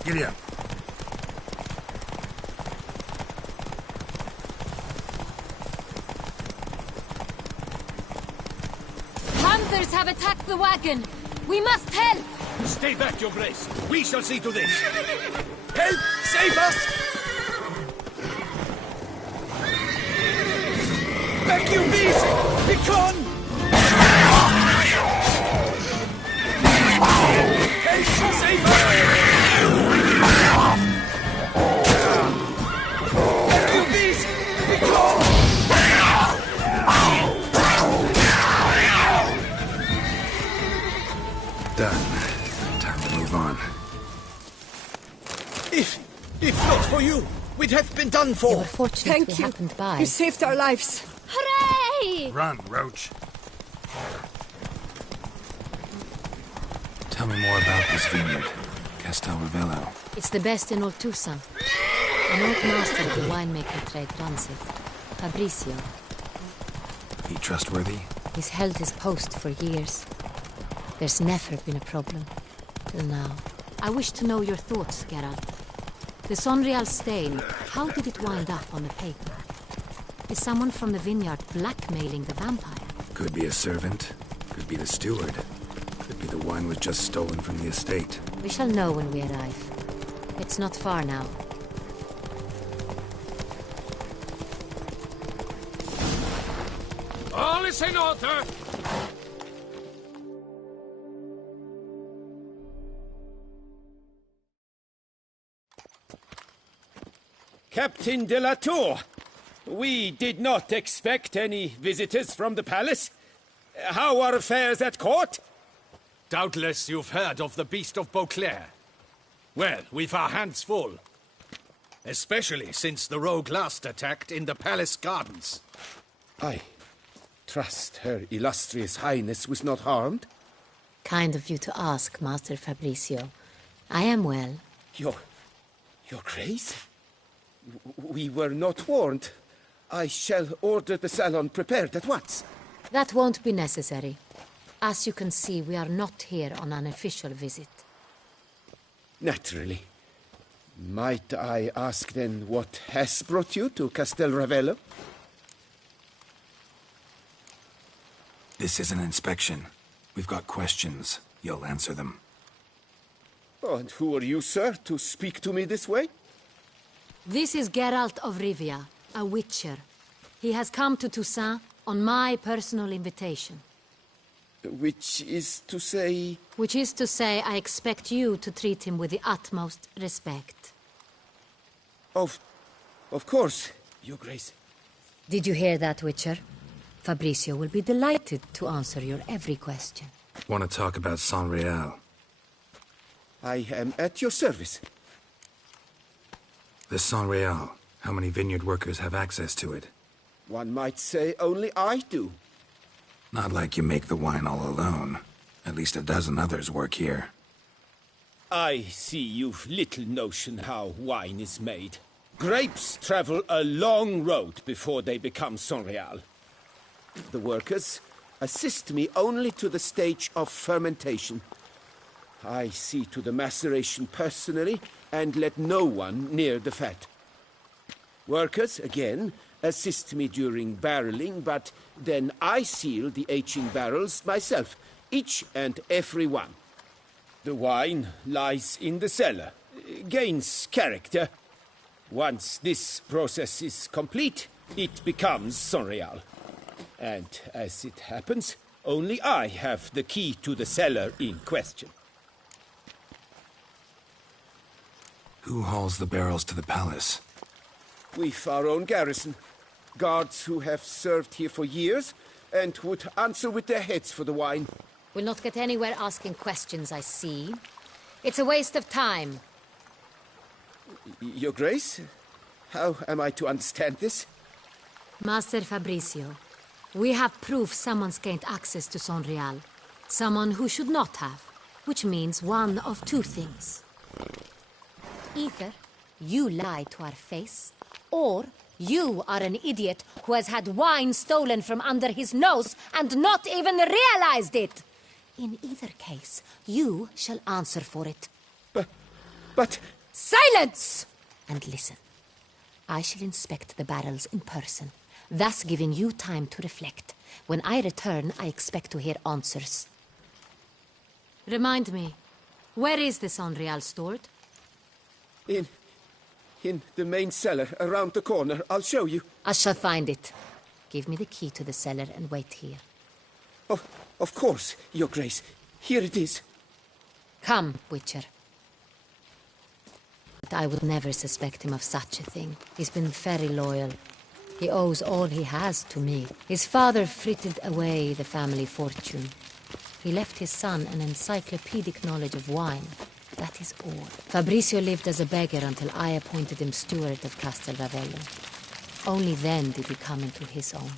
Giddy up. Hunters have attacked the wagon. We must help. Stay back, Your Grace. We shall see to this. Help! Save us! Back, you beast! Begone! Help! Save us! You beast! Begone! Done. Time to move on. If not for you, we'd have been done for. You were fortunate Thank we you. happened by. You saved our lives. Hooray! Run, Roach. Tell me more about this vineyard, Castel Ravello. It's the best in all Tucson. An old master of the winemaking trade runs it. Fabricio. He trustworthy? He's held his post for years. There's never been a problem. Till now. I wish to know your thoughts, Geralt. The Sonreal stain, how did it wind up on the paper? Is someone from the vineyard blackmailing the vampire? Could be a servant. Could be the steward. Could be the wine was just stolen from the estate. We shall know when we arrive. It's not far now. All is in order! Captain de la Tour, we did not expect any visitors from the palace. How are affairs at court? Doubtless you've heard of the Beast of Beauclair. Well, we've our hands full. Especially since the rogue last attacked in the palace gardens. I trust Her Illustrious Highness was not harmed? Kind of you to ask, Master Fabricio. I am well. Your Grace? We were not warned. I shall order the salon prepared at once. That won't be necessary. As you can see, we are not here on an official visit. Naturally. Might I ask then what has brought you to Castel Ravello? This is an inspection. We've got questions. You'll answer them. Oh, and who are you, sir, to speak to me this way? This is Geralt of Rivia, a witcher. He has come to Toussaint on my personal invitation. Which is to say... Which is to say, I expect you to treat him with the utmost respect. Of course, Your Grace. Did you hear that, Witcher? Fabricio will be delighted to answer your every question. Want to talk about Sonreal? I am at your service. The Sonreal. How many vineyard workers have access to it? One might say only I do. Not like you make the wine all alone. At least a dozen others work here. I see you've little notion how wine is made. Grapes travel a long road before they become Sonreal. The workers assist me only to the stage of fermentation. I see to the maceration personally and let no one near the fat. Workers, again, assist me during barreling, but then I seal the aging barrels myself, each and every one. The wine lies in the cellar, gains character. Once this process is complete, it becomes Sonreal. And as it happens, only I have the key to the cellar in question. Who hauls the barrels to the palace? We've our own garrison. Guards who have served here for years and would answer with their heads for the wine. We'll not get anywhere asking questions, I see. It's a waste of time. Your Grace? How am I to understand this? Master Fabricio, we have proof someone's gained access to Sonreal. Someone who should not have. Which means one of two things. Either you lie to our face, or you are an idiot who has had wine stolen from under his nose and not even realized it. In either case, you shall answer for it. But... Silence! And listen. I shall inspect the barrels in person, thus giving you time to reflect. When I return, I expect to hear answers. Remind me, where is the Sonreal stored? In the main cellar, around the corner. I'll show you. I shall find it. Give me the key to the cellar and wait here. Oh, of course, Your Grace. Here it is. Come, Witcher. But I would never suspect him of such a thing. He's been very loyal. He owes all he has to me. His father frittered away the family fortune. He left his son an encyclopedic knowledge of wine. That is all. Fabrizio lived as a beggar until I appointed him steward of Castel Ravello. Only then did he come into his own.